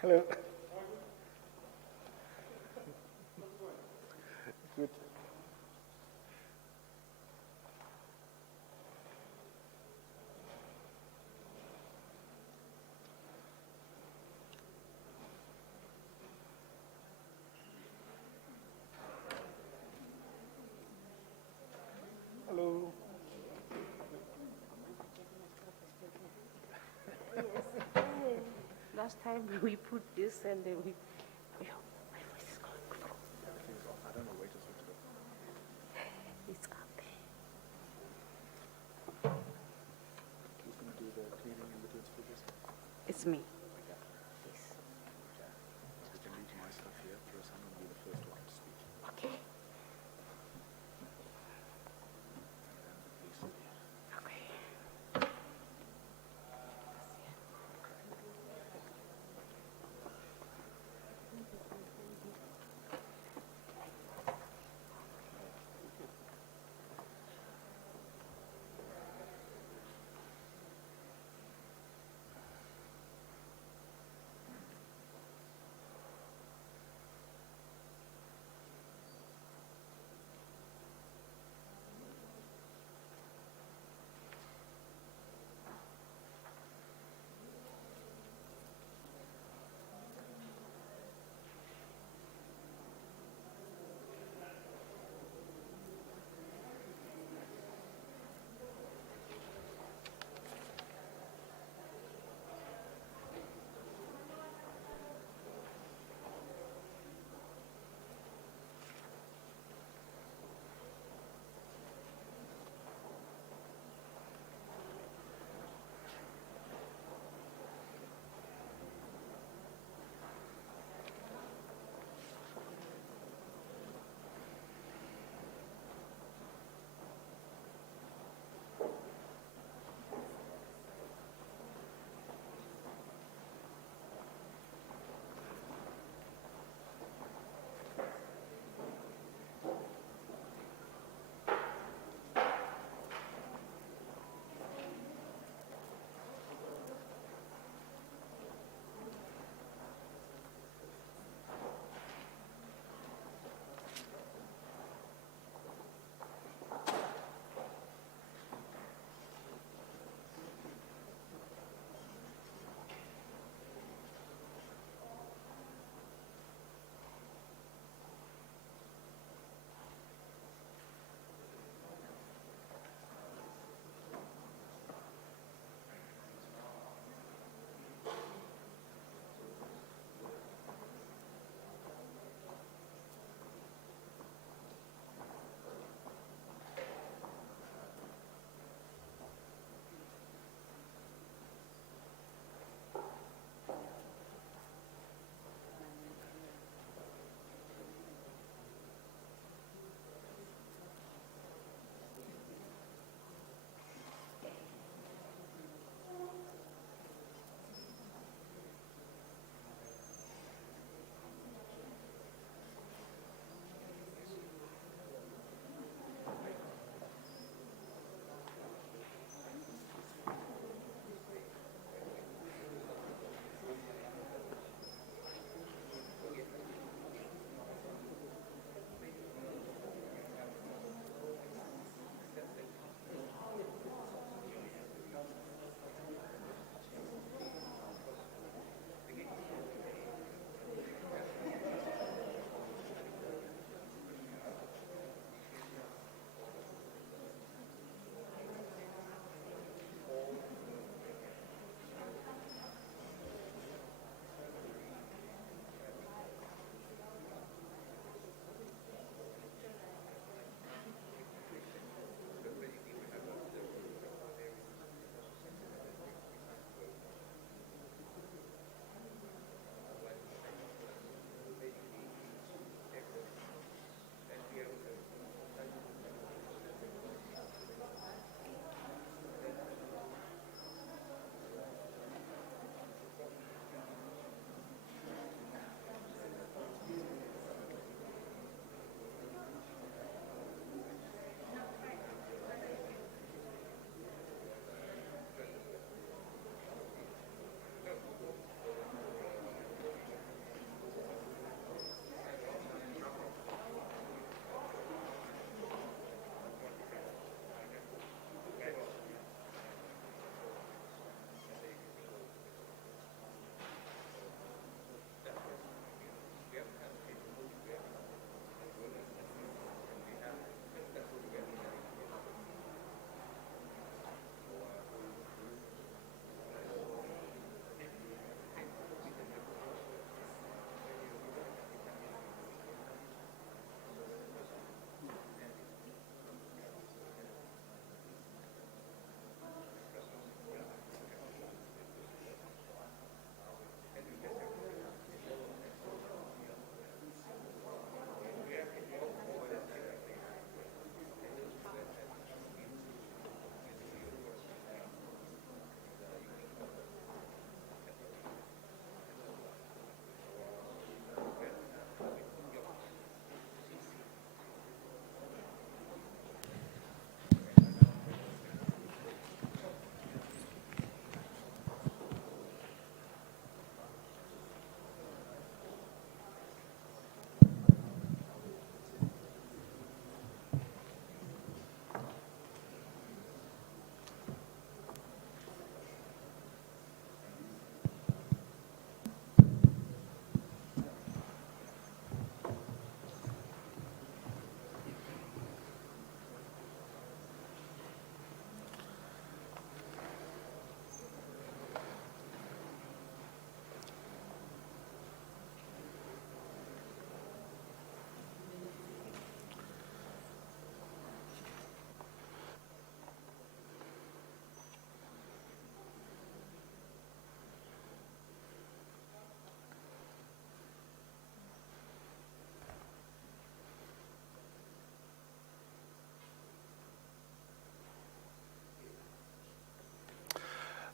Hello. Good. Hello. Last time we put this and then we. My voice is going through. I don't know where to switch it off. It's up there. Who's going to do the cleaning in between speakers? It's me. Okay. Yes. Yeah. So we can leave my stuff here because I'm going to be the first one to speak. Okay. And then Lisa here. Okay.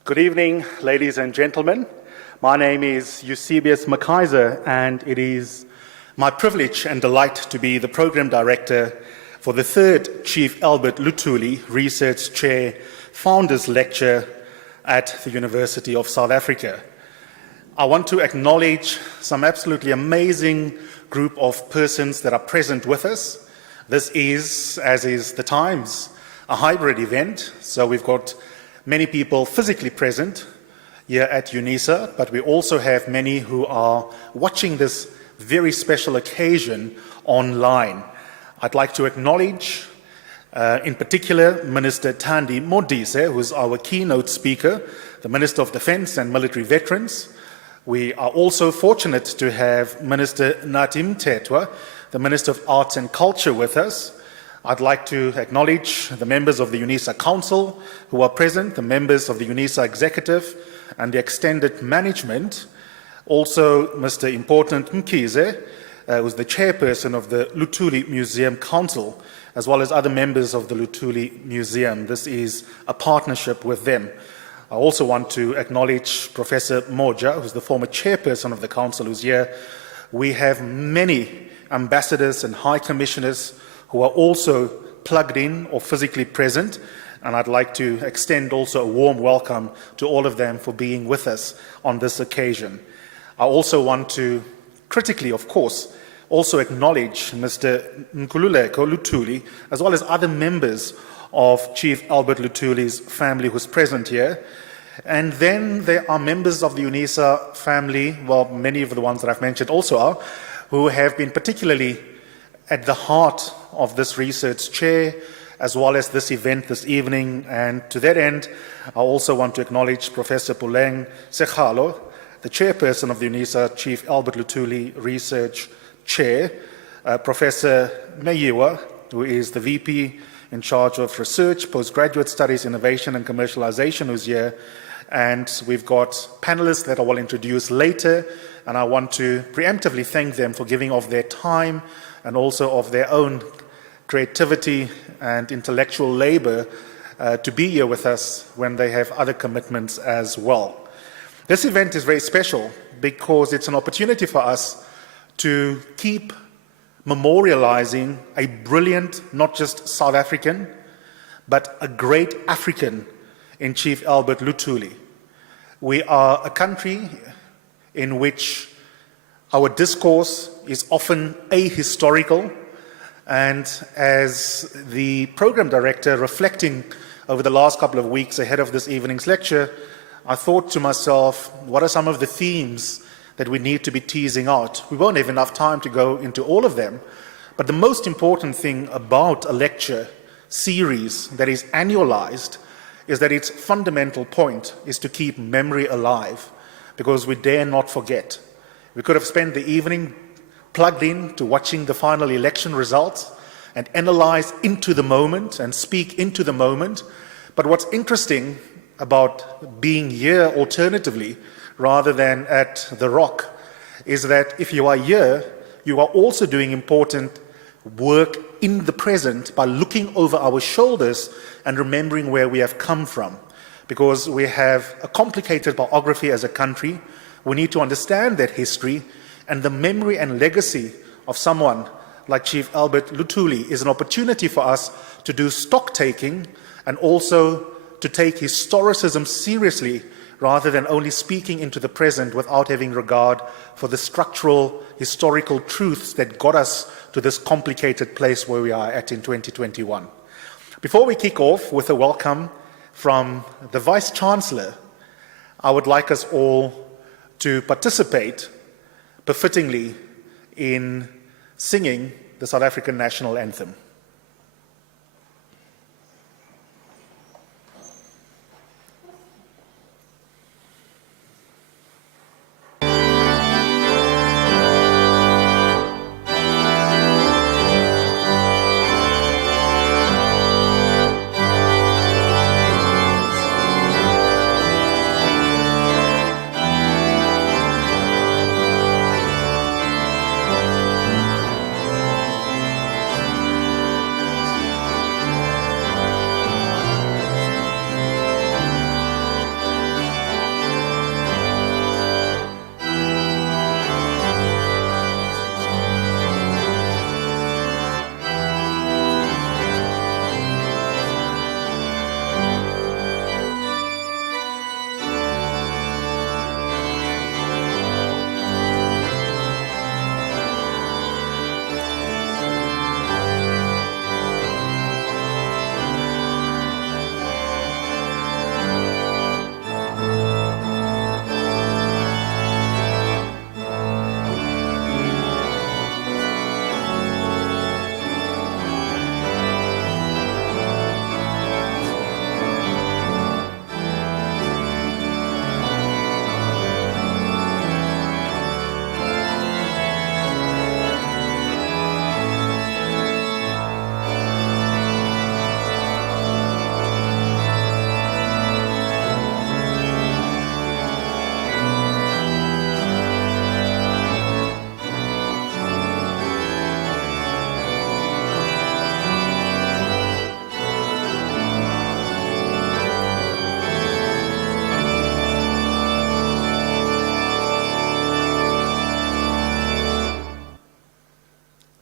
Good evening, ladies and gentlemen. My name is Eusebius McKaiser, and it is my privilege and delight to be the Program Director for the third Chief Albert Luthuli Research Chair Founders Lecture at the University of South Africa. I want to acknowledge some absolutely amazing group of persons that are present with us. This is, as is the Times, a hybrid event, so we've got many people physically present here at Unisa, but we also have many who are watching this very special occasion online. I'd like to acknowledge, in particular, Minister Thandi Modise, who is our keynote speaker, the Minister of Defence and Military Veterans. We are also fortunate to have Minister Natim Tetwa, the Minister of Arts and Culture, with us. I'd like to acknowledge the members of the Unisa Council who are present, the members of the Unisa Executive and the extended management. Also, Mr. Important Mkhize, who's the chairperson of the Luthuli Museum Council, as well as other members of the Luthuli Museum. This is a partnership with them. I also want to acknowledge Professor Moja, who's the former chairperson of the council, who's here. We have many ambassadors and high commissioners who are also plugged in or physically present, and I'd like to extend also a warm welcome to all of them for being with us on this occasion. I also want to critically, of course, also acknowledge Mr. Nkululeko Luthuli, as well as other members of Chief Albert Luthuli's family who's present here. And then there are members of the Unisa family, well, many of the ones that I've mentioned also are, who have been particularly at the heart of this research chair, as well as this event this evening. And to that end, I also want to acknowledge Professor Puleng Sekhalo, the chairperson of the Unisa Chief Albert Luthuli Research Chair, Professor Meyiwa, who is the VP in charge of research, postgraduate studies, innovation and commercialization, who's here. And we've got panelists that I will introduce later, and I want to preemptively thank them for giving of their time and also of their own creativity and intellectual labor to be here with us when they have other commitments as well. This event is very special because it's an opportunity for us to keep memorializing a brilliant, not just South African, but a great African in Chief Albert Luthuli. We are a country in which our discourse is often ahistorical, and as the program director reflecting over the last couple of weeks ahead of this evening's lecture, I thought to myself, what are some of the themes that we need to be teasing out? We won't have enough time to go into all of them, but the most important thing about a lecture series that is annualized is that its fundamental point is to keep memory alive, because we dare not forget. We could have spent the evening plugged in to watching the final election results and analyze into the moment and speak into the moment. But what's interesting about being here alternatively rather than at the Rock is that if you are here, you are also doing important work in the present by looking over our shoulders and remembering where we have come from. Because we have a complicated biography as a country, we need to understand that history, and the memory and legacy of someone like Chief Albert Luthuli is an opportunity for us to do stock taking and also to take historicism seriously rather than only speaking into the present without having regard for the structural historical truths that got us to this complicated place where we are at in 2021. Before we kick off with a welcome from the Vice Chancellor, I would like us all to participate befittingly in singing the South African National Anthem.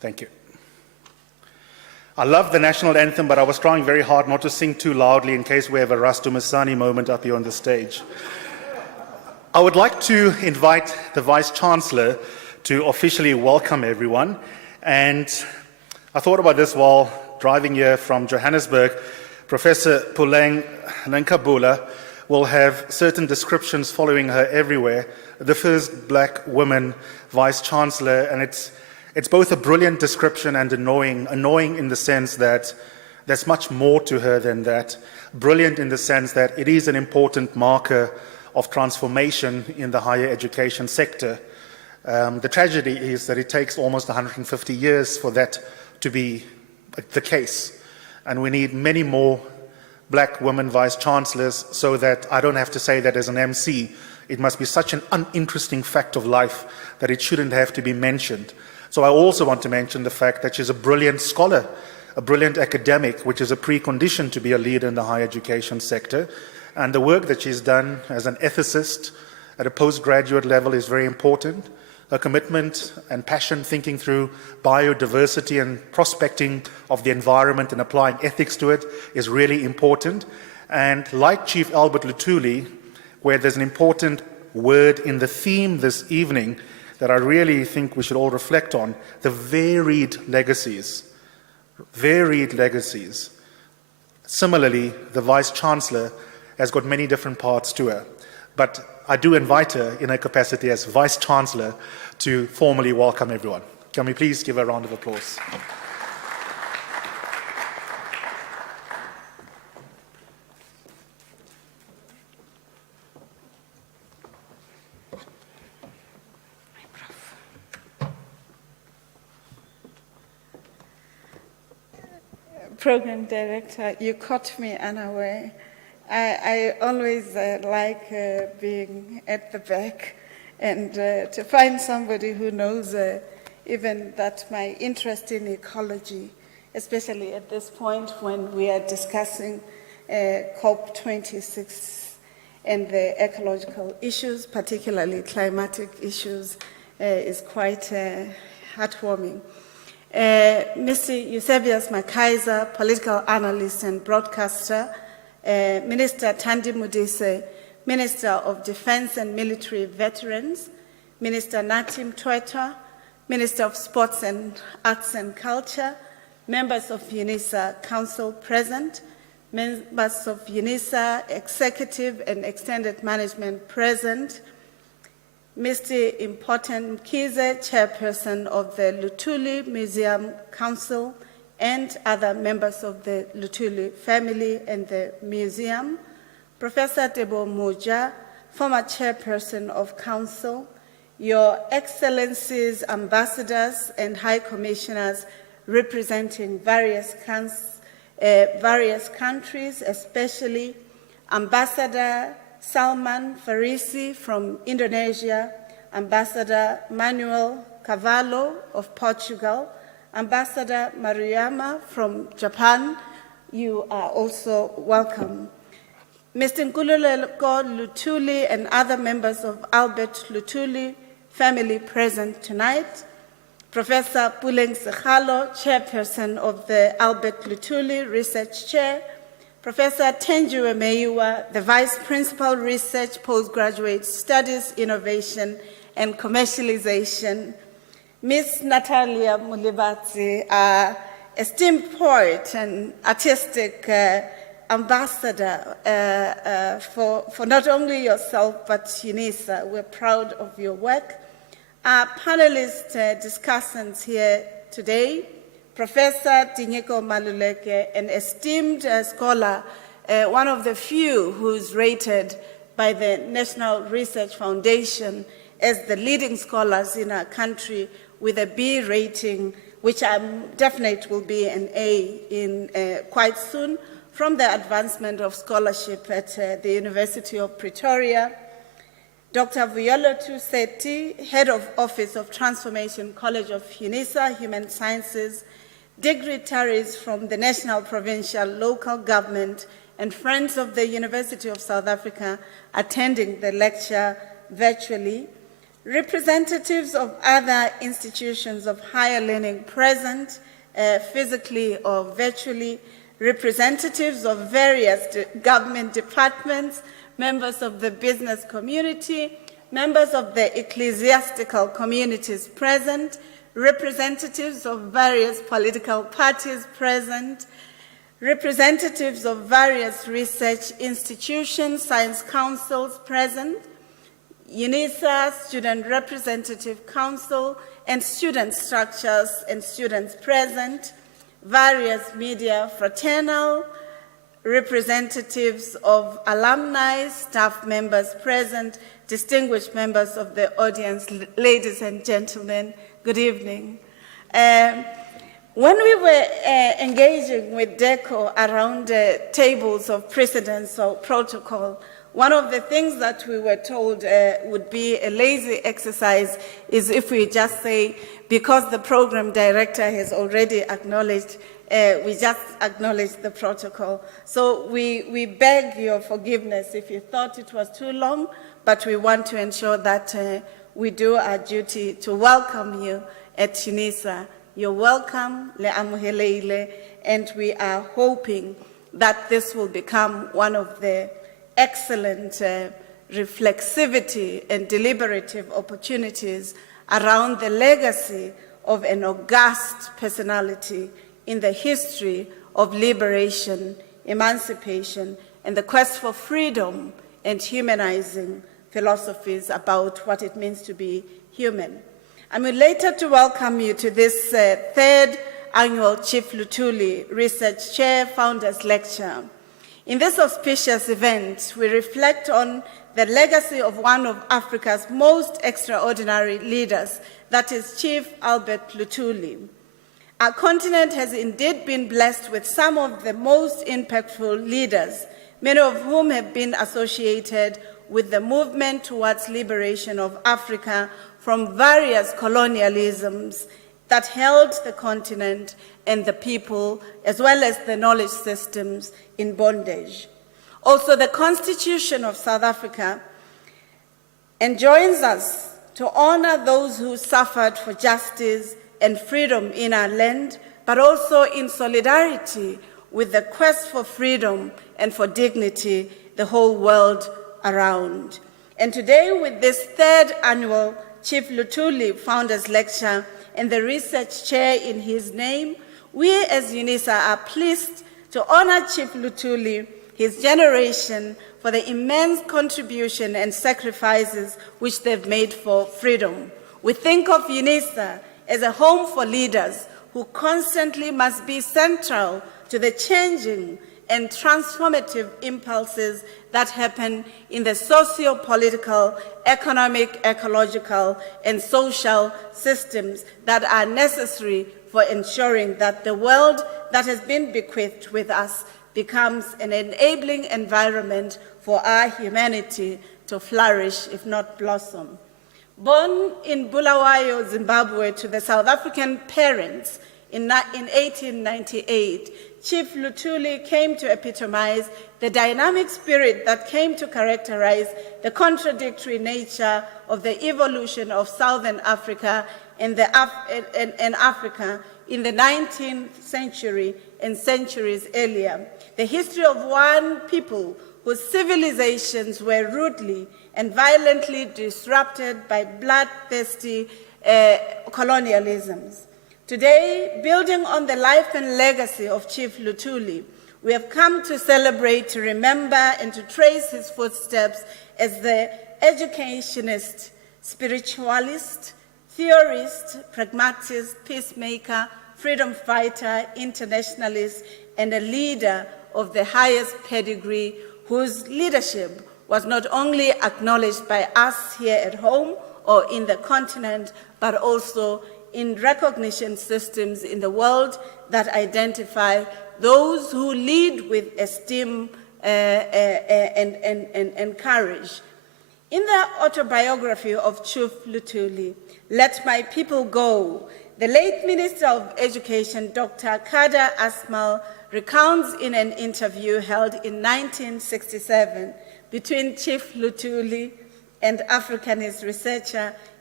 Thank you. I love the national anthem, but I was trying very hard not to sing too loudly in case we have a Rastu Masani moment up here on the stage. I would like to invite the Vice-Chancellor to officially welcome everyone. And I thought about this while driving here from Johannesburg. Professor Puleng Nkabula will have certain descriptions following her everywhere. The first black woman Vice-Chancellor, and it's both a brilliant description and annoying in the sense that there's much more to her than that. Brilliant in the sense that it is an important marker of transformation in the higher education sector. The tragedy is that it takes almost 150 years for that to be the case. And we need many more black women vice-chancellors so that I don't have to say that as an MC. It must be such an uninteresting fact of life that it shouldn't have to be mentioned. So I also want to mention the fact that she's a brilliant scholar, a brilliant academic, which is a precondition to be a leader in the higher education sector. And the work that she's done as an ethicist at a postgraduate level is very important. Her commitment and passion thinking through biodiversity and prospecting of the environment and applying ethics to it is really important. And like Chief Albert Luthuli, where there's an important word in the theme this evening that I really think we should all reflect on, the varied legacies. Varied legacies. Similarly, the Vice-Chancellor has got many different parts to her. But I do invite her in her capacity as Vice-Chancellor to formally welcome everyone. Can we please give her a round of applause? Program Director, you caught me unaware. I always like being at the back and to find somebody who knows even that my interest in ecology, especially at this point when we are discussing COP26 and the ecological issues, particularly climatic issues, is quite heartwarming. Mr. Eusebius Makaiza, political analyst and broadcaster, Minister Thandi Modise, Minister of Defense and Military Veterans, Minister Nathi Mthethwa, Minister of Sports and Arts and Culture, members of Unisa Council present, members of Unisa Executive and Extended Management present, Mr. Important Mkhize, Chairperson of the Luthuli Museum Council, and other members of the Luthuli family and the museum, Professor Debo Muja, former Chairperson of Council, Your Excellencies, Ambassadors and High Commissioners representing various countries, especially Ambassador Salman Farisi from Indonesia, Ambassador Manuel Cavallo of Portugal, Ambassador Maruyama from Japan, you are also welcome. Mr. Nkululeko Luthuli and other members of Albert Luthuli family present tonight, Professor Puleng Sekgalo, Chairperson of the Albert Luthuli Research Chair, Professor Tenjiwe Meiwa, the Vice Principal Research, Postgraduate Studies, Innovation and Commercialization, Ms. Natalia Mulibatsi, esteemed poet and artistic ambassador for not only yourself but Unisa. We're proud of your work. Our panelist discussants here today, Professor Tinyeko Maluleke, an esteemed scholar, one of the few who's rated by the National Research Foundation as the leading scholars in our country with a B rating, which I'm definite will be an A in quite soon, from the advancement of scholarship at the University of Pretoria. Dr. Vuyelo Tuseti, Head of Office of Transformation College of Unisa, Human Sciences, dignitaries from the national, provincial, local government, and friends of the University of South Africa attending the lecture virtually. representatives of other institutions of higher learning present, physically or virtually, representatives of various government departments, members of the business community, members of the ecclesiastical communities present, representatives of various political parties present, representatives of various research institutions, science councils present, Unisa, Student Representative Council, and student structures and students present, various media fraternal, representatives of alumni, staff members present, distinguished members of the audience, ladies and gentlemen, good evening. When we were engaging with DECO around tables of precedence or protocol, one of the things that we were told would be a lazy exercise is if we just say, because the program director has already acknowledged, we just acknowledge the protocol. So we beg your forgiveness if you thought it was too long, but we want to ensure that we do our duty to welcome you at Unisa. You're welcome, le amuheleile, and we are hoping that this will become one of the excellent reflexivity and deliberative opportunities around the legacy of an august personality in the history of liberation, emancipation, and the quest for freedom and humanizing philosophies about what it means to be human. I'm elated to welcome you to this third annual Chief Luthuli Research Chair Founders Lecture. In this auspicious event, we reflect on the legacy of one of Africa's most extraordinary leaders, that is Chief Albert Luthuli. Our continent has indeed been blessed with some of the most impactful leaders, many of whom have been associated with the movement towards liberation of Africa from various colonialisms that held the continent and the people, as well as the knowledge systems, in bondage. Also, the Constitution of South Africa enjoins us to honor those who suffered for justice and freedom in our land, but also in solidarity with the quest for freedom and for dignity the whole world around. And today, with this third annual Chief Luthuli Founders Lecture and the research chair in his name, we as Unisa are pleased to honor Chief Luthuli, his generation, for the immense contribution and sacrifices which they've made for freedom. We think of Unisa as a home for leaders who constantly must be central to the changing and transformative impulses that happen in the socio-political, economic, ecological, and social systems that are necessary for ensuring that the world that has been bequeathed with us becomes an enabling environment for our humanity to flourish, if not blossom. Born in Bulawayo, Zimbabwe, to the South African parents in 1898, Chief Luthuli came to epitomize the dynamic spirit that came to characterize the contradictory nature of the evolution of Southern Africa and Africa in the 19th century and centuries earlier. The history of one people whose civilizations were rudely and violently disrupted by bloodthirsty colonialisms. Today, building on the life and legacy of Chief Luthuli, we have come to celebrate, to remember, and to trace his footsteps as the educationist, spiritualist, theorist, pragmatist, peacemaker, freedom fighter, internationalist, and a leader of the highest pedigree whose leadership was not only acknowledged by us here at home or in the continent, but also in recognition systems in the world that identify those who lead with esteem and courage. In the autobiography of Chief Luthuli, Let My People Go, the late Minister of Education, Dr. Kader Asmal, recounts in an interview held in 1967 between Chief Luthuli and Africanist researcher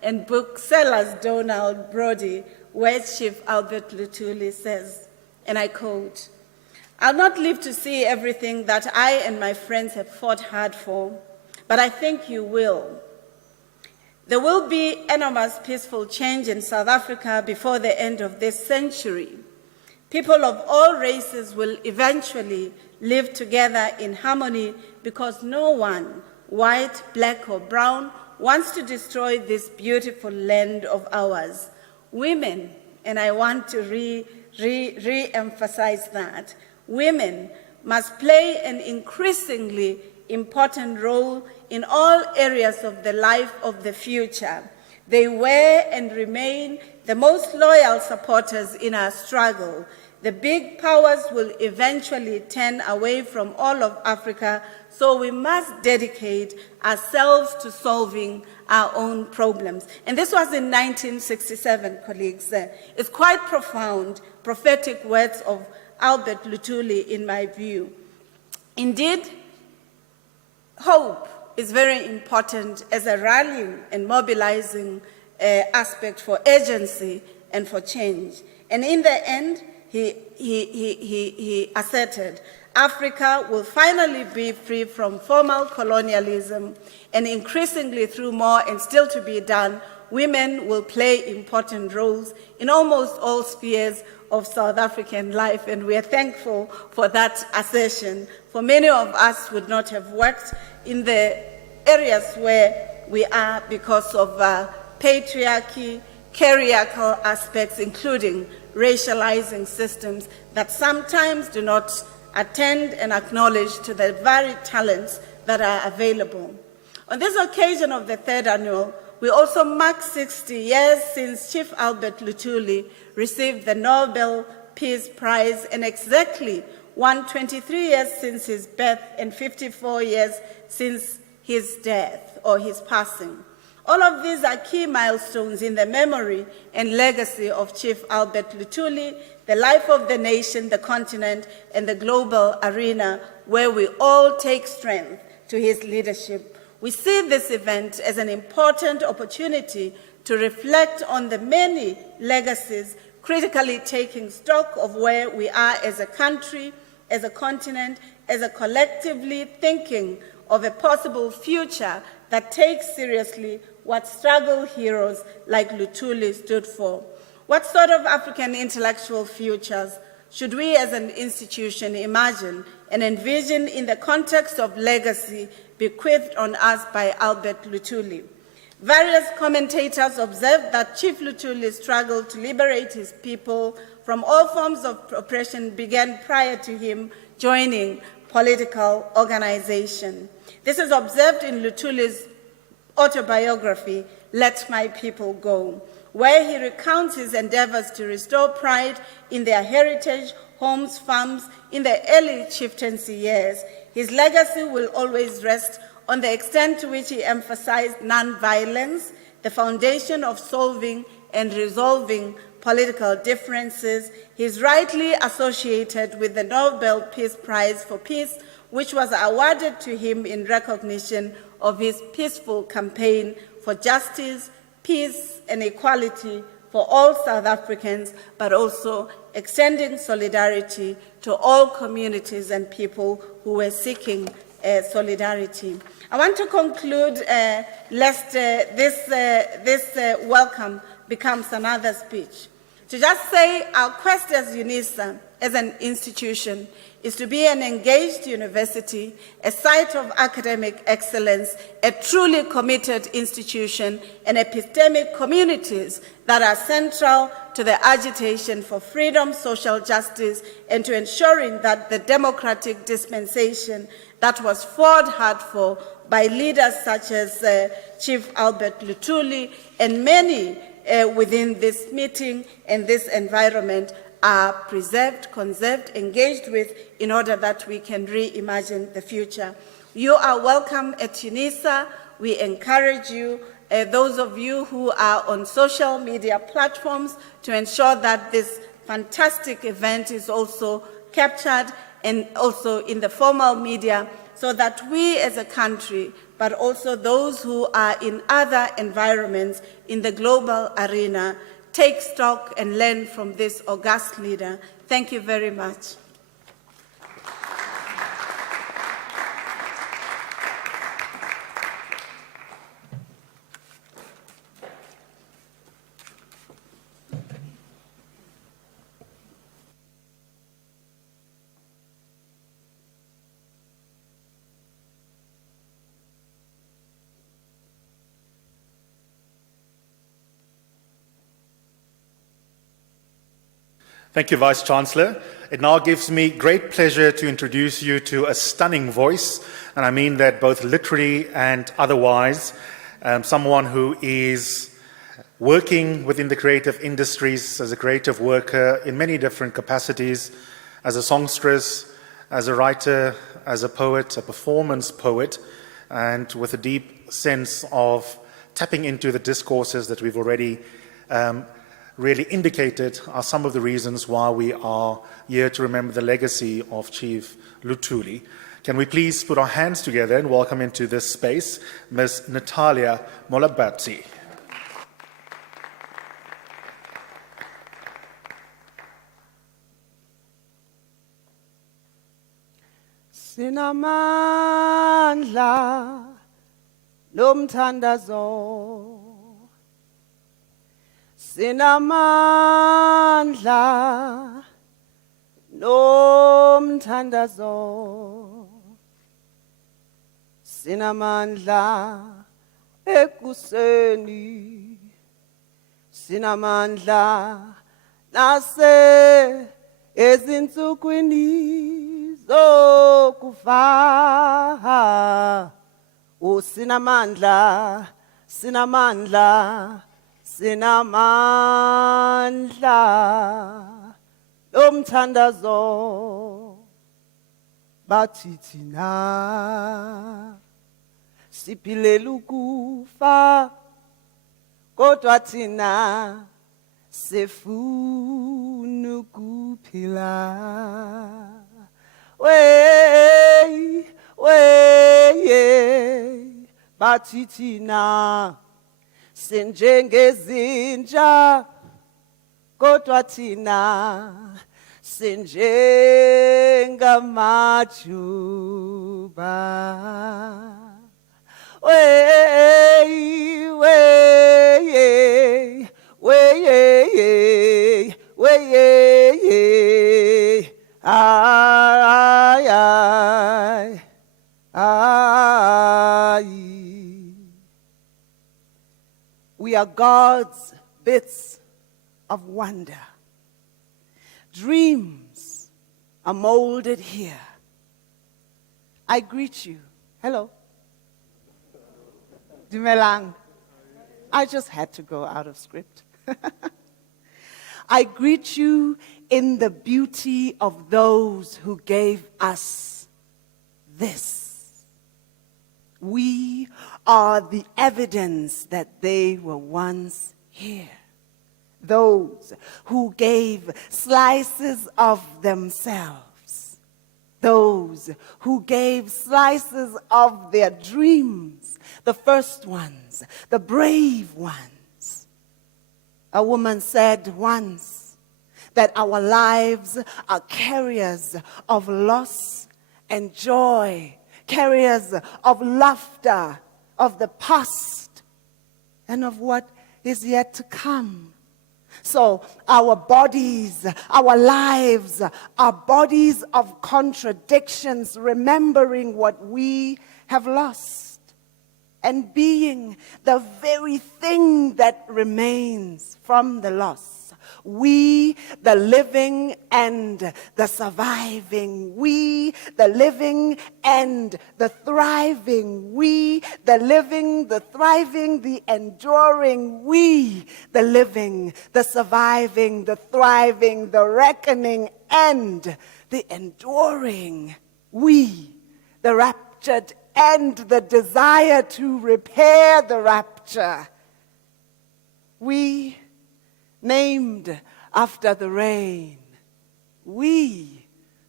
and bookseller's Donald Brody, where Chief Albert Luthuli says, and I quote, "I'll not live to see everything that I and my friends have fought hard for, but I think you will. There will be enormous peaceful change in South Africa before the end of this century. People of all races will eventually live together in harmony because no one, white, black, or brown, wants to destroy this beautiful land of ours. Women, and I want to re-emphasize that, women must play an increasingly important role in all areas of the life of the future. They were and remain the most loyal supporters in our struggle. The big powers will eventually turn away from all of Africa, so we must dedicate ourselves to solving our own problems." And this was in 1967, colleagues. It's quite profound, prophetic words of Albert Luthuli, in my view. Indeed, hope is very important as a rallying and mobilizing aspect for urgency and for change. And in the end, he asserted, Africa will finally be free from formal colonialism, and increasingly through more and still to be done, women will play important roles in almost all spheres of South African life, and we are thankful for that assertion. For many of us would not have worked in the areas where we are because of patriarchy, hierarchical aspects, including racializing systems that sometimes do not attend and acknowledge to the varied talents that are available. On this occasion of the third annual, we also mark 60 years since Chief Albert Luthuli received the Nobel Peace Prize, and exactly 123 years since his birth and 54 years since his death or his passing. All of these are key milestones in the memory and legacy of Chief Albert Luthuli, the life of the nation, the continent, and the global arena where we all take strength to his leadership. We see this event as an important opportunity to reflect on the many legacies, critically taking stock of where we are as a country, as a continent, as a collectively thinking of a possible future that takes seriously what struggle heroes like Luthuli stood for. What sort of African intellectual futures should we as an institution imagine and envision in the context of legacy bequeathed on us by Albert Luthuli? Various commentators observed that Chief Luthuli's struggle to liberate his people from all forms of oppression began prior to him joining political organization. This is observed in Luthuli's autobiography, Let My People Go, where he recounts his endeavors to restore pride in their heritage, homes, farms, in the early chieftaincy years. His legacy will always rest on the extent to which he emphasized nonviolence, the foundation of solving and resolving political differences. He is rightly associated with the Nobel Peace Prize for Peace, which was awarded to him in recognition of his peaceful campaign for justice, peace, and equality for all South Africans, but also extending solidarity to all communities and people who were seeking solidarity. I want to conclude, lest this welcome becomes another speech, to just say our quest as Unisa, as an institution, is to be an engaged university, a site of academic excellence, a truly committed institution, and epistemic communities that are central to the agitation for freedom, social justice, and to ensuring that the democratic dispensation that was fought hard for by leaders such as Chief Albert Luthuli and many within this meeting and this environment are preserved, conserved, engaged with in order that we can reimagine the future. You are welcome at Unisa. We encourage you, those of you who are on social media platforms, to ensure that this fantastic event is also captured and also in the formal media so that we as a country, but also those who are in other environments in the global arena, take stock and learn from this august leader. Thank you very much. Thank you, Vice Chancellor. It now gives me great pleasure to introduce you to a stunning voice, and I mean that both literally and otherwise. Someone who is working within the creative industries as a creative worker in many different capacities, as a songstress, as a writer, as a poet, a performance poet, and with a deep sense of tapping into the discourses that we've already really indicated are some of the reasons why we are here to remember the legacy of Chief Luthuli. Can we please put our hands together and welcome into this space Ms. Natalia Molabatsi. Sinamandla nomthandazo, sinamandla nomthandazo, sinamandla ekuseni, sinamandla nase ezinsukwini zokufa. Oh, sinamandla, sinamandla, sinamandla nomthandazo, bathi thina siphilela ukufa, kodwa thina sifuna ukuphila. Wey, wey, bathi thina sinjengezinja, kodwa thina sinjengamajuba. Wey, wey, wey, wey, ay, ay, ay. We are God's bits of wonder. Dreams are molded here. I greet you. Hello. Dumelang. I just had to go out of script. I greet you in the beauty of those who gave us this. We are the evidence that they were once here. Those who gave slices of themselves. Those who gave slices of their dreams. The first ones, the brave ones. A woman said once that our lives are carriers of loss and joy, carriers of laughter, of the past, and of what is yet to come. So our bodies, our lives, are bodies of contradictions, remembering what we have lost, and being the very thing that remains from the loss. We, the living and the surviving. We, the living and the thriving. We, the living, the thriving, the enduring. We, the living, the surviving, the thriving, the reckoning, and the enduring. We, the raptured and the desire to repair the rapture. We, named after the rain. We,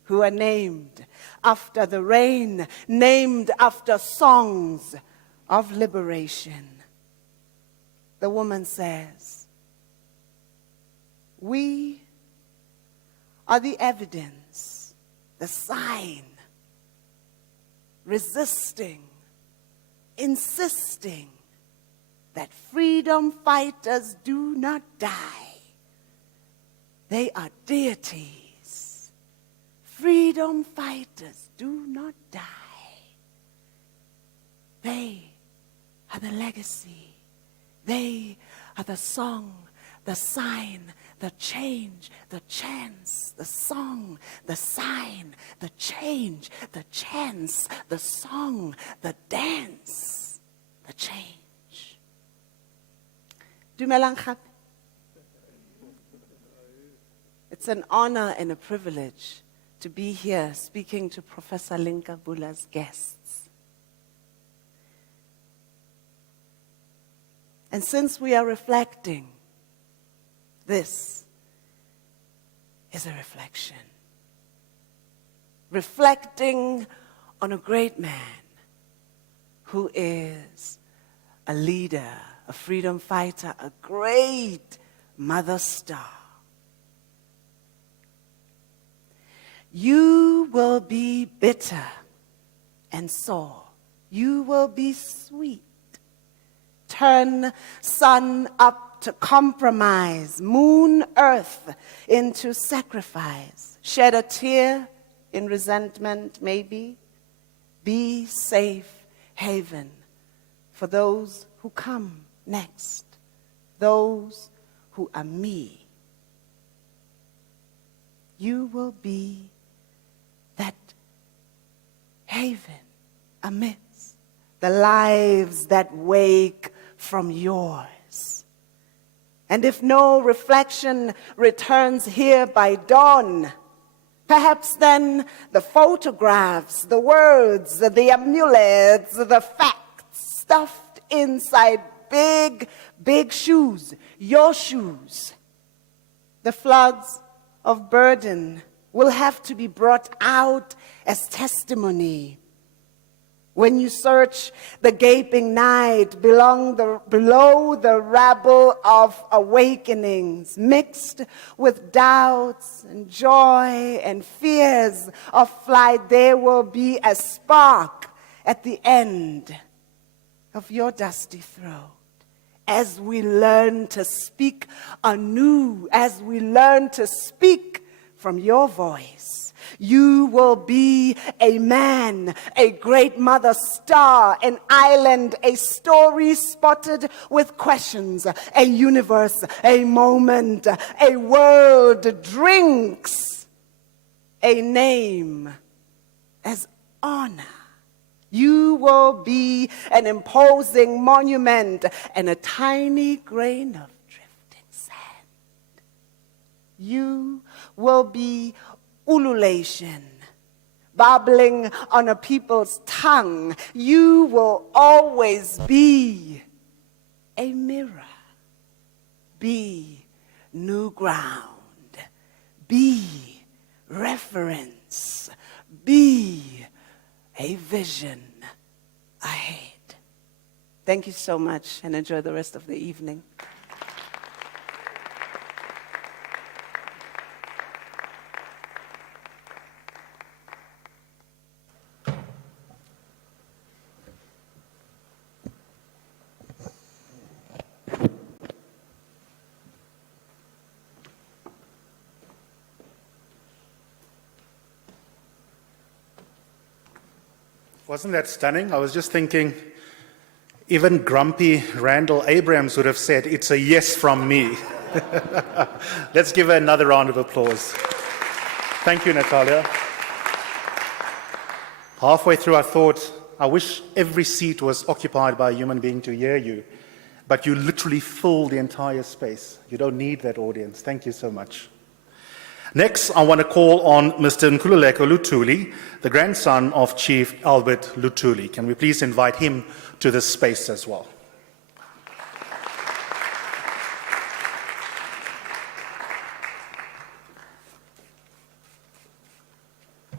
who are named after the rain, named after songs of liberation. The woman says, we are the evidence, the sign, resisting, insisting that freedom fighters do not die. They are deities. Freedom fighters do not die. They are the legacy. They are the song, the sign, the change, the chance, the song, the sign, the change, the chance, the song, the dance, the change. Dumelang gape. It's an honor and a privilege to be here speaking to Professor Linka Bula's guests. And since we are reflecting, this is a reflection. Reflecting on a great man who is a leader, a freedom fighter, a great mother star. You will be bitter and sore. You will be sweet. Turn sun up to compromise, moon, earth into sacrifice. Shed a tear in resentment, maybe. Be safe haven for those who come next, those who are me. You will be that haven amidst the lives that wake from yours. And if no reflection returns here by dawn, perhaps then the photographs, the words, the amulets, the facts stuffed inside big, big shoes, your shoes. The floods of burden will have to be brought out as testimony. When you search the gaping night below the rabble of awakenings, mixed with doubts and joy and fears of flight, there will be a spark at the end of your dusty throat. As we learn to speak anew, as we learn to speak from your voice, you will be a man, a great mother star, an island, a story spotted with questions, a universe, a moment, a world drinks, a name as honor. You will be an imposing monument and a tiny grain of drifting sand. You will be ululation, babbling on a people's tongue. You will always be a mirror. Be new ground. Be reference. Be a vision ahead. Thank you so much and enjoy the rest of the evening. Wasn't that stunning? I was just thinking, even grumpy Randall Abrams would have said, it's a yes from me. Let's give her another round of applause. Thank you, Natalia. Halfway through, I thought, I wish every seat was occupied by a human being to hear you. But you literally fill the entire space. You don't need that audience. Thank you so much. Next, I want to call on Mr. Nkululeko Luthuli, the grandson of Chief Albert Luthuli. Can we please invite him to this space as well?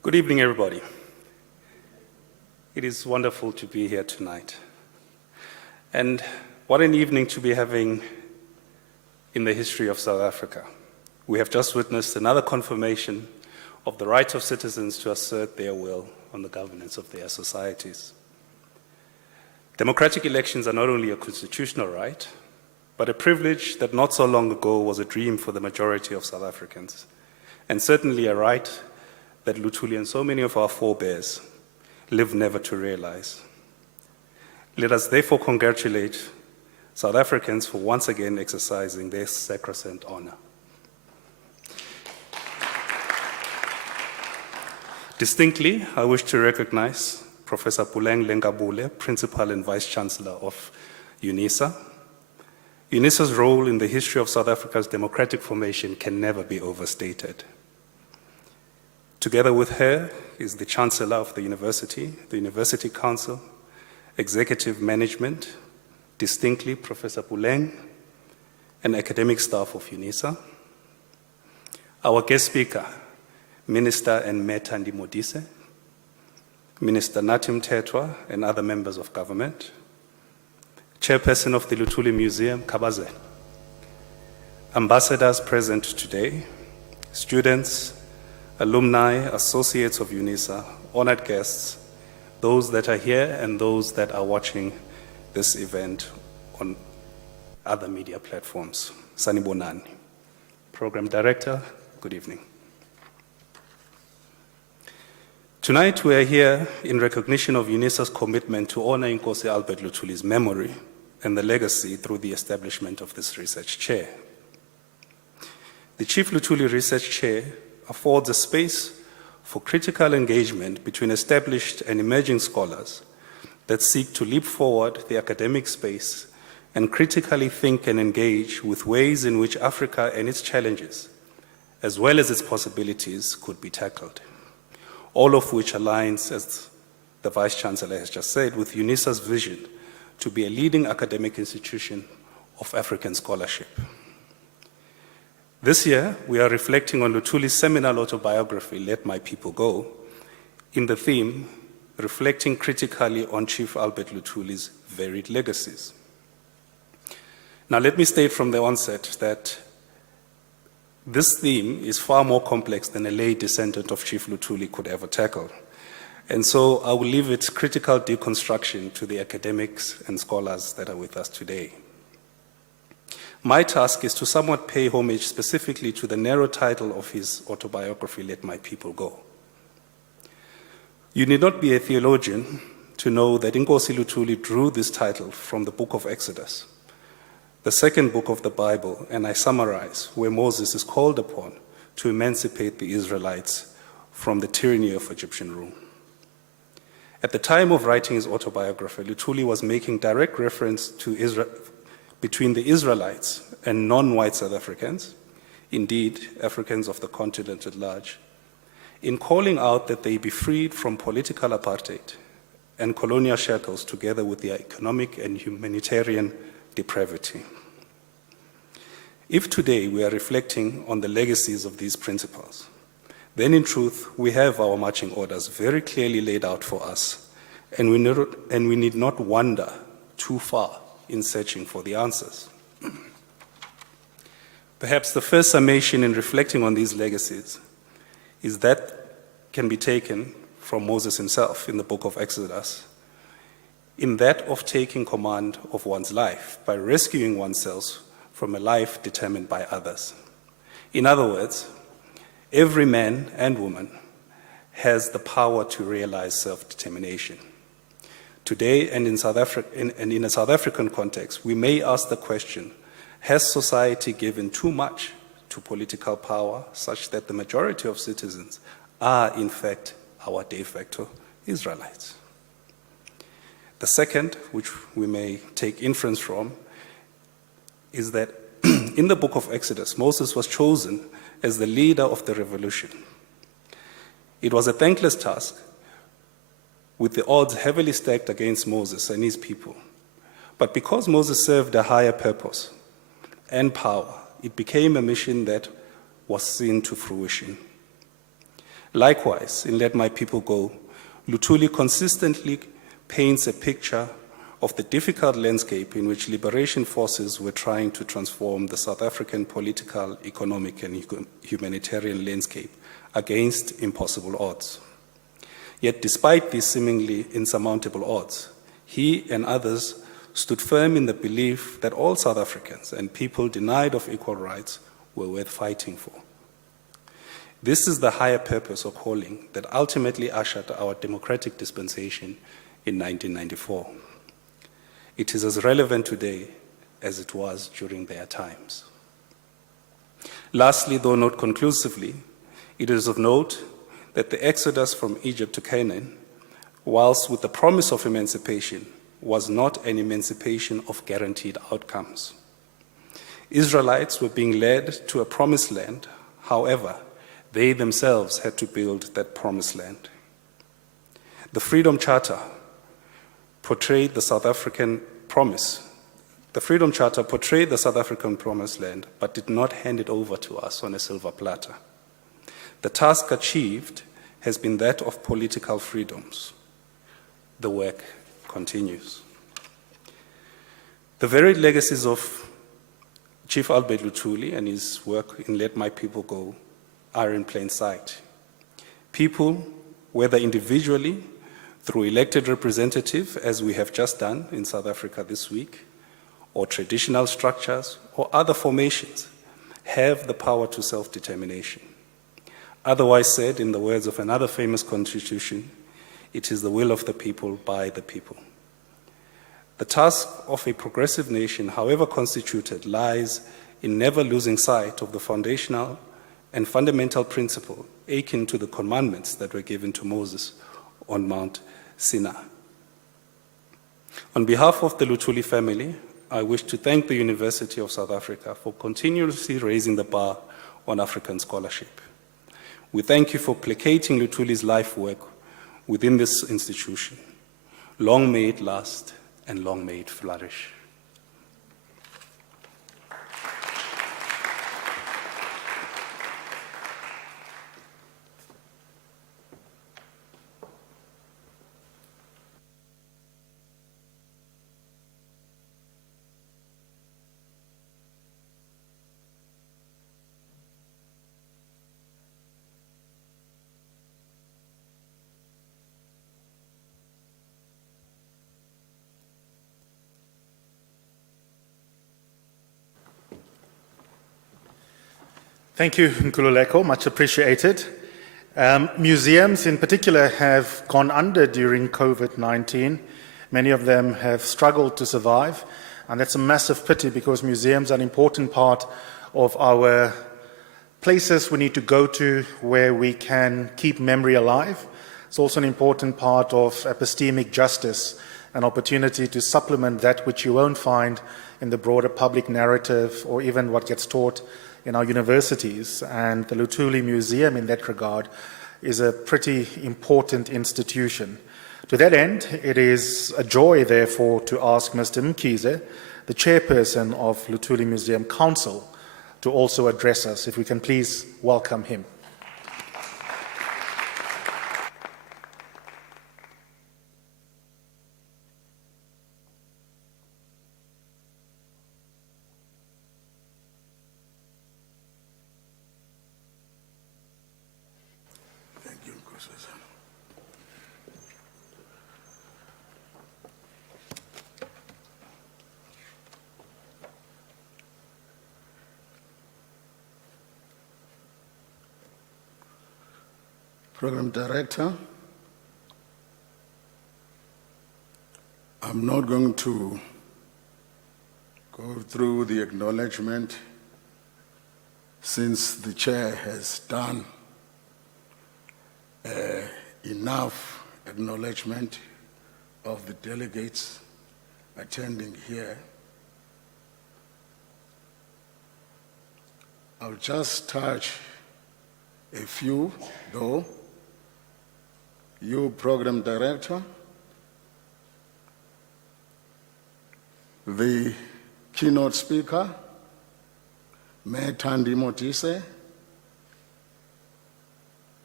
Good evening, everybody. It is wonderful to be here tonight. And what an evening to be having in the history of South Africa. We have just witnessed another confirmation of the right of citizens to assert their will on the governance of their societies. Democratic elections are not only a constitutional right, but a privilege that not so long ago was a dream for the majority of South Africans, and certainly a right that Luthuli and so many of our forebears lived never to realize. Let us therefore congratulate South Africans for once again exercising their sacrosanct honor. Distinctly, I wish to recognize Professor Puleng Lengabule, Principal and Vice Chancellor of Unisa. Unisa's role in the history of South Africa's democratic formation can never be overstated. Together with her is the Chancellor of the University Council, Executive Management, distinctly Professor Puleng, and academic staff of Unisa. Our guest speaker, Minister and Thandi Modise, Minister Nathi Mthethwa, and other members of government, Chairperson of the Luthuli Museum, Kabaze, ambassadors present today, students, alumni, associates of Unisa, honored guests, those that are here and those that are watching this event on other media platforms. Sanibonani. Program Director, good evening. Tonight we are here in recognition of Unisa's commitment to honor Nkosi Albert Luthuli's memory and the legacy through the establishment of this research chair. The Chief Luthuli Research Chair affords a space for critical engagement between established and emerging scholars that seek to leap forward the academic space and critically think and engage with ways in which Africa and its challenges, as well as its possibilities, could be tackled. All of which aligns, as the Vice Chancellor has just said, with Unisa's vision to be a leading academic institution of African scholarship. This year, we are reflecting on Luthuli's seminal autobiography, Let My People Go, in the theme, reflecting critically on Chief Albert Luthuli's varied legacies. Now, let me state from the onset that this theme is far more complex than a lay descendant of Chief Luthuli could ever tackle. And so I will leave its critical deconstruction to the academics and scholars that are with us today. My task is to somewhat pay homage specifically to the narrow title of his autobiography, Let My People Go. You need not be a theologian to know that Nkosi Luthuli drew this title from the book of Exodus, the second book of the Bible, and I summarize, where Moses is called upon to emancipate the Israelites from the tyranny of Egyptian rule. At the time of writing his autobiography, Luthuli was making direct reference to Israel, between the Israelites and non-white South Africans, indeed Africans of the continent at large, in calling out that they be freed from political apartheid and colonial shackles together with their economic and humanitarian depravity. If today we are reflecting on the legacies of these principles, then in truth we have our marching orders very clearly laid out for us, and we need not wander too far in searching for the answers. Perhaps the first summation in reflecting on these legacies is that can be taken from Moses himself in the book of Exodus, in that of taking command of one's life by rescuing oneself from a life determined by others. In other words, every man and woman has the power to realize self-determination. Today, and in a South African context, we may ask the question, has society given too much to political power such that the majority of citizens are, in fact, our de facto Israelites? The second, which we may take inference from, is that in the book of Exodus, Moses was chosen as the leader of the revolution. It was a thankless task, with the odds heavily stacked against Moses and his people. But because Moses served a higher purpose and power, it became a mission that was seen to fruition. Likewise, in Let My People Go, Luthuli consistently paints a picture of the difficult landscape in which liberation forces were trying to transform the South African political, economic, and humanitarian landscape against impossible odds. Yet, despite these seemingly insurmountable odds, he and others stood firm in the belief that all South Africans and people denied of equal rights were worth fighting for. This is the higher purpose or calling that ultimately ushered our democratic dispensation in 1994. It is as relevant today as it was during their times. Lastly, though not conclusively, it is of note that the exodus from Egypt to Canaan, whilst with the promise of emancipation, was not an emancipation of guaranteed outcomes. Israelites were being led to a promised land. However, they themselves had to build that promised land. The Freedom Charter portrayed the South African promise. The Freedom Charter portrayed the South African promised land, but did not hand it over to us on a silver platter. The task achieved has been that of political freedoms. The work continues. The varied legacies of Chief Albert Luthuli and his work in Let My People Go are in plain sight. People, whether individually, through elected representative, as we have just done in South Africa this week, or traditional structures, or other formations, have the power to self-determination. Otherwise said, in the words of another famous constitution, it is the will of the people by the people. The task of a progressive nation, however constituted, lies in never losing sight of the foundational and fundamental principle akin to the commandments that were given to Moses on Mount Sinai. On behalf of the Luthuli family, I wish to thank the University of South Africa for continuously raising the bar on African scholarship. We thank you for placating Luthuli's life work within this institution. Long may it last, and long may it flourish. Thank you, Nkululeko, much appreciated. Museums in particular have gone under during COVID-19. Many of them have struggled to survive, and that's a massive pity because museums are an important part of our places we need to go to where we can keep memory alive. It's also an important part of epistemic justice, an opportunity to supplement that which you won't find in the broader public narrative or even what gets taught in our universities. And the Luthuli Museum in that regard is a pretty important institution. To that end, it is a joy, therefore, to ask Mr. Mkhize, the chairperson of Luthuli Museum Council, to also address us. If we can please welcome him. Program Director, I'm not going to go through the acknowledgement since the chair has done enough acknowledgement of the delegates attending here. I'll just touch a few, though. You, Program Director, the Keynote Speaker, Mayor Thandi Motise,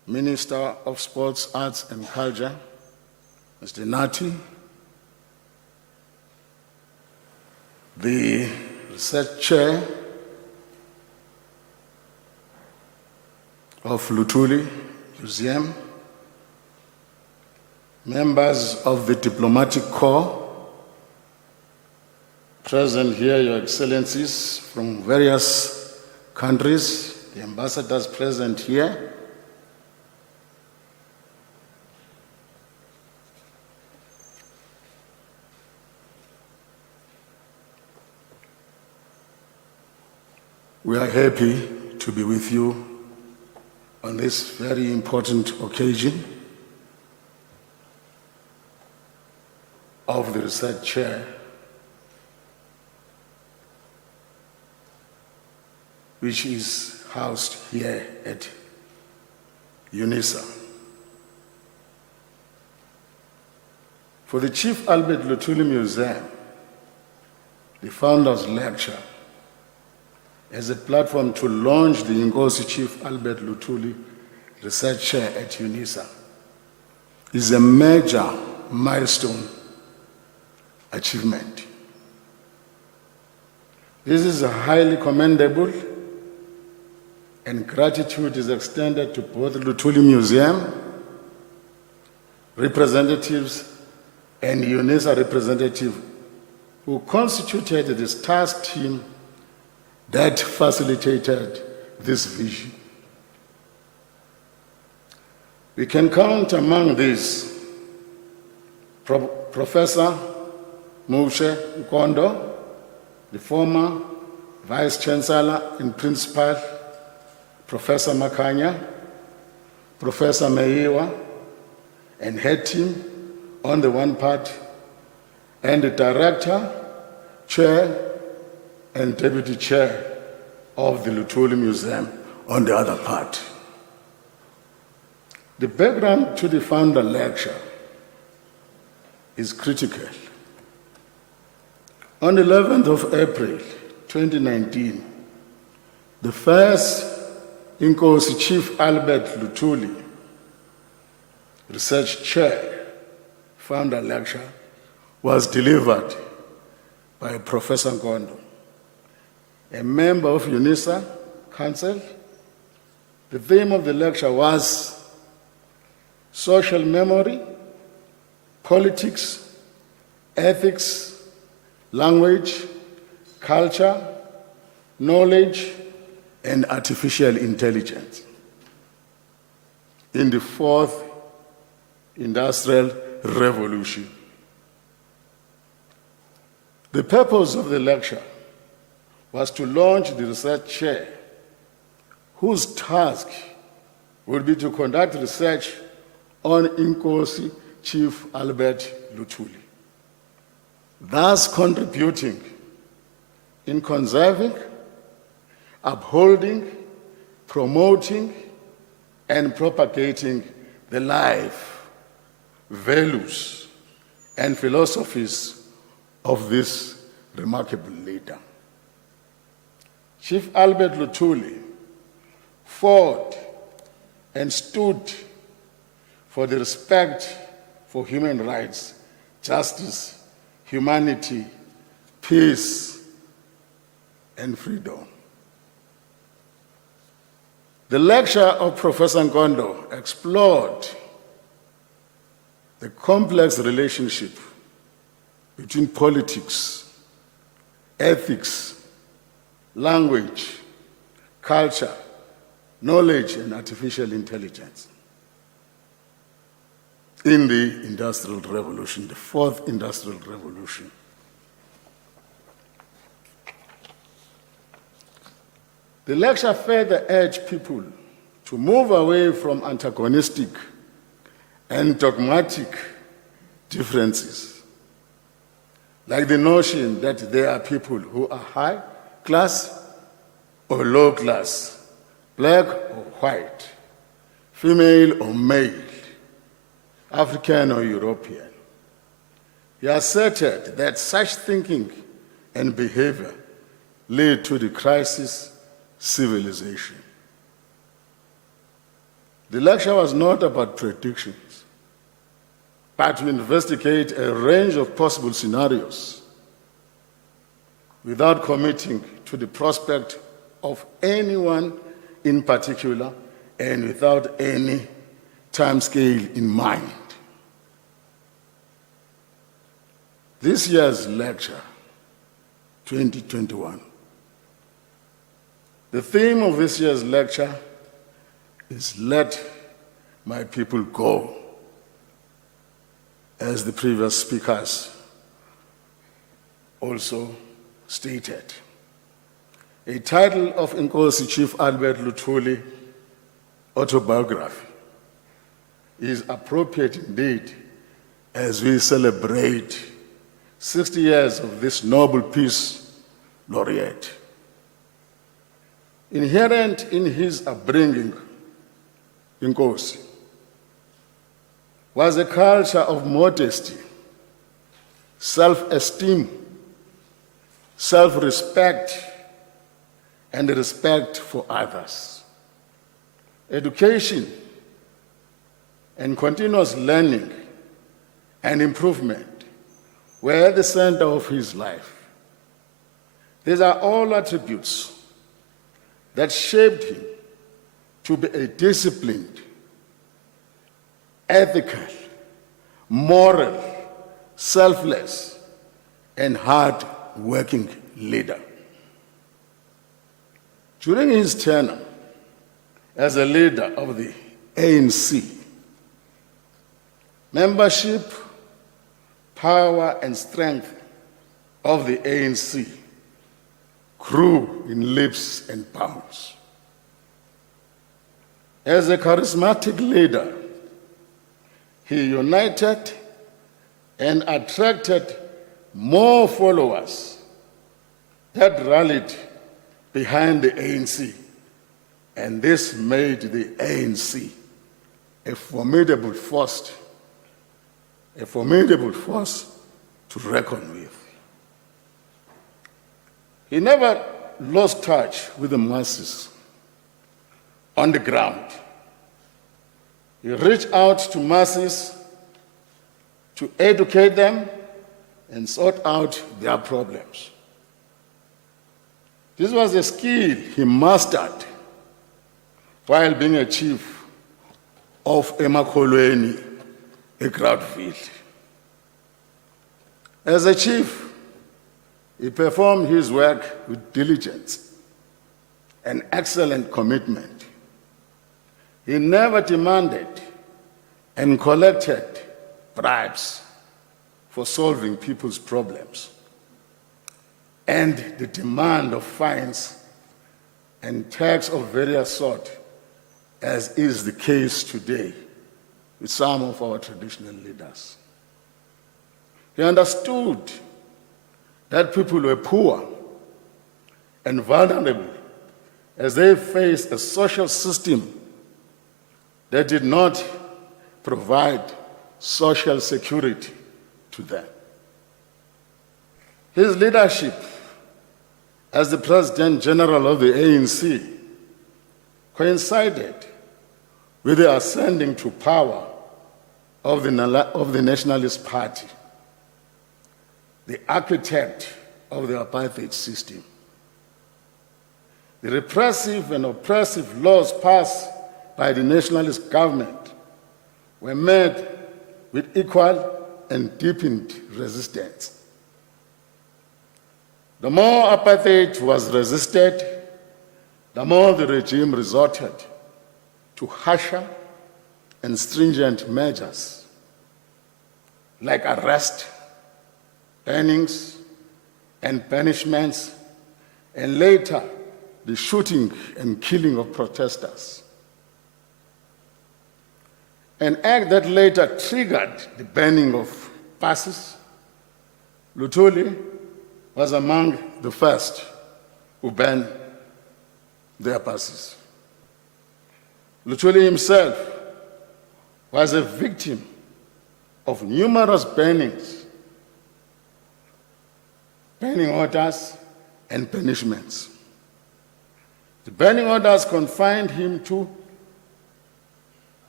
Minister of Sports, Arts and Culture, Mr. Nati, the Research Chair of Luthuli Museum, members of the Diplomatic Corps, present here, Your Excellencies from various countries, the ambassadors present here, we are happy to be with you on this very important occasion of the Research Chair, which is housed here at Unisa. For the Chief Albert Luthuli Museum, the Founders Lecture as a platform to launch the Inkosi Chief Albert Luthuli Research Chair at Unisa is a major milestone achievement. This is highly commendable, and gratitude is extended to both the Luthuli Museum representatives and Unisa representative who constituted this task team that facilitated this vision. We can count among these Professor Moshe Nkondo, the former Vice Chancellor and Principal, Professor Makanya, Professor Meiwa, and head team on the one part, and the Director, Chair, and Deputy Chair of the Luthuli Museum on the other part. The background to the Founder Lecture is critical. On the 11th of April 2019, the first Inkosi Chief Albert Luthuli Research Chair Founder Lecture was delivered by Professor Nkondo, a member of Unisa Council. The theme of the lecture was social memory, politics, ethics, language, culture, knowledge, and artificial intelligence in the fourth industrial revolution. The purpose of the lecture was to launch the research chair, whose task would be to conduct research on Inkosi Chief Albert Luthuli, thus contributing in conserving, upholding, promoting, and propagating the life, values, and philosophies of this remarkable leader. Chief Albert Luthuli fought and stood for the respect for human rights, justice, humanity, peace, and freedom. The lecture of Professor Nkondo explored the complex relationship between politics, ethics, language, culture, knowledge, and artificial intelligence in the Industrial Revolution, the fourth Industrial Revolution. The lecture further urged people to move away from antagonistic and dogmatic differences, like the notion that there are people who are high class or low class, black or white, female or male, African or European. He asserted that such thinking and behavior lead to the crisis civilization. The lecture was not about predictions, but to investigate a range of possible scenarios without committing to the prospect of anyone in particular and without any timescale in mind. This year's lecture, 2021, the theme of this year's lecture is Let My People Go, as the previous speakers also stated. A title of Inkosi Chief Albert Luthuli autobiography is appropriate indeed as we celebrate 60 years of this Nobel Peace Laureate. Inherent in his upbringing, Inkosi, was a culture of modesty, self-esteem, self-respect, and respect for others. Education and continuous learning and improvement were at the center of his life. These are all attributes that shaped him to be a disciplined, ethical, moral, selfless, and hard-working leader. During his tenure as a leader of the ANC, membership, power, and strength of the ANC grew in leaps and bounds. As a charismatic leader, he united and attracted more followers that rallied behind the ANC, and this made the ANC a formidable force to reckon with. He never lost touch with the masses on the ground. He reached out to masses to educate them and sort out their problems. This was a skill he mastered while being a chief of Emakholweni, a Groundfield. As a chief, he performed his work with diligence and excellent commitment. He never demanded and collected bribes for solving people's problems, and the demand of fines and tax of various sorts, as is the case today with some of our traditional leaders. He understood that people were poor and vulnerable as they faced a social system that did not provide social security to them. His leadership as the President General of the ANC coincided with the ascending to power of the Nationalist Party, the architect of the apartheid system. The repressive and oppressive laws passed by the nationalist government were met with equal and deepened resistance. The more apartheid was resisted, the more the regime resorted to harsher and stringent measures like arrest, bannings, and punishments, and later the shooting and killing of protesters. An act that later triggered the banning of passes. Luthuli was among the first who banned their passes. Luthuli himself was a victim of numerous bannings, banning orders, and punishments. The banning orders confined him to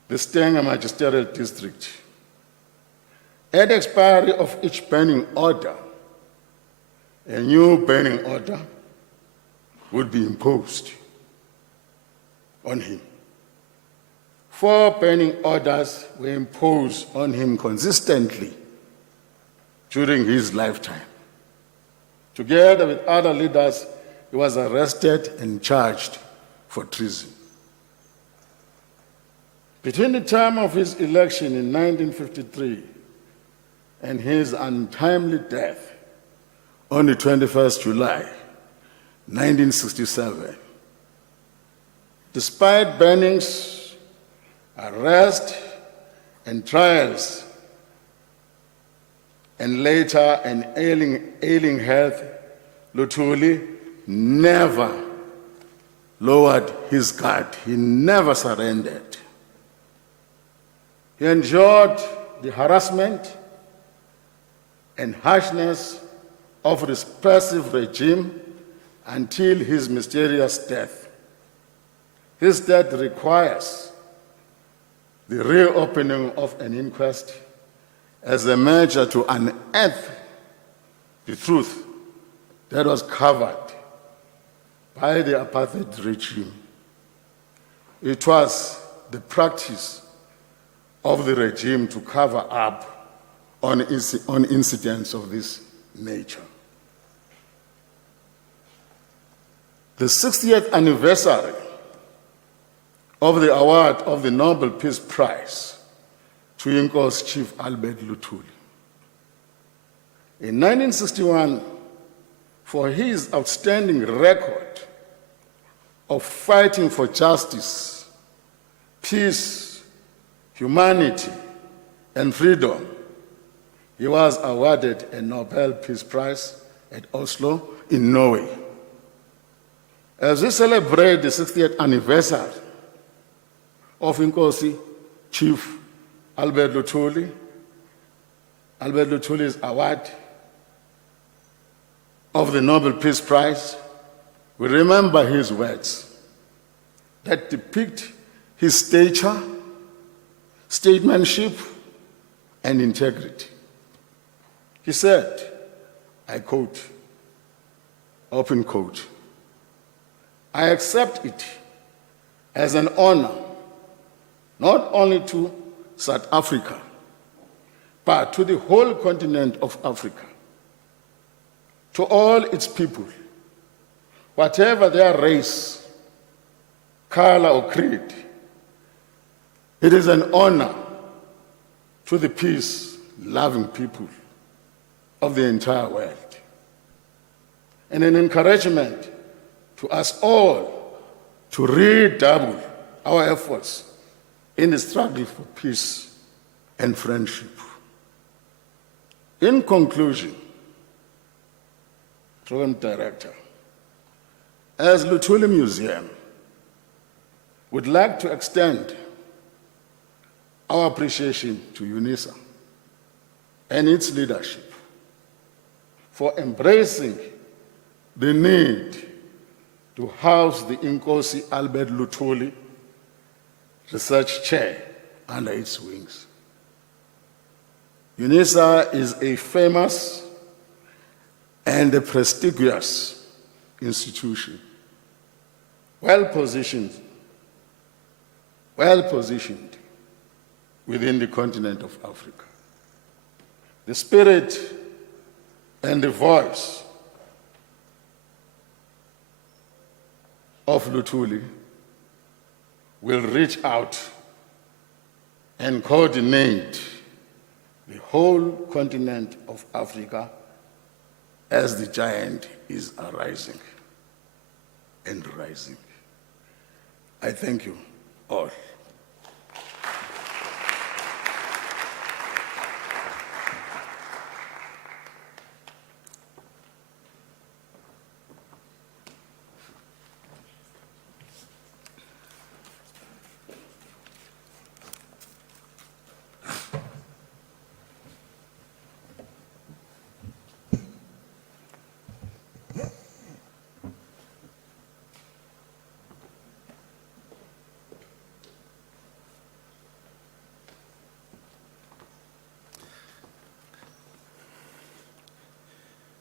the Stenga Magisterial District. At the expiry of each banning order, a new banning order would be imposed on him. 4 banning orders were imposed on him consistently during his lifetime. Together with other leaders, he was arrested and charged for treason. Between the time of his election in 1953 and his untimely death on the 21st July 1967, despite bannings, arrest, and trials, and later an ailing health, Luthuli never lowered his guard. He never surrendered. He endured the harassment and harshness of the repressive regime until his mysterious death. His death requires the reopening of an inquest as a measure to unearth the truth that was covered by the apartheid regime. It was the practice of the regime to cover up on incidents of this nature. The 60th anniversary of the award of the Nobel Peace Prize to Inkosi Chief Albert Luthuli. In 1961, for his outstanding record of fighting for justice, peace, humanity, and freedom, he was awarded a Nobel Peace Prize at Oslo in Norway. As we celebrate the 60th anniversary of Inkosi Chief Albert Luthuli's award of the Nobel Peace Prize, we remember his words that depict his stature, statesmanship, and integrity. He said, I quote, open quote, I accept it as an honor not only to South Africa, but to the whole continent of Africa, to all its people, whatever their race, color, or creed. It is an honor to the peace-loving people of the entire world, and an encouragement to us all to redouble our efforts in the struggle for peace and friendship. In conclusion, Program Director, as Luthuli Museum, would like to extend our appreciation to Unisa and its leadership for embracing the need to house the Inkosi Albert Luthuli Research Chair under its wings. Unisa is a famous and a prestigious institution, well positioned within the continent of Africa. The spirit and the voice of Luthuli will reach out and coordinate the whole continent of Africa as the giant is arising and rising. I thank you all.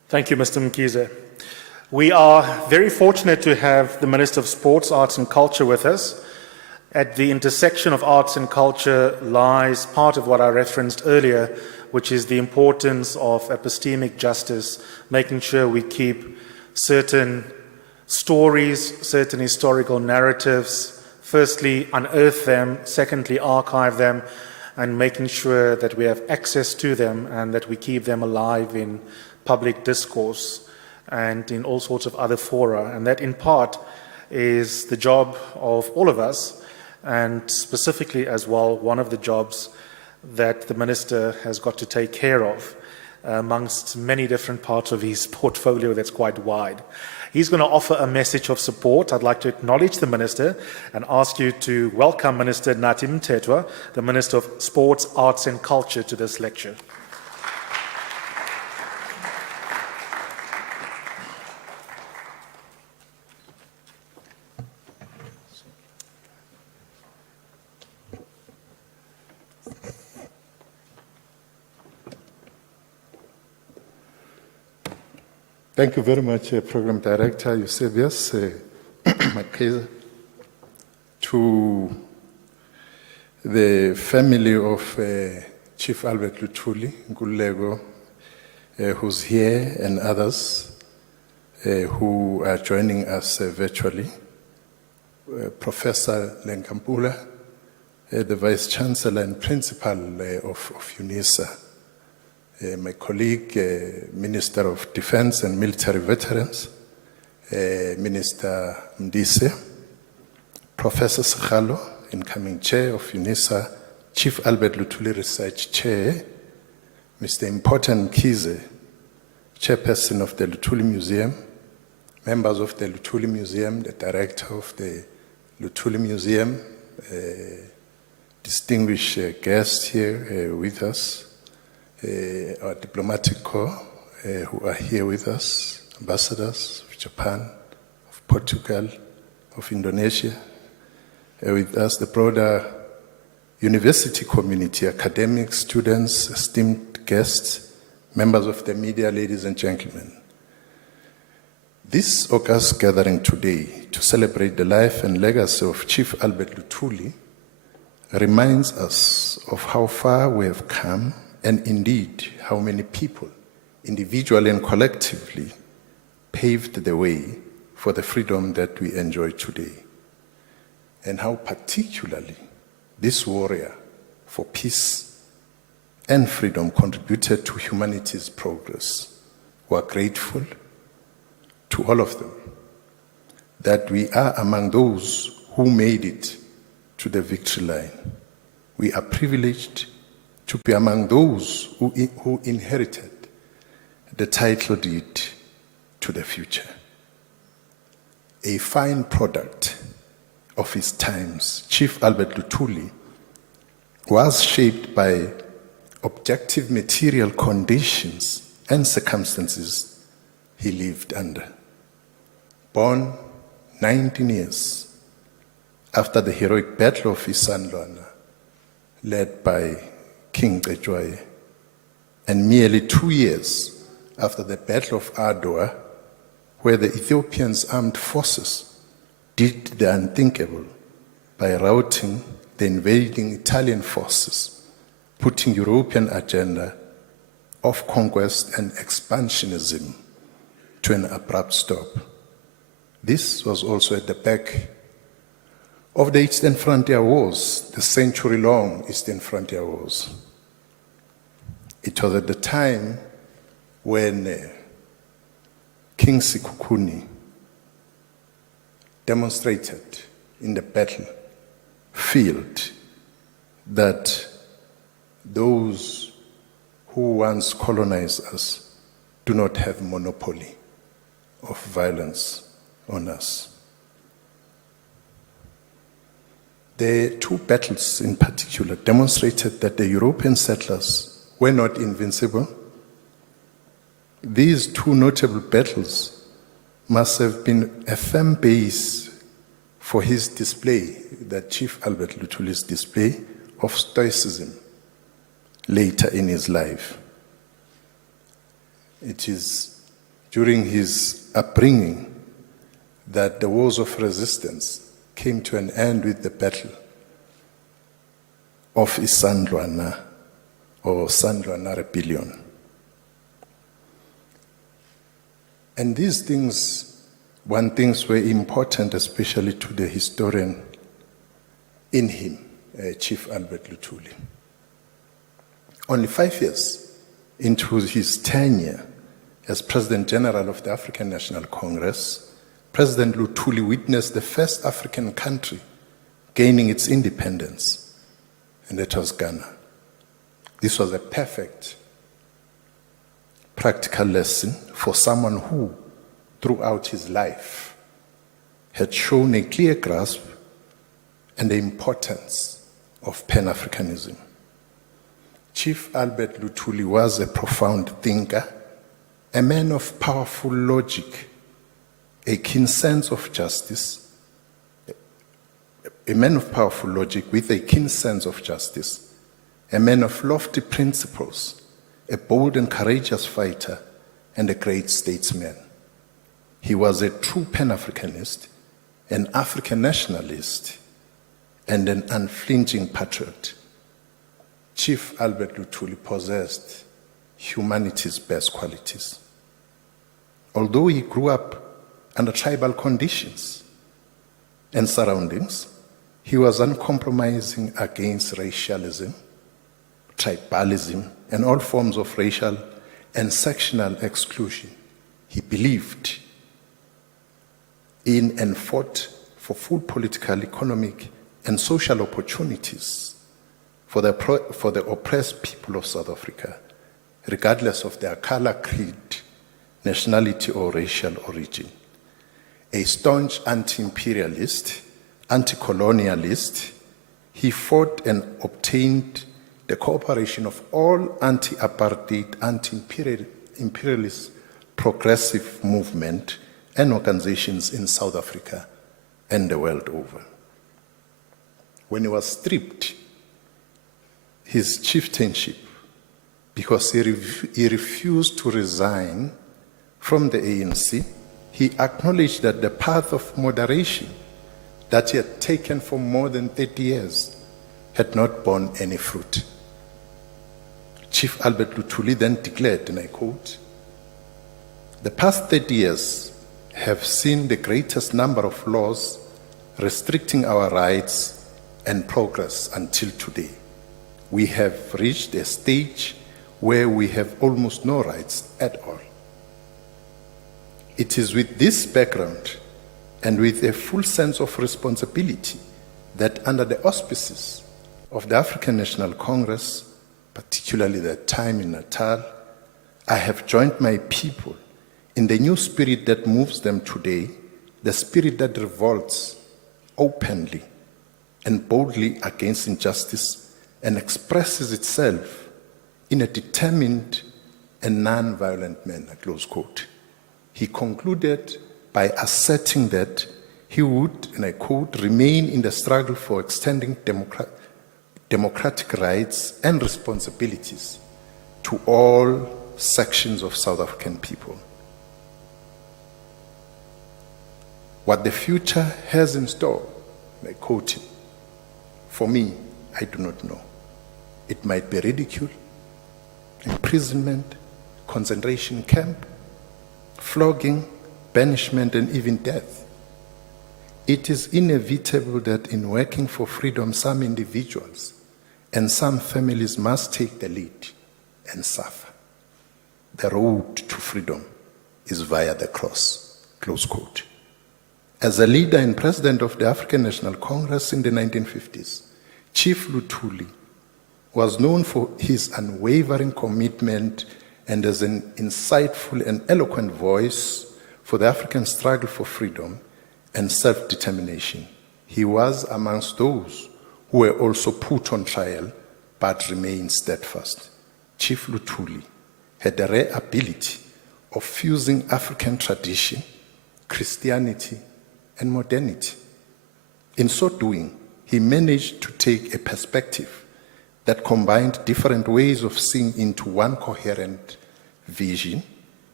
Thank you, Mr. Mkhize. We are very fortunate to have the Minister of Sports, Arts and Culture with us. At the intersection of arts and culture lies part of what I referenced earlier, which is the importance of epistemic justice, making sure we keep certain stories, certain historical narratives, firstly, unearth them, secondly, archive them, and making sure that we have access to them and that we keep them alive in public discourse and in all sorts of other fora. And that, in part, is the job of all of us, and specifically as well, one of the jobs that the Minister has got to take care of amongst many different parts of his portfolio that's quite wide. He's going to offer a message of support. I'd like to acknowledge the Minister and ask you to welcome Minister Nathi Mthethwa, the Minister of Sports, Arts and Culture, to this lecture. Thank you very much, Program Director Eusebius Mkhize, to the family of Chief Albert Luthuli, Ngulego, who's here, and others who are joining us virtually, Professor Lenkampula, the Vice Chancellor and Principal of Unisa, my colleague, Minister of Defense and Military Veterans, Minister Mdise, Professor Sekhalo, incoming Chair of Unisa, Chief Albert Luthuli Research Chair, Mr. Important Mkhize, Chairperson of the Luthuli Museum, members of the Luthuli Museum, the Director of the Luthuli Museum, distinguished guests here with us, our diplomatic corps who are here with us, ambassadors of Japan, of Portugal, of Indonesia, with us, the broader university community, academics, students, esteemed guests, members of the media, ladies and gentlemen. This august gathering today to celebrate the life and legacy of Chief Albert Luthuli reminds us of how far we have come, and indeed, how many people, individually and collectively, paved the way for the freedom that we enjoy today. And how particularly this warrior for peace and freedom contributed to humanity's progress. We are grateful to all of them that we are among those who made it to the victory line. We are privileged to be among those who inherited the title deed to the future. A fine product of his times, Chief Albert Luthuli was shaped by objective material conditions and circumstances he lived under. Born 19 years after the heroic Battle of Isanlwana, led by King Cetshwayo, and merely 2 years after the Battle of Adwa, where the Ethiopians' armed forces did the unthinkable by routing the invading Italian forces, putting European agenda of conquest and expansionism to an abrupt stop. This was also at the back of the Eastern Frontier Wars, the century-long Eastern Frontier Wars. It was at the time when King Sekhukhune demonstrated in the battlefield that those who once colonized us do not have monopoly of violence on us. The two battles in particular demonstrated that the European settlers were not invincible. These two notable battles must have been a firm base for his display, that Chief Albert Luthuli's display of stoicism later in his life. It is during his upbringing that the wars of resistance came to an end with the battle of Isandlwana or Sandlwana Rebellion. And these things, one things were important, especially to the historian in him, Chief Albert Luthuli. Only 5 years into his tenure as President General of the African National Congress, President Luthuli witnessed the first African country gaining its independence, and that was Ghana. This was a perfect practical lesson for someone who, throughout his life, had shown a clear grasp and the importance of Pan-Africanism. Chief Albert Luthuli was a profound thinker, a man of powerful logic, a keen sense of justice, a man of powerful logic with a keen sense of justice, a man of lofty principles, a bold and courageous fighter, and a great statesman. He was a true Pan-Africanist, an African nationalist, and an unflinching patriot. Chief Albert Luthuli possessed humanity's best qualities. Although he grew up under tribal conditions and surroundings, he was uncompromising against racialism, tribalism, and all forms of racial and sectional exclusion. He believed in and fought for full political, economic, and social opportunities for the oppressed people of South Africa, regardless of their color, creed, nationality, or racial origin. A staunch anti-imperialist, anti-colonialist, he fought and obtained the cooperation of all anti-apartheid, anti-imperialist progressive movement and organizations in South Africa and the world over. When he was stripped his chieftainship because he refused to resign from the ANC, he acknowledged that the path of moderation that he had taken for more than 30 years had not borne any fruit. Chief Albert Luthuli then declared, and I quote, "The past 30 years have seen the greatest number of laws restricting our rights and progress until today. We have reached a stage where we have almost no rights at all. It is with this background and with a full sense of responsibility that under the auspices of the African National Congress, particularly that time in Natal, I have joined my people in the new spirit that moves them today, the spirit that revolts openly and boldly against injustice and expresses itself in a determined and non-violent manner," close quote. He concluded by asserting that he would, and I quote, "remain in the struggle for extending democratic rights and responsibilities to all sections of South African people. What the future has in store," and I quote him, "for me, I do not know. It might be ridicule, imprisonment, concentration camp, flogging, banishment, and even death. It is inevitable that in working for freedom, some individuals and some families must take the lead and suffer. The road to freedom is via the cross," close quote. As a leader and president of the African National Congress in the 1950s, Chief Luthuli was known for his unwavering commitment and as an insightful and eloquent voice for the African struggle for freedom and self-determination. He was amongst those who were also put on trial but remained steadfast. Chief Luthuli had the rare ability of fusing African tradition, Christianity, and modernity. In so doing, he managed to take a perspective that combined different ways of seeing into one coherent vision,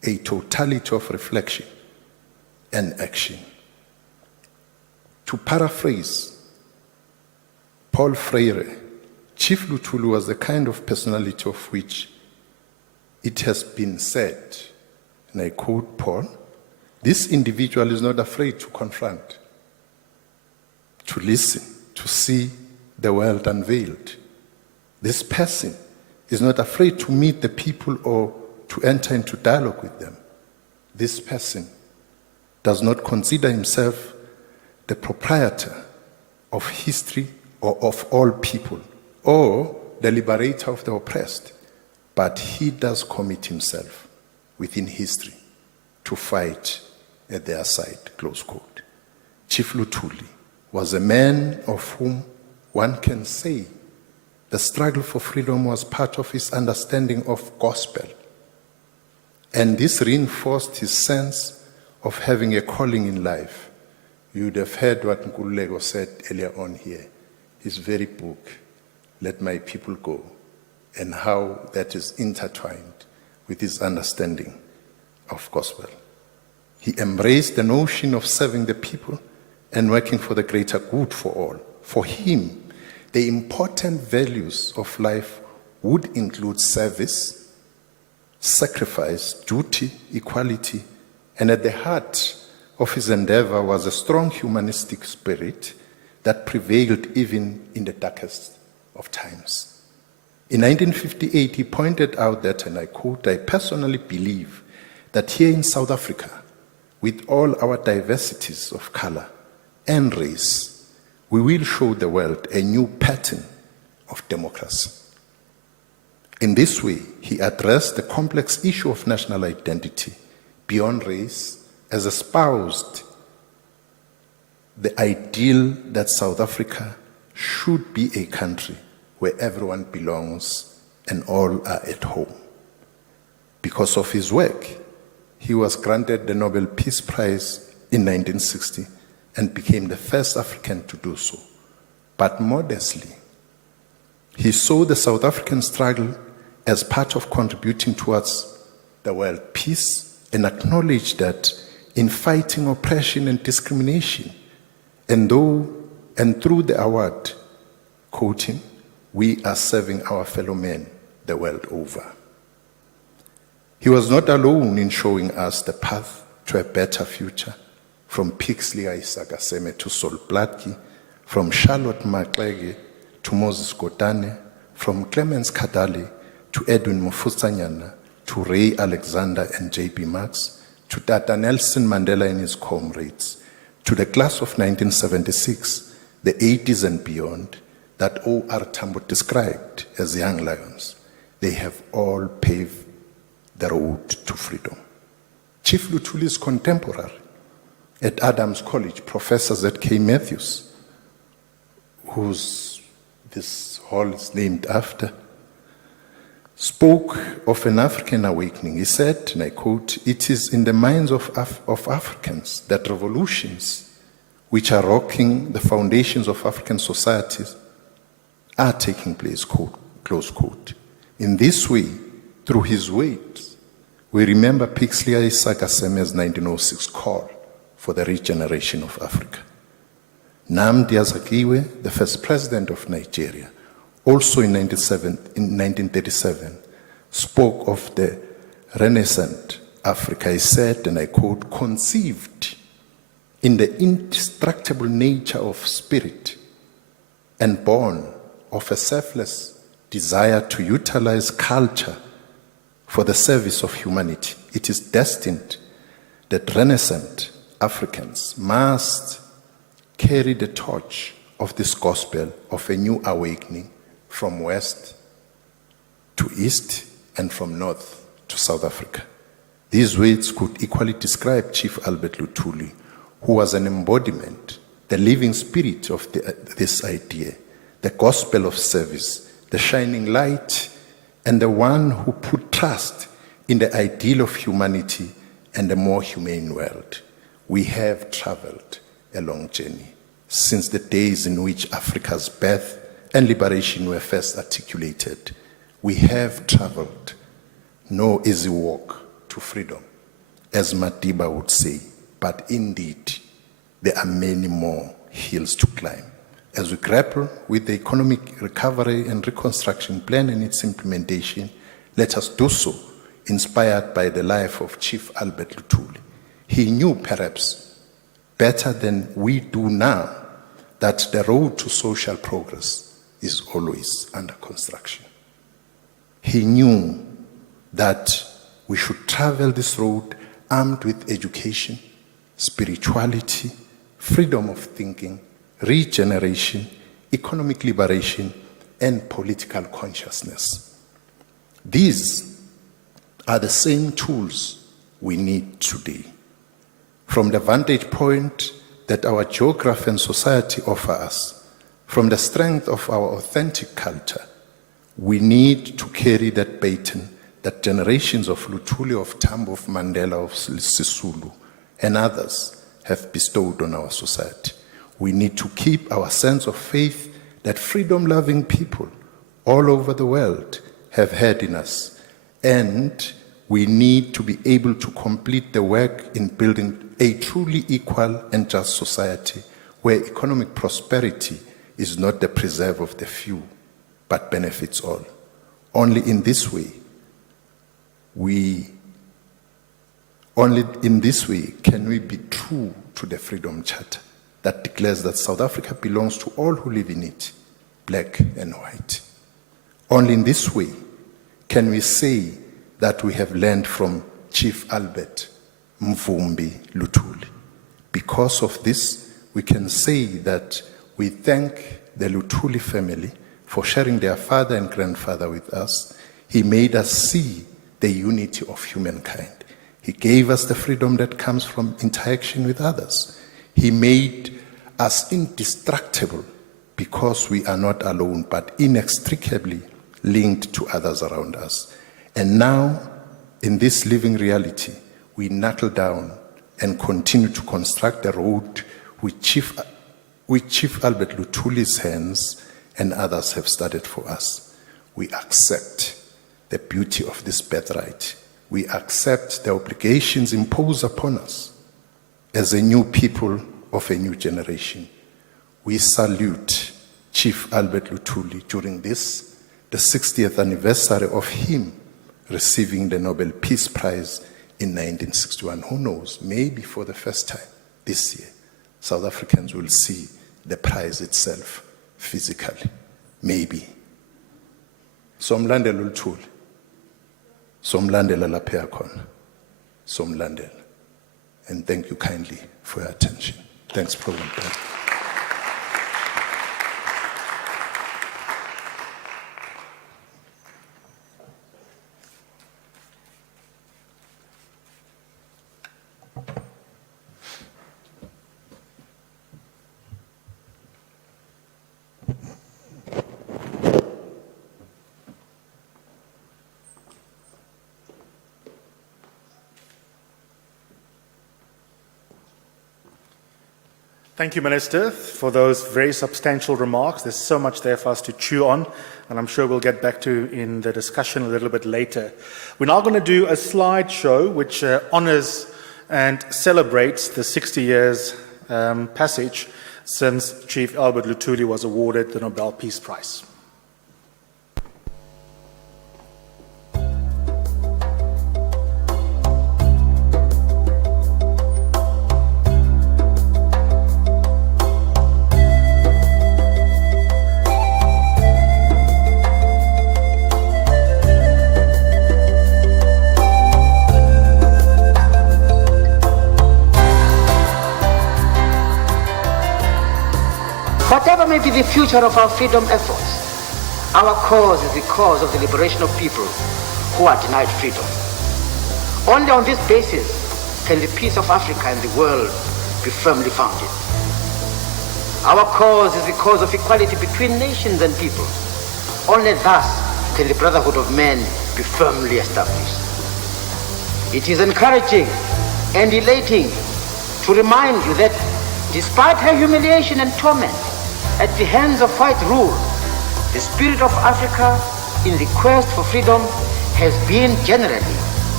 a totality of reflection and action. To paraphrase Paul Freire, Chief Luthuli was the kind of personality of which it has been said, and I quote Paul, "This individual is not afraid to confront, to listen, to see the world unveiled. This person is not afraid to meet the people or to enter into dialogue with them. This person does not consider himself the proprietor of history or of all people, or the liberator of the oppressed, but he does commit himself within history to fight at their side," close quote. Chief Luthuli was a man of whom one can say the struggle for freedom was part of his understanding of gospel, and this reinforced his sense of having a calling in life. You would have heard what Nkululeko said earlier on here, his very book, Let My People Go, and how that is intertwined with his understanding of gospel. He embraced the notion of serving the people and working for the greater good for all. For him, the important values of life would include service, sacrifice, duty, equality, and at the heart of his endeavor was a strong humanistic spirit that prevailed even in the darkest of times. In 1958, he pointed out that, and I quote, "I personally believe that here in South Africa, with all our diversities of color and race, we will show the world a new pattern of democracy." In this way, he addressed the complex issue of national identity beyond race, as espoused the ideal that South Africa should be a country where everyone belongs and all are at home. Because of his work, he was granted the Nobel Peace Prize in 1960 and became the first African to do so. But modestly, he saw the South African struggle as part of contributing towards the world peace and acknowledged that in fighting oppression and discrimination, and through the award, quoting, "we are serving our fellow men the world over." He was not alone in showing us the path to a better future, from Pixley Isagaseme to Sol Plaatje, from Charlotte Maxeke to Moses Kotane, from Clemens Kadali to Edwin Mofusanyana, to Ray Alexander and J.B. Marx, to Tata Nelson Mandela and his comrades, to the class of 1976, the 80s and beyond, that O.R. Tambo described as young lions. They have all paved the road to freedom. Chief Luthuli's contemporary at Adams College, Professor Z.K. Matthews, whose this hall is named after, spoke of an African awakening. He said, and I quote, "It is in the minds of Africans that revolutions, which are rocking the foundations of African societies, are taking place," close quote. In this way, through his words, we remember Pixley Isagaseme's 1906 call for the regeneration of Africa. Nnamdi Azikiwe, the first president of Nigeria, also in 1937, spoke of the Renaissance Africa. He said, and I quote, "conceived in the indestructible nature of spirit and born of a selfless desire to utilize culture for the service of humanity, it is destined that Renaissance Africans must carry the torch of this gospel of a new awakening from west to east and from north to South Africa." These words could equally describe Chief Albert Luthuli, who was an embodiment, the living spirit of this idea, the gospel of service, the shining light, and the one who put trust in the ideal of humanity and a more humane world. We have traveled a long journey since the days in which Africa's birth and liberation were first articulated. We have traveled no easy walk to freedom. as Madiba would say, but indeed, there are many more hills to climb. As we grapple with the economic recovery and reconstruction plan and its implementation, let us do so inspired by the life of Chief Albert Luthuli. He knew perhaps better than we do now that the road to social progress is always under construction. He knew that we should travel this road armed with education, spirituality, freedom of thinking, regeneration, economic liberation, and political consciousness. These are the same tools we need today. From the vantage point that our geography and society offer us, from the strength of our authentic culture, we need to carry that baton that generations of Luthuli, of Tambo, of Mandela, of Sisulu, and others have bestowed on our society. We need to keep our sense of faith that freedom-loving people all over the world have had in us, and we need to be able to complete the work in building a truly equal and just society where economic prosperity is not the preserve of the few, but benefits all. Only in this way can we be true to the Freedom Charter that declares that South Africa belongs to all who live in it, black and white. Only in this way can we say that we have learned from Chief Albert Mvumbi Luthuli. Because of this, we can say that we thank the Luthuli family for sharing their father and grandfather with us. He made us see the unity of humankind. He gave us the freedom that comes from interaction with others. He made us indestructible because we are not alone, but inextricably linked to others around us. And now, in this living reality, we knuckle down and continue to construct the road with Chief Albert Luthuli's hands and others have started for us. We accept the beauty of this birthright. We accept the obligations imposed upon us as a new people of a new generation. We salute Chief Albert Luthuli during this, the 60th anniversary of him receiving the Nobel Peace Prize in 1961. Who knows, maybe for the first time this year, South Africans will see the prize itself physically. Maybe. Somlandela Luthuli. Somlandela lapha khona. Somlandela. And thank you kindly for your attention. Thanks, Program Director. Thank you, Minister, for those very substantial remarks. There's so much there for us to chew on, and I'm sure we'll get back to in the discussion a little bit later. We're now going to do a slideshow which honors and celebrates the 60 years passage since Chief Albert Luthuli was awarded the Nobel Peace Prize. Whatever may be the future of our freedom efforts, our cause is the cause of the liberation of people who are denied freedom. Only on this basis can the peace of Africa and the world be firmly founded. Our cause is the cause of equality between nations and people. Only thus can the brotherhood of men be firmly established. It is encouraging and elating to remind you that despite her humiliation and torment at the hands of white rule, the spirit of Africa in the quest for freedom has been generally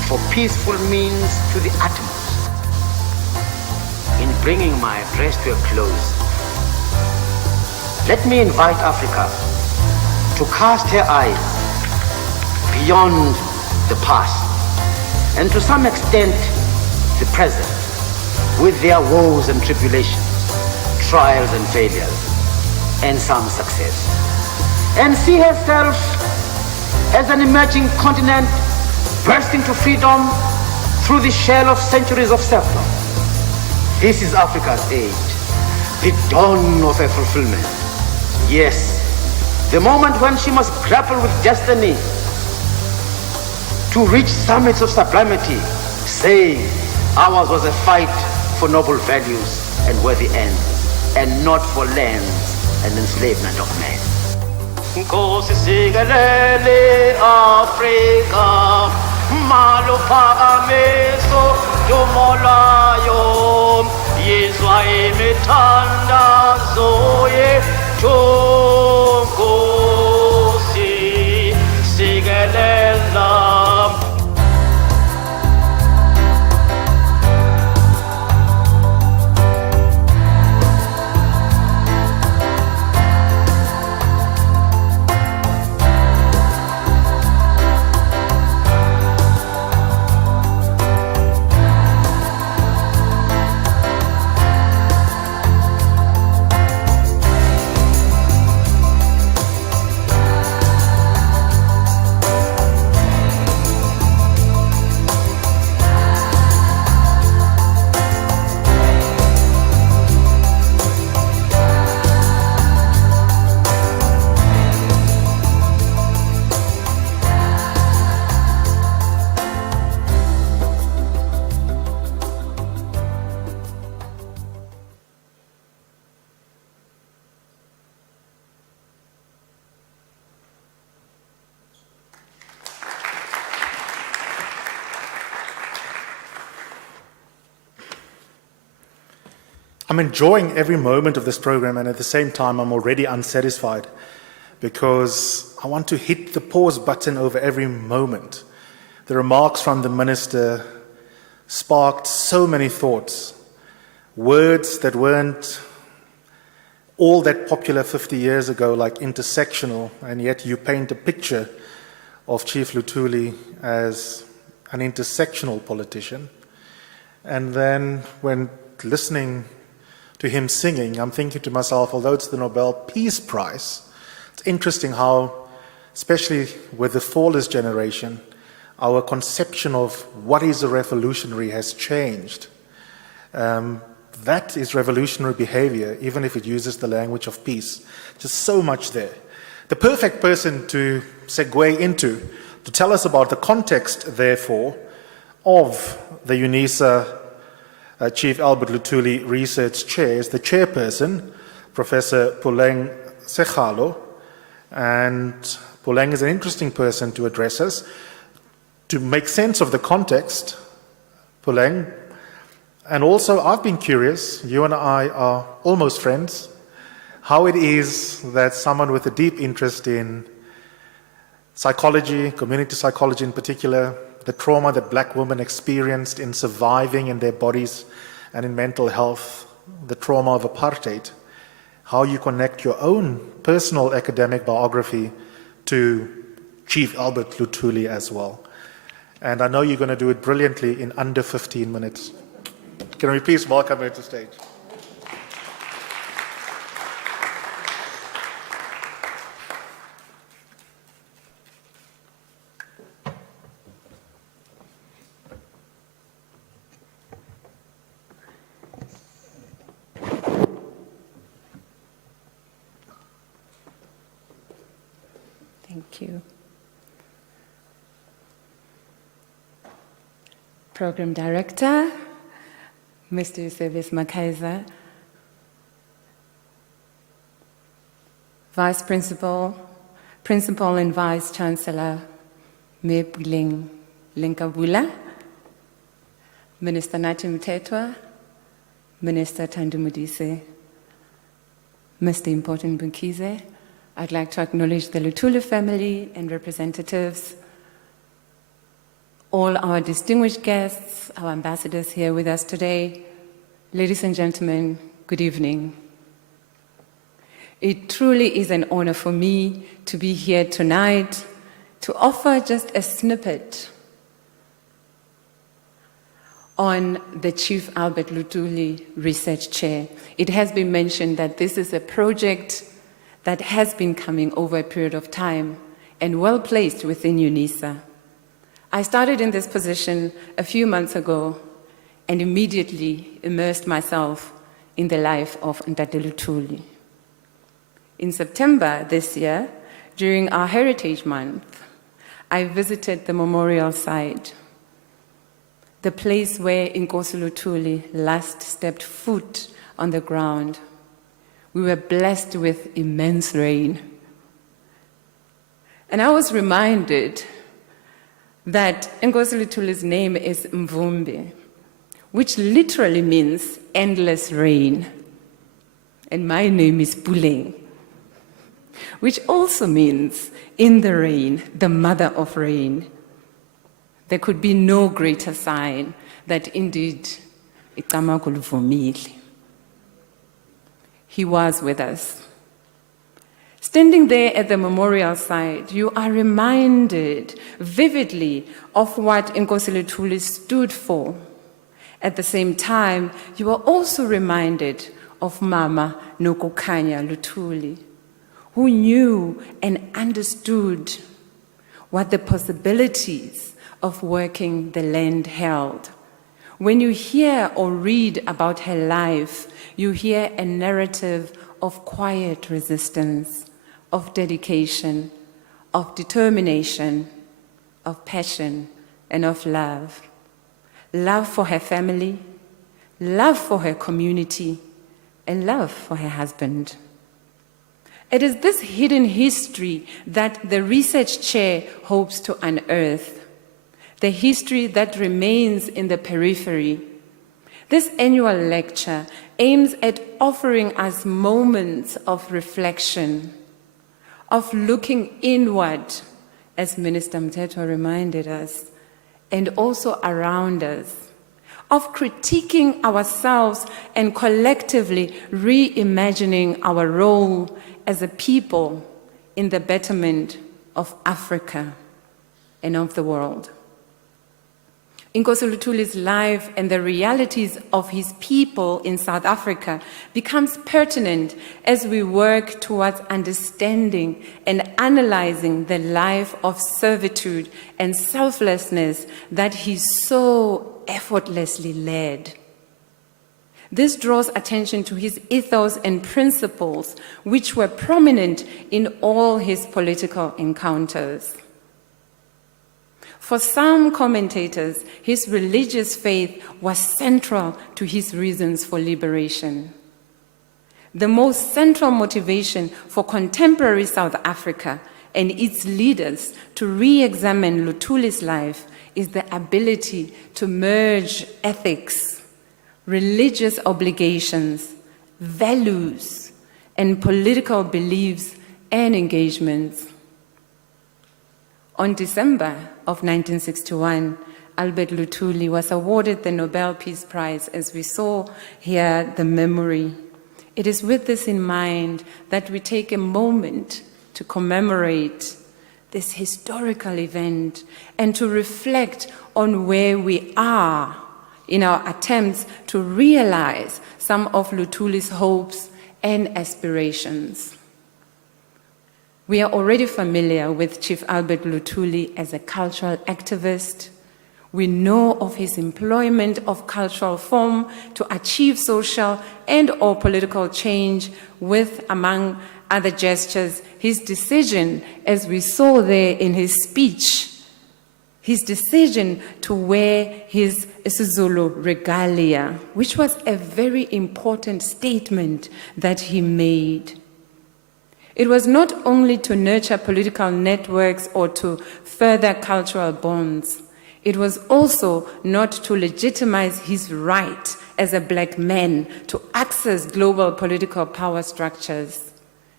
for peaceful means to the utmost. In bringing my address to a close, let me invite Africa to cast her eyes beyond the past and to some extent the present, with their woes and tribulations, trials and failures, and some success, and see herself as an emerging continent bursting to freedom through the shell of centuries of serfdom. This is Africa's age, the dawn of her fulfillment. Yes, the moment when she must grapple with destiny to reach summits of sublimity, saying, ours was a fight for noble values and worthy ends, and not for lands and enslavement of men. Nkosi sikelele Afrika, maluphakameso dumolayo, yizwa imithandazo yethu, Nkosi sikelela. I'm enjoying every moment of this program, and at the same time, I'm already unsatisfied because I want to hit the pause button over every moment. The remarks from the minister sparked so many thoughts, words that weren't all that popular 50 years ago, like intersectional, and yet you paint a picture of Chief Luthuli as an intersectional politician. And then when listening to him singing, I'm thinking to myself, although it's the Nobel Peace Prize, it's interesting how, especially with the Fallers generation, our conception of what is a revolutionary has changed. That is revolutionary behavior, even if it uses the language of peace. Just so much there. The perfect person to segue into, to tell us about the context, therefore, of the Unisa Chief Albert Luthuli Research Chair is the chairperson, Professor Puleng Sekgalo. And Puleng is an interesting person to address us. To make sense of the context, Puleng, and also I've been curious, you and I are almost friends, how it is that someone with a deep interest in psychology, community psychology in particular, the trauma that black women experienced in surviving in their bodies and in mental health, the trauma of apartheid, how you connect your own personal academic biography to Chief Albert Luthuli as well. And I know you're going to do it brilliantly in under 15 minutes. Can we please welcome her to stage? Thank you. Program Director, Mr. Eusebius Makaiza, Vice Principal, Principal and Vice Chancellor, Mepuleng Lenkabula, Minister Nathi Mthethwa, Minister Thando Modise, Mr. Important Bunkize, I'd like to acknowledge the Luthuli family and representatives, all our distinguished guests, our ambassadors here with us today, ladies and gentlemen, good evening. It truly is an honor for me to be here tonight to offer just a snippet on the Chief Albert Luthuli Research Chair. It has been mentioned that this is a project that has been coming over a period of time and well placed within Unisa. I started in this position a few months ago and immediately immersed myself in the life of Untitled Luthuli. In September this year, during our Heritage Month, I visited the memorial site, the place where Inkosi Luthuli last stepped foot on the ground. We were blessed with immense rain. And I was reminded that Inkosi Luthuli's name is Mvumbi, which literally means endless rain. And my name is Puleng, which also means in the rain, the mother of rain. There could be no greater sign that indeed Ikamakul Vumili. He was with us. Standing there at the memorial site, you are reminded vividly of what Inkosi Luthuli stood for. At the same time, you are also reminded of Mama Nokukhanya Luthuli, who knew and understood what the possibilities of working the land held. When you hear or read about her life, you hear a narrative of quiet resistance, of dedication, of determination, of passion, and of love. Love for her family, love for her community, and love for her husband. It is this hidden history that the research chair hopes to unearth, the history that remains in the periphery. This annual lecture aims at offering us moments of reflection, of looking inward, as Minister Mteto reminded us, and also around us, of critiquing ourselves and collectively reimagining our role as a people in the betterment of Africa and of the world. Inkosi Luthuli's life and the realities of his people in South Africa becomes pertinent as we work towards understanding and analyzing the life of servitude and selflessness that he so effortlessly led. This draws attention to his ethos and principles, which were prominent in all his political encounters. For some commentators, his religious faith was central to his reasons for liberation. The most central motivation for contemporary South Africa and its leaders to re-examine Luthuli's life is the ability to merge ethics, religious obligations, values, and political beliefs and engagements. On December of 1961, Albert Luthuli was awarded the Nobel Peace Prize, as we saw here the memory. It is with this in mind that we take a moment to commemorate this historical event and to reflect on where we are in our attempts to realize some of Luthuli's hopes and aspirations. We are already familiar with Chief Albert Luthuli as a cultural activist. We know of his employment of cultural form to achieve social and/or political change with, among other gestures, his decision, as we saw there in his speech, his decision to wear his isiZulu regalia, which was a very important statement that he made. It was not only to nurture political networks or to further cultural bonds. It was also not to legitimize his right as a black man to access global political power structures.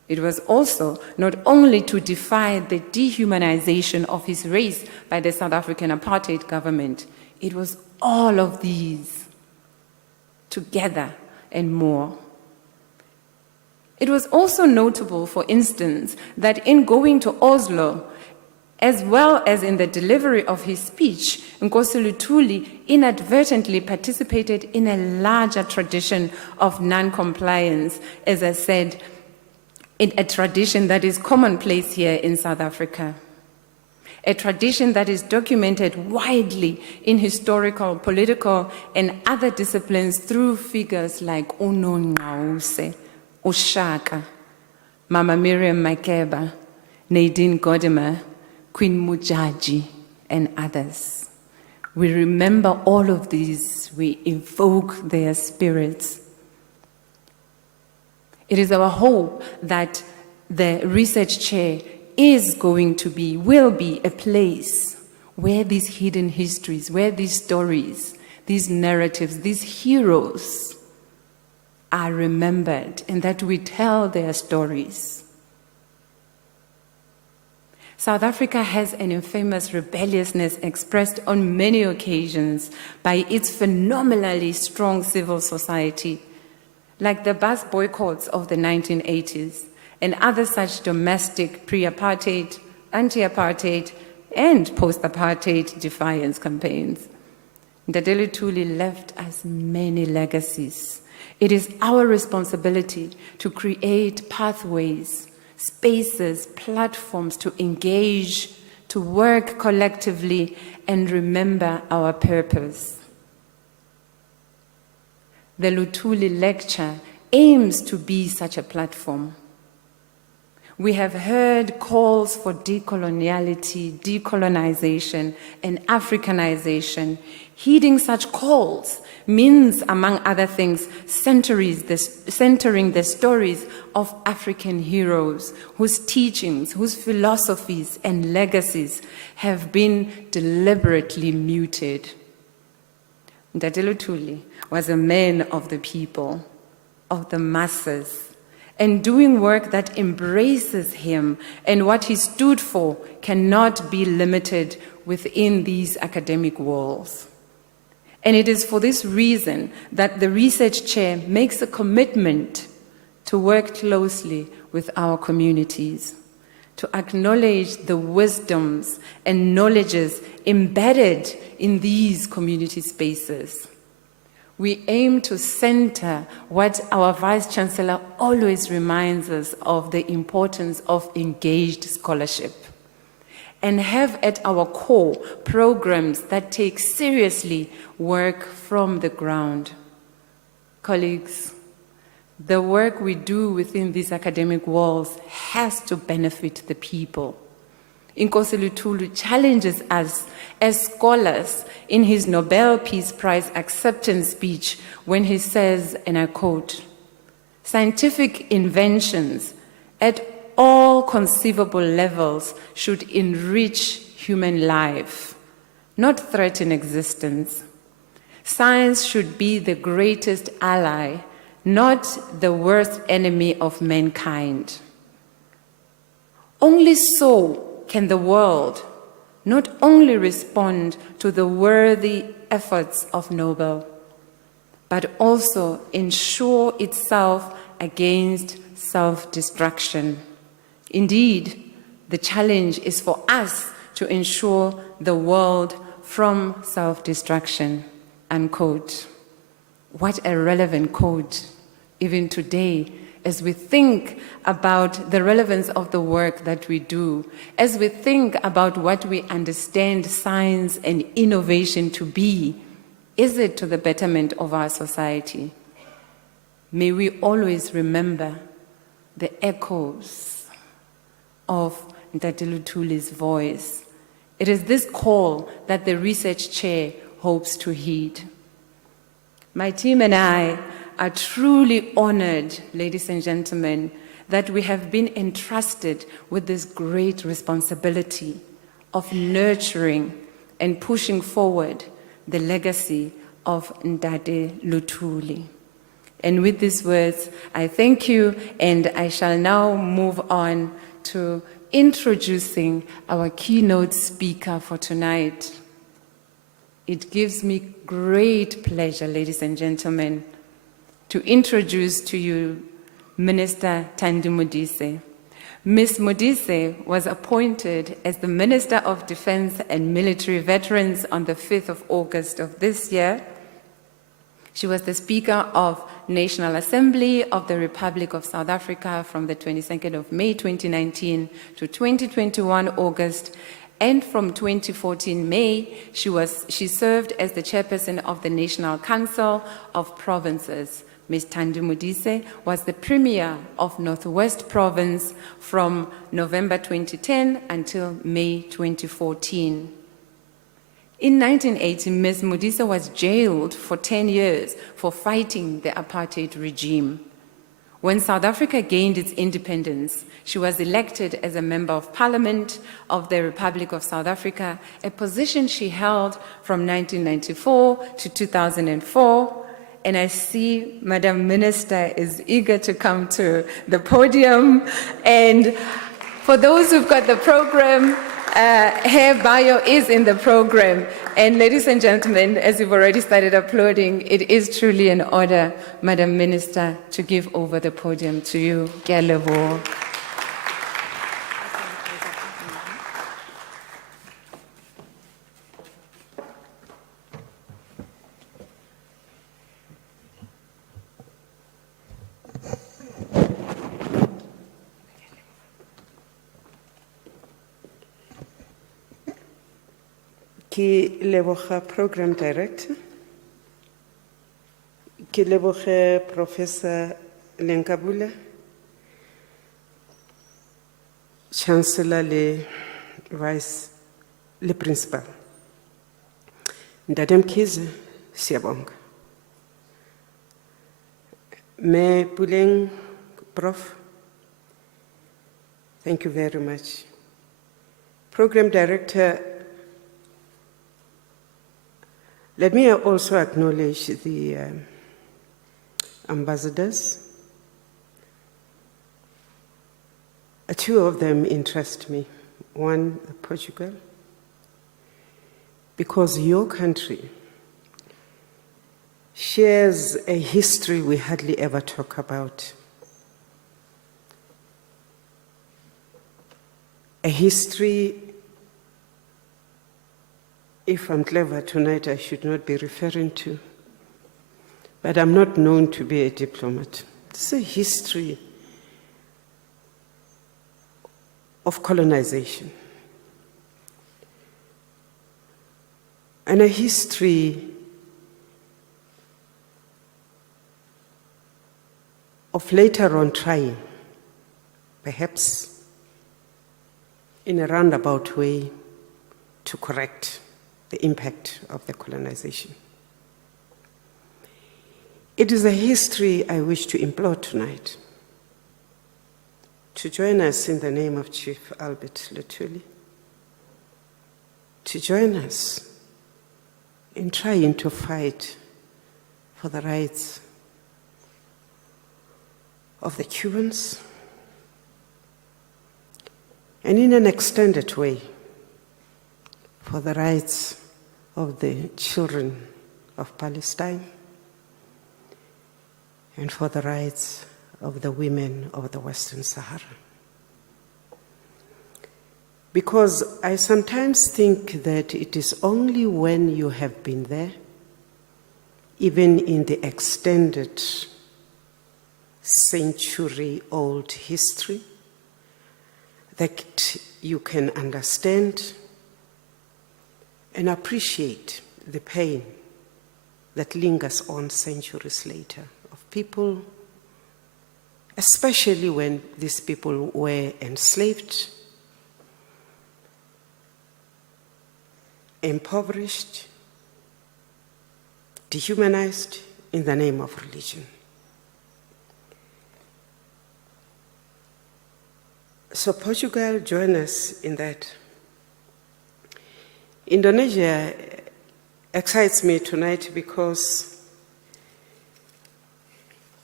It was also not only to defy the dehumanization of his race by the South African apartheid government, it was all of these together and more. It was also notable, for instance, that in going to Oslo, as well as in the delivery of his speech, Nkosi Luthuli inadvertently participated in a larger tradition of non-compliance, as I said, in a tradition that is commonplace here in South Africa. A tradition that is documented widely in historical, political, and other disciplines through figures like uNongqawuse, uShaka, Mama Miriam Makeba, Nadine Gordimer, Queen Mujaji, and others. We remember all of these, we invoke their spirits. It is our hope that the research chair will be a place where these hidden histories, where these stories, these narratives, these heroes are remembered, and that we tell their stories. South Africa has an infamous rebelliousness expressed on many occasions by its phenomenally strong civil society, like the bus boycotts of the 1980s and other such domestic pre-apartheid, anti-apartheid, and post-apartheid defiance campaigns. Ndadeli Luthuli left us many legacies. It is our responsibility to create pathways, spaces, platforms to engage, to work collectively, and remember our purpose. The Luthuli lecture aims to be such a platform. We have heard calls for decoloniality, decolonization, and Africanization. Heeding such calls means, among other things, centering the stories of African heroes whose teachings, whose philosophies and legacies have been deliberately muted. Ndadeli Luthuli was a man of the people, of the masses, and doing work that embraces him and what he stood for cannot be limited within these academic walls. And it is for this reason that the research chair makes a commitment to work closely with our communities, to acknowledge the wisdoms and knowledges embedded in these community spaces. We aim to center what our Vice Chancellor always reminds us of, the importance of engaged scholarship, and have at our core programs that take seriously work from the ground. Colleagues, the work we do within these academic walls has to benefit the people. Nkosi Luthuli challenges us as scholars in his Nobel Peace Prize acceptance speech when he says, and I quote, "Scientific inventions at all conceivable levels should enrich human life, not threaten existence. Science should be the greatest ally, not the worst enemy of mankind. Only so can the world not only respond to the worthy efforts of Nobel, but also ensure itself against self-destruction. Indeed, the challenge is for us to ensure the world from self-destruction," unquote. What a relevant quote, even today, as we think about the relevance of the work that we do, as we think about what we understand science and innovation to be. Is it to the betterment of our society? May we always remember the echoes of Ndadeli Luthuli's voice. It is this call that the research chair hopes to heed. My team and I are truly honored, ladies and gentlemen, that we have been entrusted with this great responsibility of nurturing and pushing forward the legacy of Ndadeli Luthuli. And with these words, I thank you, and I shall now move on to introducing our keynote speaker for tonight. It gives me great pleasure, ladies and gentlemen, to introduce to you Minister Thandi Modise. Ms. Modise was appointed as the Minister of Defense and Military Veterans on the 5th of August of this year. She was the Speaker of National Assembly of the Republic of South Africa from the 22nd of May 2019 to 2021 August, and from 2014 May, she served as the Chairperson of the National Council of Provinces. Ms. Thandi Modise was the Premier of Northwest Province from November 2010 until May 2014. In 1980, Ms. Modise was jailed for 10 years for fighting the apartheid regime. When South Africa gained its independence, she was elected as a Member of Parliament of the Republic of South Africa, a position she held from 1994 to 2004. And I see Madam Minister is eager to come to the podium. And for those who've got the program, her bio is in the program. And ladies and gentlemen, as you've already started applauding, it is truly an honor, Madam Minister, to give over the podium to you. Ke a leboha. Ke leboga Program Director, ke leboge Professor Lenkabula, Chancellor le Vice le Principal. Ntate Mkhize, siyabonga. Me Puleng, Prof, thank you very much. Program Director, let me also acknowledge the ambassadors. Two of them interest me. One, Portugal, because your country shares a history we hardly ever talk about. A history, if I'm clever tonight, I should not be referring to, but I'm not known to be a diplomat. It's a history of colonization and a history of later on trying, perhaps in a roundabout way, to correct the impact of the colonization. It is a history I wish to implore tonight to join us in the name of Chief Albert Luthuli, to join us in trying to fight for the rights of the Cubans, and in an extended way, for the rights of the children of Palestine, and for the rights of the women of the Western Sahara. Because I sometimes think that it is only when you have been there, even in the extended century-old history, that you can understand and appreciate the pain that lingers on centuries later of people, especially when these people were enslaved, impoverished, dehumanized in the name of religion. So Portugal joined us in that. Indonesia excites me tonight because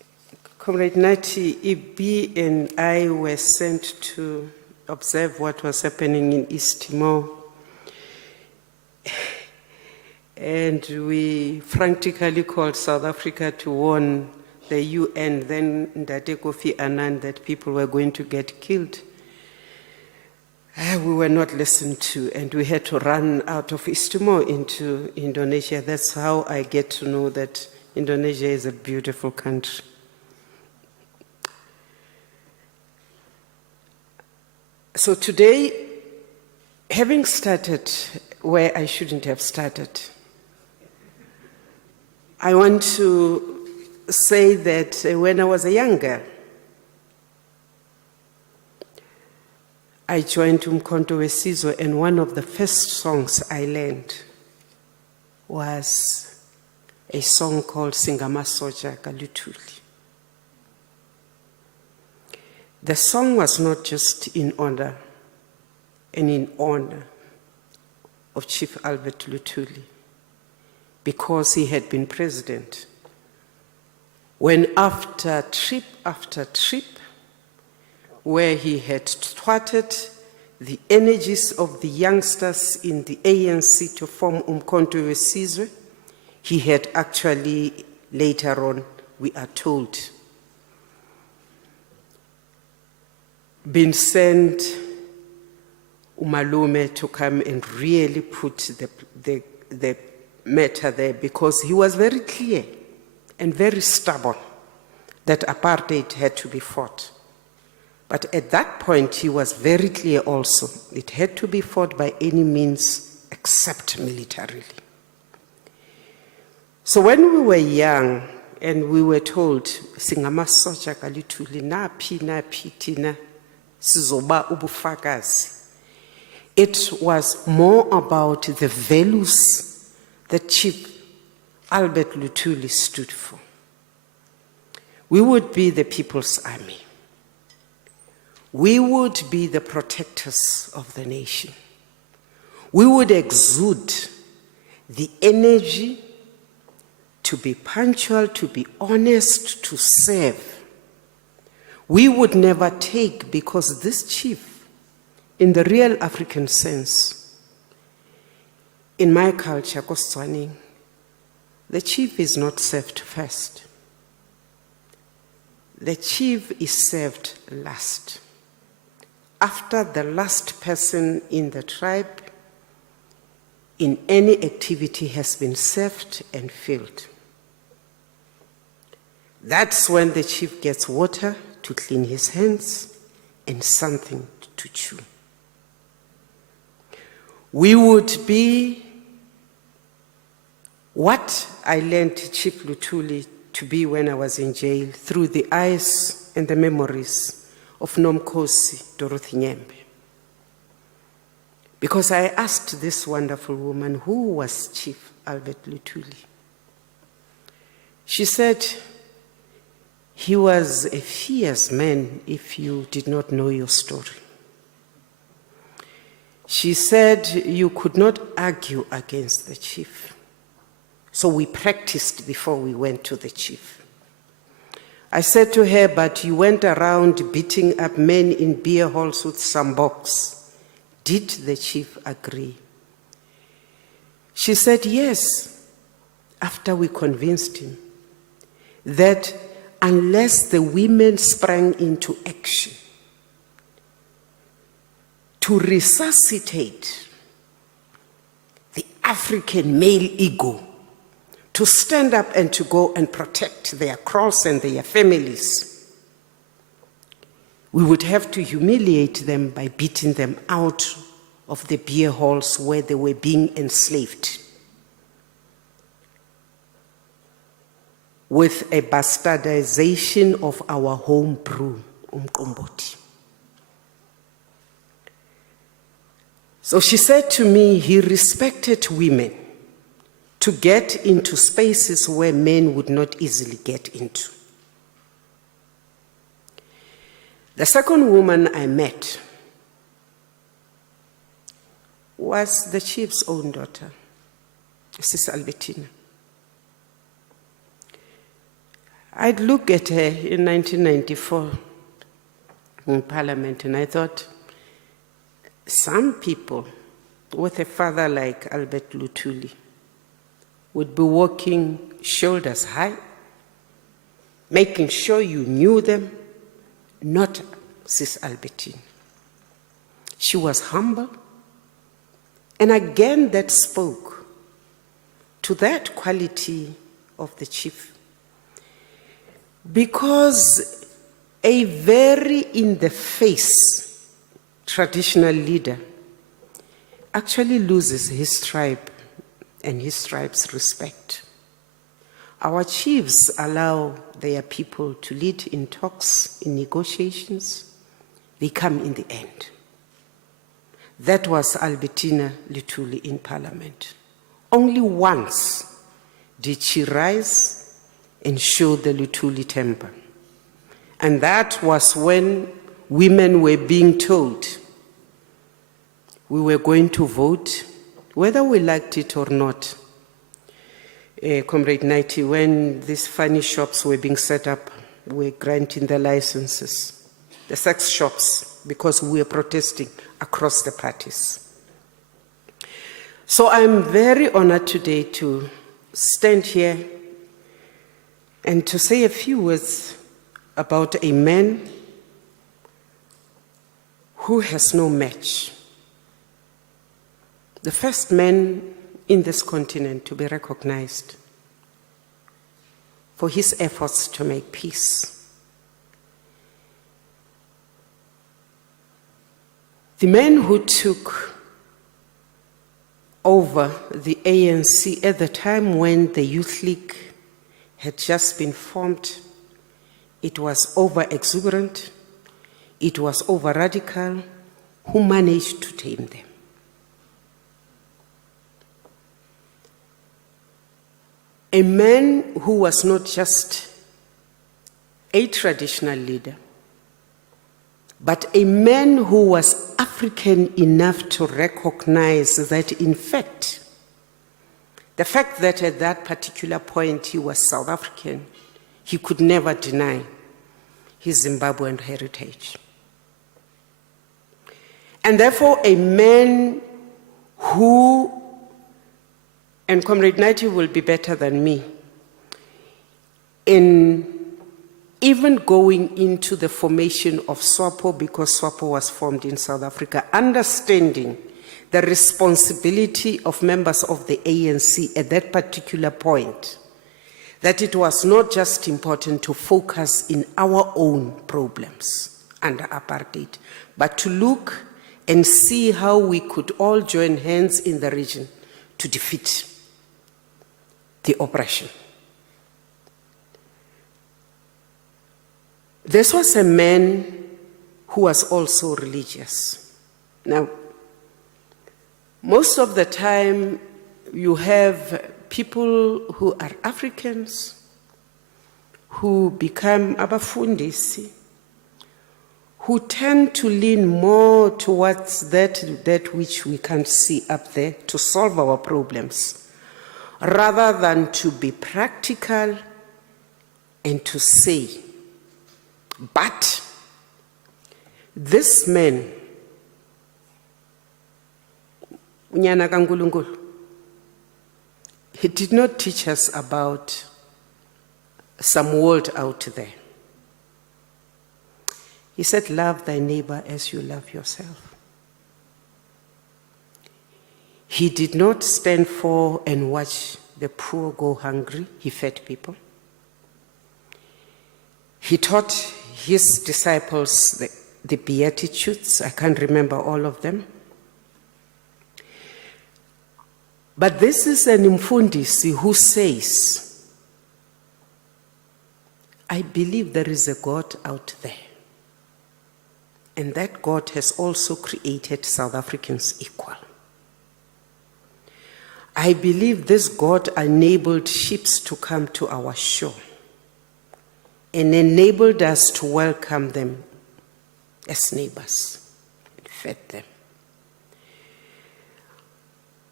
Comrade Nati, Ibi and I were sent to observe what was happening in East Timor. And we frantically called South Africa to warn the UN, then Ndate Kofi Annan, that people were going to get killed. We were not listened to, and we had to run out of East Timor into Indonesia. That's how I get to know that Indonesia is a beautiful country. So today, having started where I shouldn't have started, I want to say that when I was a young girl, I joined Umkhonto weSizwe, and one of the first songs I learned was a song called Singamasoja ka Luthuli. The song was not just in honor and in honor of Chief Albert Luthuli, because he had been president, when after trip, where he had thwarted the energies of the youngsters in the ANC to form Umkhonto weSizwe, he had actually, later on, we are told, been sent Umalume to come and really put the matter there, because he was very clear and very stubborn that apartheid had to be fought. But at that point, he was very clear also, it had to be fought by any means except militarily. So when we were young and we were told, Singamasoja ka Luthuli, naphi tina sizoba ubufakazi, it was more about the values that Chief Albert Luthuli stood for. We would be the people's army. We would be the protectors of the nation. We would exude the energy to be punctual, to be honest, to serve. We would never take, because this chief, in the real African sense, in my culture, KwaSitswana, the chief is not served first. The chief is served last. After the last person in the tribe in any activity has been served and filled, that's when the chief gets water to clean his hands and something to chew. We would be what I learned Chief Luthuli to be when I was in jail, through the eyes and the memories of Nomkhosi Dorothy Nyembe. Because I asked this wonderful woman, who was Chief Albert Luthuli? She said, he was a fierce man if you did not know your story. She said you could not argue against the chief. So we practiced before we went to the chief. I said to her, but you went around beating up men in beer halls with some box. Did the chief agree? She said, yes, after we convinced him that unless the women sprang into action to resuscitate the African male ego, to stand up and to go and protect their cross and their families, we would have to humiliate them by beating them out of the beer halls where they were being enslaved, with a bastardization of our home brew, umqombothi. So she said to me, he respected women to get into spaces where men would not easily get into. The second woman I met was the chief's own daughter, Sis Albertina. I'd look at her in 1994 in Parliament and I thought, some people with a father like Albert Luthuli would be walking shoulders high, making sure you knew them, not Sis Albertine. She was humble, and again that spoke to that quality of the chief. Because a very in-the-face traditional leader actually loses his tribe and his tribe's respect. Our chiefs allow their people to lead in talks, in negotiations. They come in the end. That was Albertina Luthuli in Parliament. Only once did she rise and show the Luthuli temper. And that was when women were being told we were going to vote, whether we liked it or not. Comrade Knighty, when these funny shops were being set up, we were granting the licenses, the sex shops, because we were protesting across the parties. So I'm very honored today to stand here and to say a few words about a man who has no match. The first man in this continent to be recognized for his efforts to make peace. The man who took over the ANC at the time when the Youth League had just been formed. It was over-exuberant, it was over-radical, who managed to tame them. A man who was not just a traditional leader, but a man who was African enough to recognize that, in fact, the fact that at that particular point he was South African, he could never deny his Zimbabwean heritage. And therefore, a man who, and Comrade Knighty will be better than me, in even going into the formation of SWAPO, because SWAPO was formed in South Africa, understanding the responsibility of members of the ANC at that particular point, that it was not just important to focus in our own problems under apartheid, but to look and see how we could all join hands in the region to defeat the oppression. This was a man who was also religious. Now, most of the time you have people who are Africans who become abafundisi, who tend to lean more towards that which we can't see up there to solve our problems, rather than to be practical and to say, but this man, Unyana kaNkulunkulu, he did not teach us about some world out there. He said, love thy neighbor as you love yourself. He did not stand for and watch the poor go hungry. He fed people. He taught his disciples the Beatitudes. I can't remember all of them. But this is an Mfundisi who says, I believe there is a God out there. And that God has also created South Africans equal. I believe this God enabled ships to come to our shore and enabled us to welcome them as neighbors and fed them.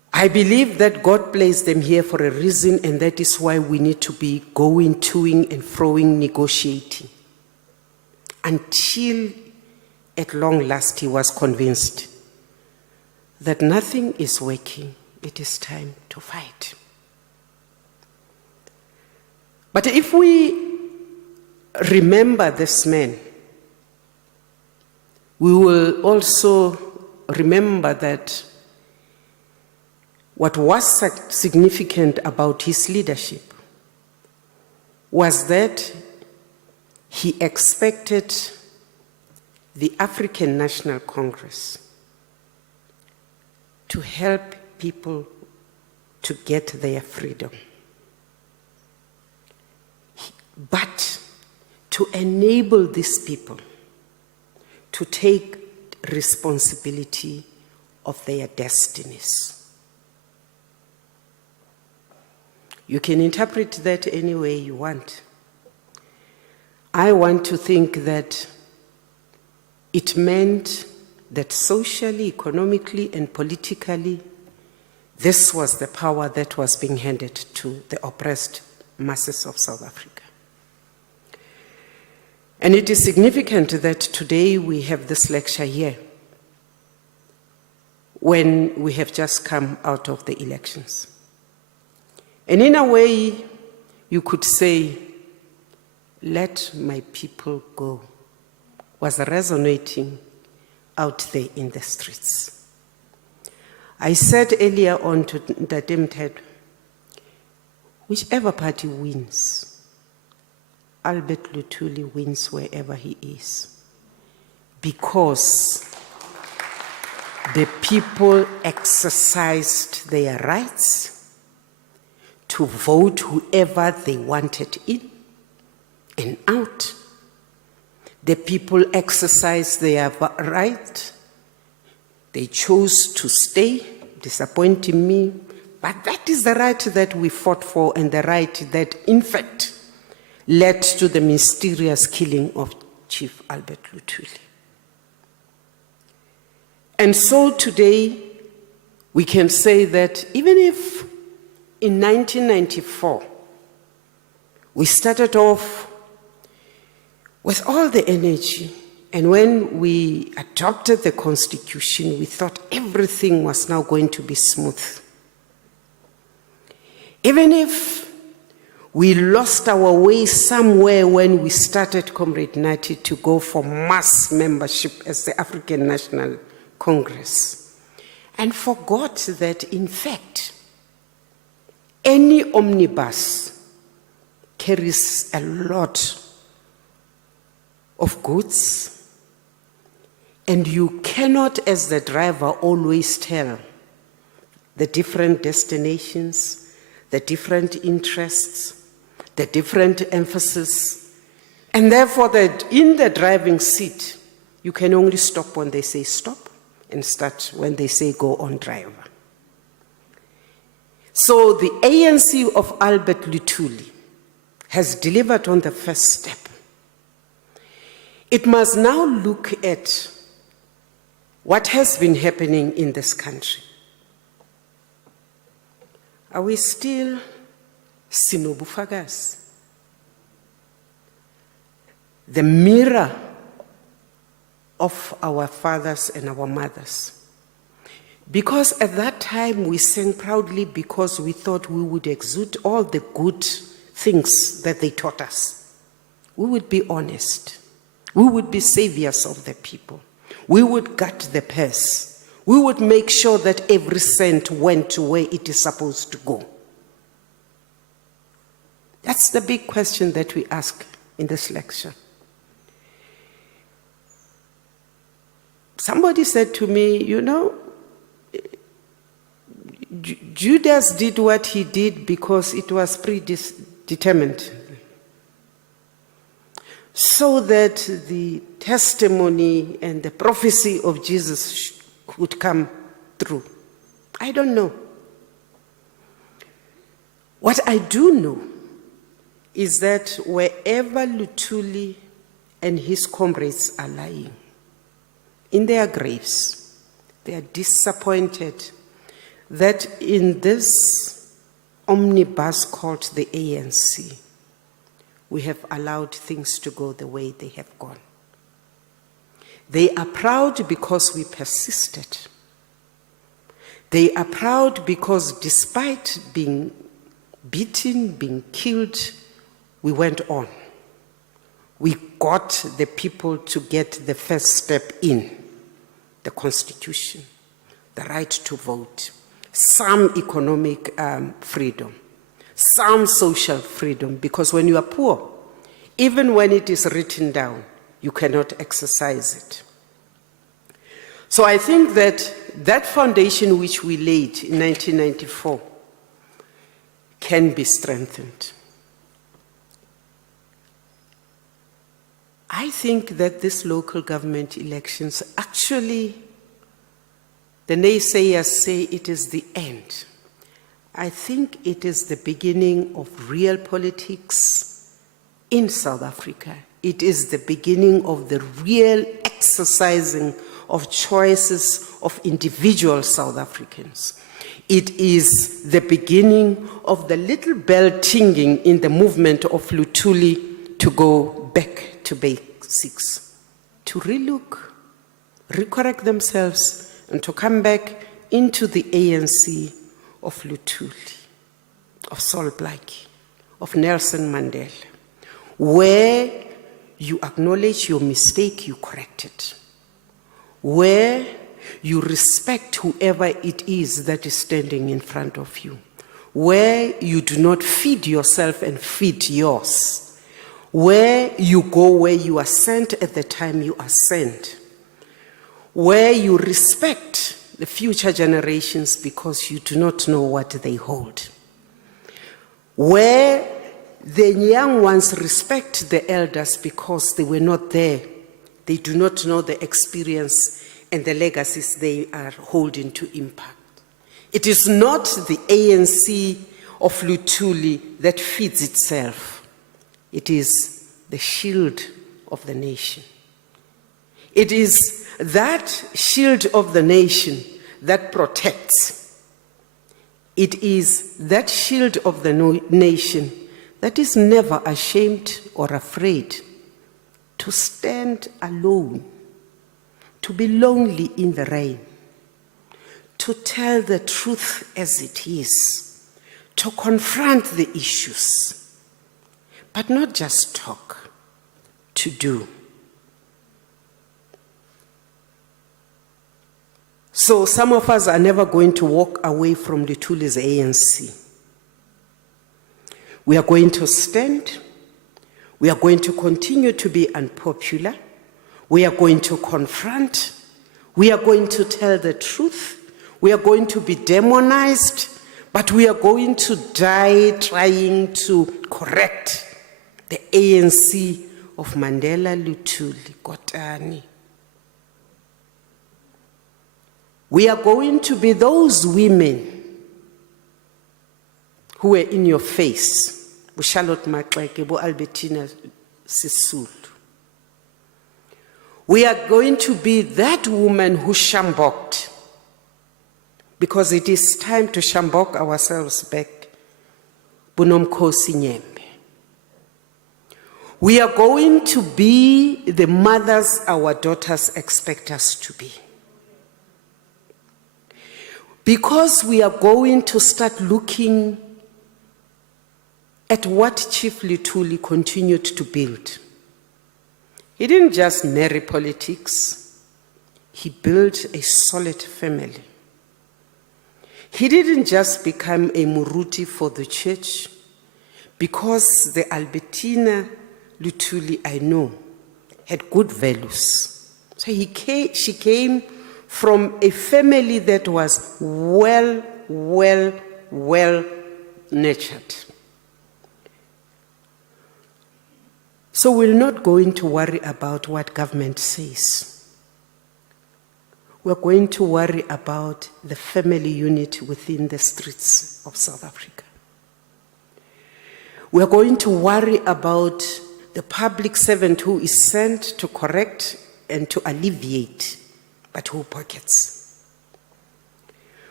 I believe that God placed them here for a reason, and that is why we need to be going, toing, and froing, negotiating. Until at long last he was convinced that nothing is working, it is time to fight. But if we remember this man, we will also remember that what was significant about his leadership was that he expected the African National Congress to help people to get their freedom, but to enable these people to take responsibility of their destinies. You can interpret that any way you want. I want to think that it meant that socially, economically, and politically, this was the power that was being handed to the oppressed masses of South Africa. And it is significant that today we have this lecture here when we have just come out of the elections. And in a way, you could say, "Let my people go," was resonating out there in the streets. I said earlier on to Untitled, whichever party wins, Albert Luthuli wins wherever he is, because the people exercised their rights to vote whoever they wanted in and out. The people exercised their right. They chose to stay, disappointing me. But that is the right that we fought for, and the right that, in fact, led to the mysterious killing of Chief Albert Luthuli. And so today, we can say that even if in 1994, we started off with all the energy, and when we adopted the Constitution, we thought everything was now going to be smooth. Even if we lost our way somewhere when we started Comrade Nati to go for mass membership as the African National Congress, and forgot that, in fact, any omnibus carries a lot of goods, and you cannot, as the driver, always tell the different destinations, the different interests, the different emphasis, and therefore that in the driving seat, you can only stop when they say stop and start when they say go on, driver. So the ANC of Albert Luthuli has delivered on the first step. It must now look at what has been happening in this country. Are we still sinobufakazi? The mirror of our fathers and our mothers. Because at that time we sang proudly because we thought we would exude all the good things that they taught us. We would be honest. We would be saviors of the people. We would gut the purse. We would make sure that every cent went to where it is supposed to go. That's the big question that we ask in this lecture. Somebody said to me, you know, Judas did what he did because it was predetermined, so that the testimony and the prophecy of Jesus would come through. I don't know. What I do know is that wherever Luthuli and his comrades are lying, in their graves, they are disappointed that in this omnibus called the ANC, we have allowed things to go the way they have gone. They are proud because we persisted. They are proud because despite being beaten, being killed, we went on. We got the people to get the first step in, the Constitution, the right to vote, some economic freedom, some social freedom, because when you are poor, even when it is written down, you cannot exercise it. So I think that that foundation which we laid in 1994 can be strengthened. I think that these local government elections, actually, the naysayers say it is the end. I think it is the beginning of real politics in South Africa. It is the beginning of the real exercising of choices of individual South Africans. It is the beginning of the little bell tinging in the movement of Luthuli to go back to basics, to relook, recorrect themselves, and to come back into the ANC of Luthuli, of Sol Blaki, of Nelson Mandela, where you acknowledge your mistake, you correct it, where you respect whoever it is that is standing in front of you, where you do not feed yourself and feed yours, where you go where you are sent at the time you are sent, where you respect the future generations because you do not know what they hold, where the young ones respect the elders because they were not there. They do not know the experience and the legacies they are holding to impact. It is not the ANC of Luthuli that feeds itself. It is the shield of the nation. It is that shield of the nation that protects. It is that shield of the nation that is never ashamed or afraid to stand alone, to be lonely in the rain, to tell the truth as it is, to confront the issues, but not just talk, to do. So some of us are never going to walk away from Luthuli's ANC. We are going to stand. We are going to continue to be unpopular. We are going to confront. We are going to tell the truth. We are going to be demonized, but we are going to die trying to correct the ANC of Mandela, Luthuli, Kotani. We are going to be those women who were in your face. Charlotte Maxeke, Albertina Sisulu. We are going to be that woman who shamboked, because it is time to shambok ourselves back. Bunomkhosi Nyembe. We are going to be the mothers our daughters expect us to be. Because we are going to start looking at what Chief Luthuli continued to build. He didn't just marry politics, he built a solid family. He didn't just become a Muruti for the church, because the Albertina Luthuli I know had good values. So she came from a family that was well nurtured. So we're not going to worry about what government says. We're going to worry about the family unit within the streets of South Africa. We're going to worry about the public servant who is sent to correct and to alleviate, but who pockets.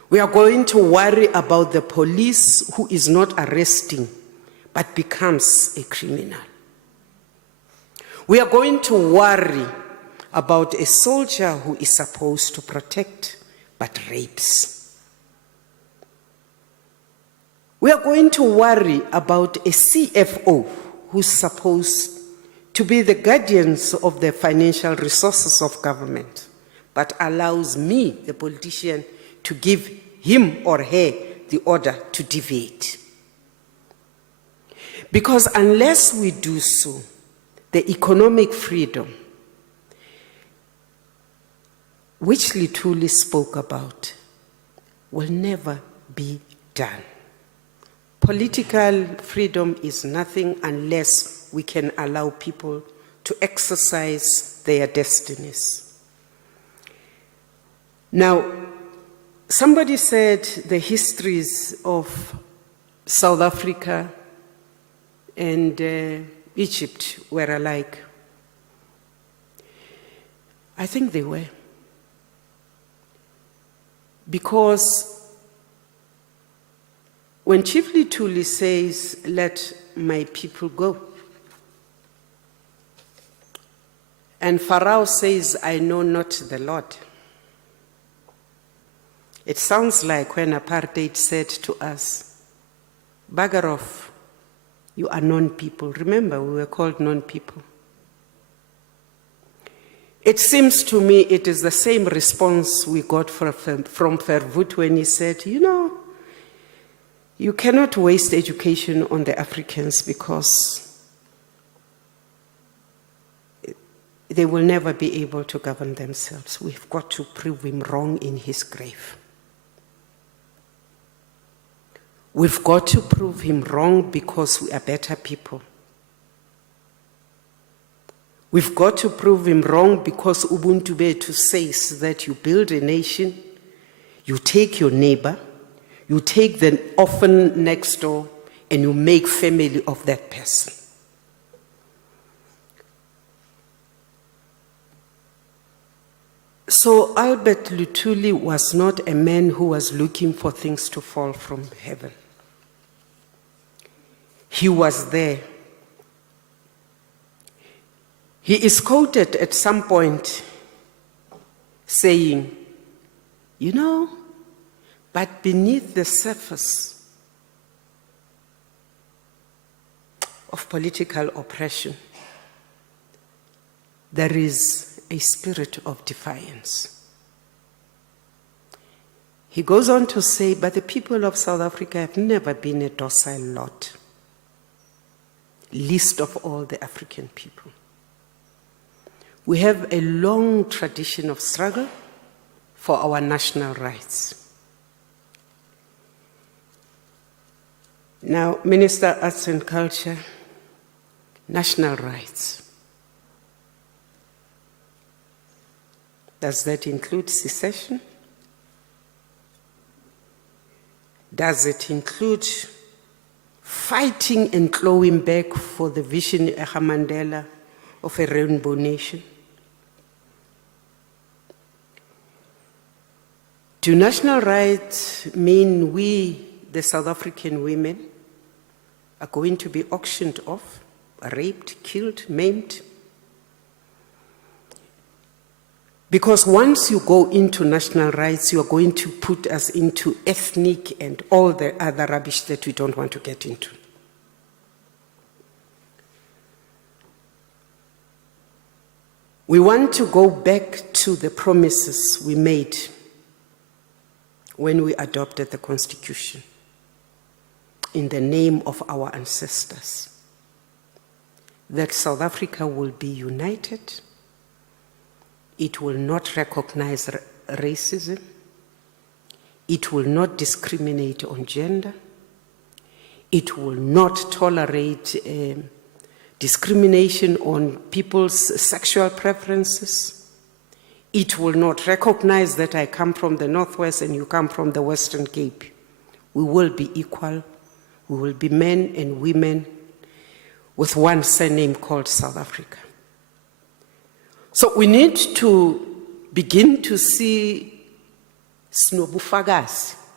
We are going to worry about the police who is not arresting but becomes a criminal. We are going to worry about a soldier who is supposed to protect but rapes. We are going to worry about a CFO who's supposed to be the guardians of the financial resources of government, but allows me, the politician, to give him or her the order to deviate. Because unless we do so, the economic freedom which Luthuli spoke about will never be done. Political freedom is nothing unless we can allow people to exercise their destinies. Now, somebody said the histories of South Africa and Egypt were alike. I think they were. Because when Chief Luthuli says, "Let my people go," and Pharaoh says, "I know not the Lord," it sounds like when Apartheid said to us, "Bugger off, you are non-people." Remember, we were called non-people. It seems to me it is the same response we got from Verwoerd when he said, "You know, you cannot waste education on the Africans because they will never be able to govern themselves. We've got to prove him wrong in his grave." We've got to prove him wrong because we are better people. We've got to prove him wrong because Ubuntu Betu says that you build a nation, you take your neighbor, you take the orphan next door, and you make family of that person. So Albert Luthuli was not a man who was looking for things to fall from heaven. He was there. He is quoted at some point saying, "You know, but beneath the surface of political oppression, there is a spirit of defiance." He goes on to say, "But the people of South Africa have never been a docile lot, least of all the African people. We have a long tradition of struggle for our national rights." Now, Minister Arts and Culture, national rights. Does that include secession? Does it include fighting and clawing back for the vision of Mandela of a rainbow nation? Do national rights mean we, the South African women, are going to be auctioned off, raped, killed, maimed? Because once you go into national rights, you are going to put us into ethnic and all the other rubbish that we don't want to get into. We want to go back to the promises we made when we adopted the Constitution in the name of our ancestors, that South Africa will be united. It will not recognize racism. It will not discriminate on gender. It will not tolerate discrimination on people's sexual preferences. It will not recognize that I come from the Northwest and you come from the Western Cape. We will be equal. We will be men and women with one surname called South Africa. So we need to begin to see snobufagazi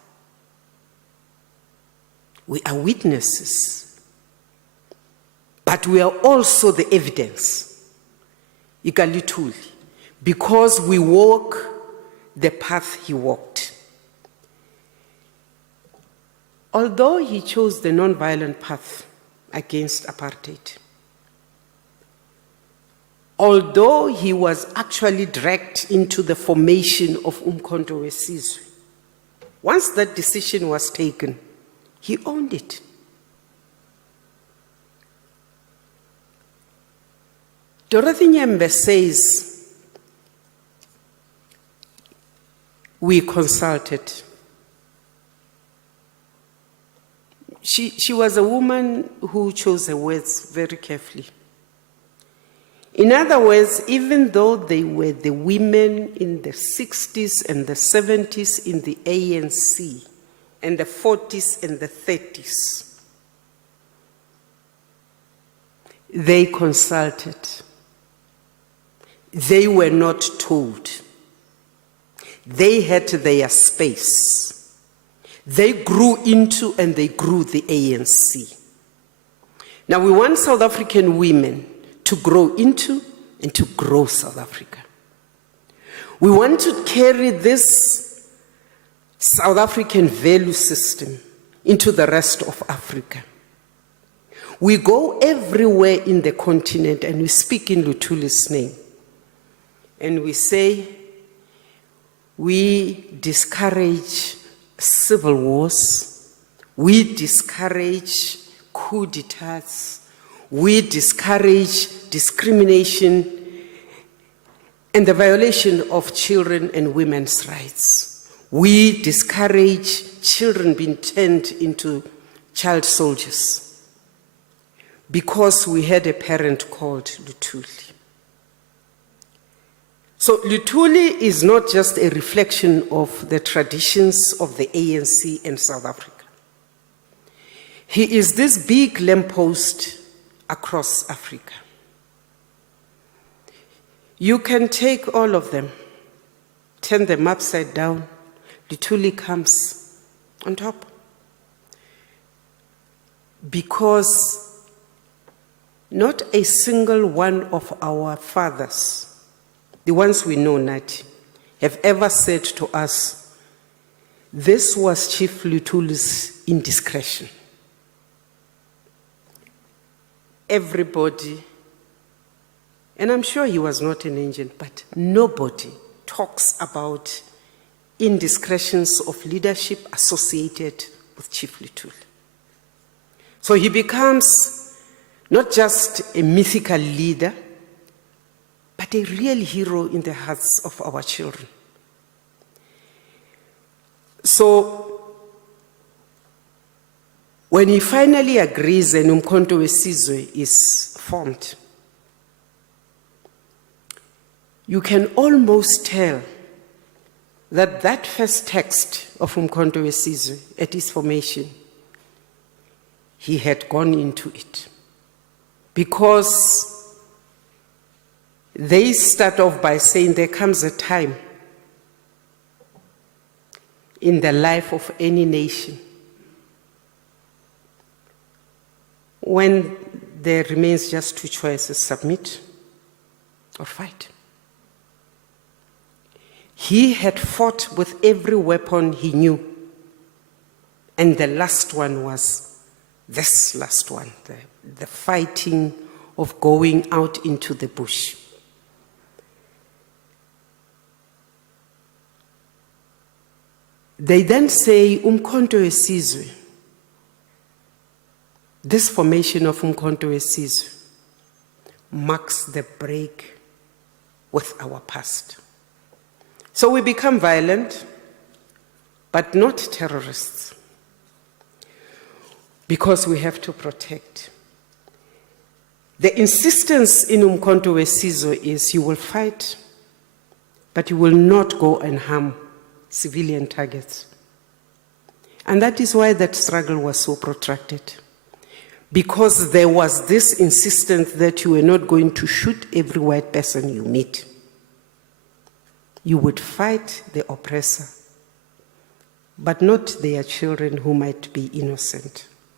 We are witnesses. But we are also the evidence. Luthuli, because we walk the path he walked. Although he chose the non-violent path against apartheid, although he was actually dragged into the formation of Umkhonto weSizwe, once that decision was taken, he owned it. Dorothy Nyembe says, we consulted. She was a woman who chose her words very carefully. In other words, even though they were the women in the 60s and the 70s in the ANC, and the 40s and the 30s, they consulted. They were not told. They had their space. They grew into and they grew the ANC. Now we want South African women to grow into and to grow South Africa. We want to carry this South African value system into the rest of Africa. We go everywhere in the continent and we speak in Luthuli's name. And we say, we discourage civil wars, we discourage coup d'etats, we discourage discrimination and the violation of children and women's rights. We discourage children being turned into child soldiers because we had a parent called Luthuli. So Luthuli is not just a reflection of the traditions of the ANC in South Africa. He is this big lamppost across Africa. You can take all of them, turn them upside down, Luthuli comes on top. Because not a single one of our fathers, the ones we know, Nati, have ever said to us, this was Chief Luthuli's indiscretion. Everybody, and I'm sure he was not an angel, but nobody talks about indiscretions of leadership associated with Chief Luthuli. So he becomes not just a mythical leader, but a real hero in the hearts of our children. So when he finally agrees and Umkhonto weSizwe is formed, you can almost tell that that first text of Umkhonto weSizwe at his formation, he had gone into it. Because they start off by saying there comes a time in the life of any nation when there remains just two choices: submit or fight. He had fought with every weapon he knew. And the last one was this last one, the fighting of going out into the bush. They then say, Umkhonto weSizwe, this formation of Umkhonto weSizwe marks the break with our past. So we become violent, but not terrorists, because we have to protect. The insistence in Umkhonto weSizwe is you will fight, but you will not go and harm civilian targets. And that is why that struggle was so protracted, because there was this insistence that you were not going to shoot every white person you meet. You would fight the oppressor, but not their children who might be innocent.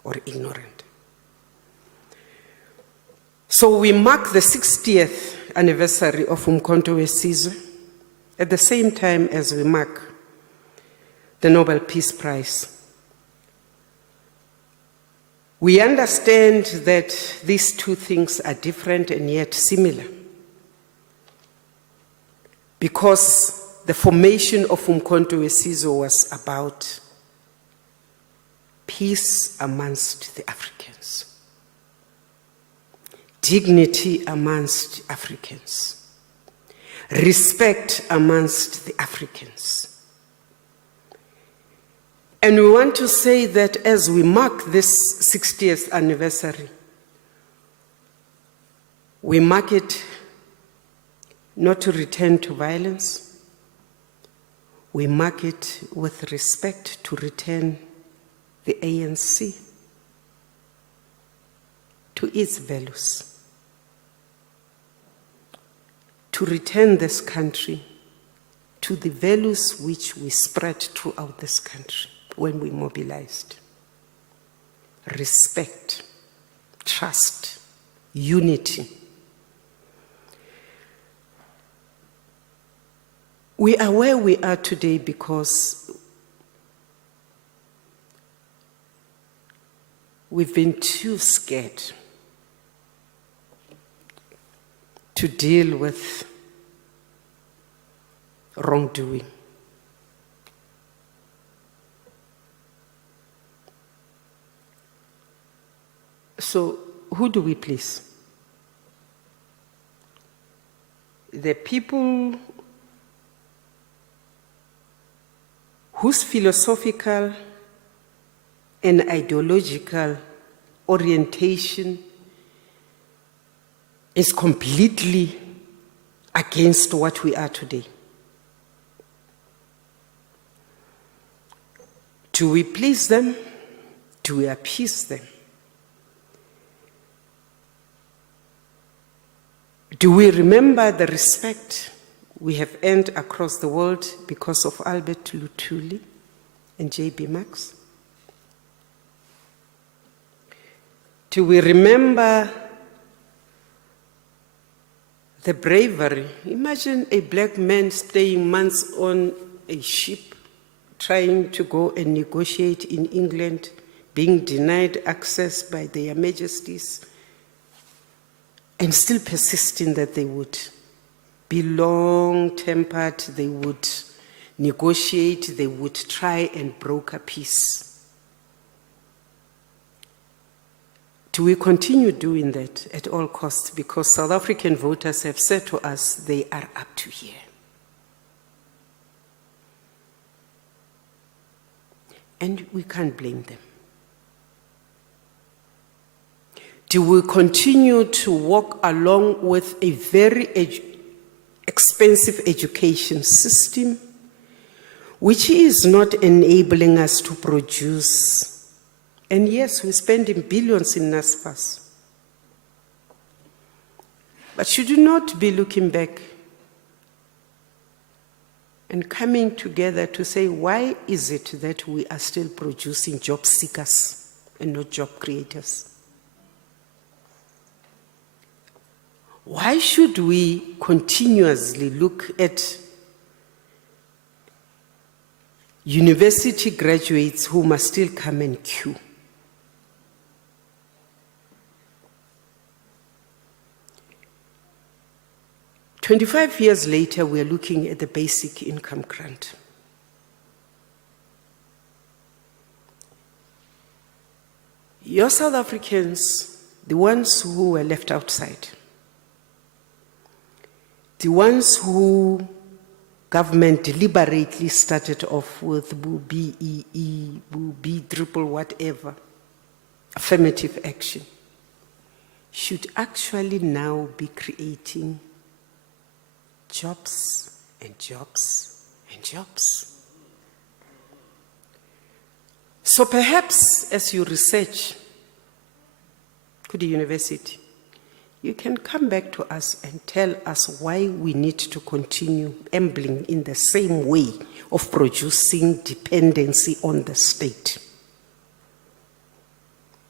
or ignorant. So we mark the 60th anniversary of Umkhonto weSizwe at the same time as we mark the Nobel Peace Prize. We understand that these two things are different and yet similar, because the formation of Umkhonto weSizwe was about peace amongst the Africans, dignity amongst Africans, respect amongst the Africans. And we want to say that as we mark this 60th anniversary, we mark it not to return to violence. We mark it with respect to return the ANC to its values, to return this country to the values which we spread throughout this country when we mobilized. Respect, trust, unity. We are where we are today because we've been too scared to deal with wrongdoing. So, who do we please? The people whose philosophical and ideological orientation is completely against what we are today. Do we please them? Do we appease them? Do we remember the respect we have earned across the world because of Albert Luthuli and J.B. Max? Do we remember the bravery? Imagine a black man staying months on a ship, trying to go and negotiate in England, being denied access by their majesties, and still persisting that they would be long-tempered, they would negotiate, they would try and broker peace. Do we continue doing that at all costs? Because South African voters have said to us they are up to here. And we can't blame them. Do we continue to walk along with a very expensive education system, which is not enabling us to produce? And yes, we're spending billions in NSFAS. But should you not be looking back and coming together to say, why is it that we are still producing job seekers and not job creators? Why should we continuously look at university graduates who must still come and queue? "25 years later, we are looking at the basic income grant. Your South Africans, the ones who were left outside, the ones who government deliberately started off with BEE, B triple whatever, affirmative action, should actually now be creating jobs and jobs and jobs. So perhaps as you research Kudi University, you can come back to us and tell us why we need to continue ambling in the same way of producing dependency on the state.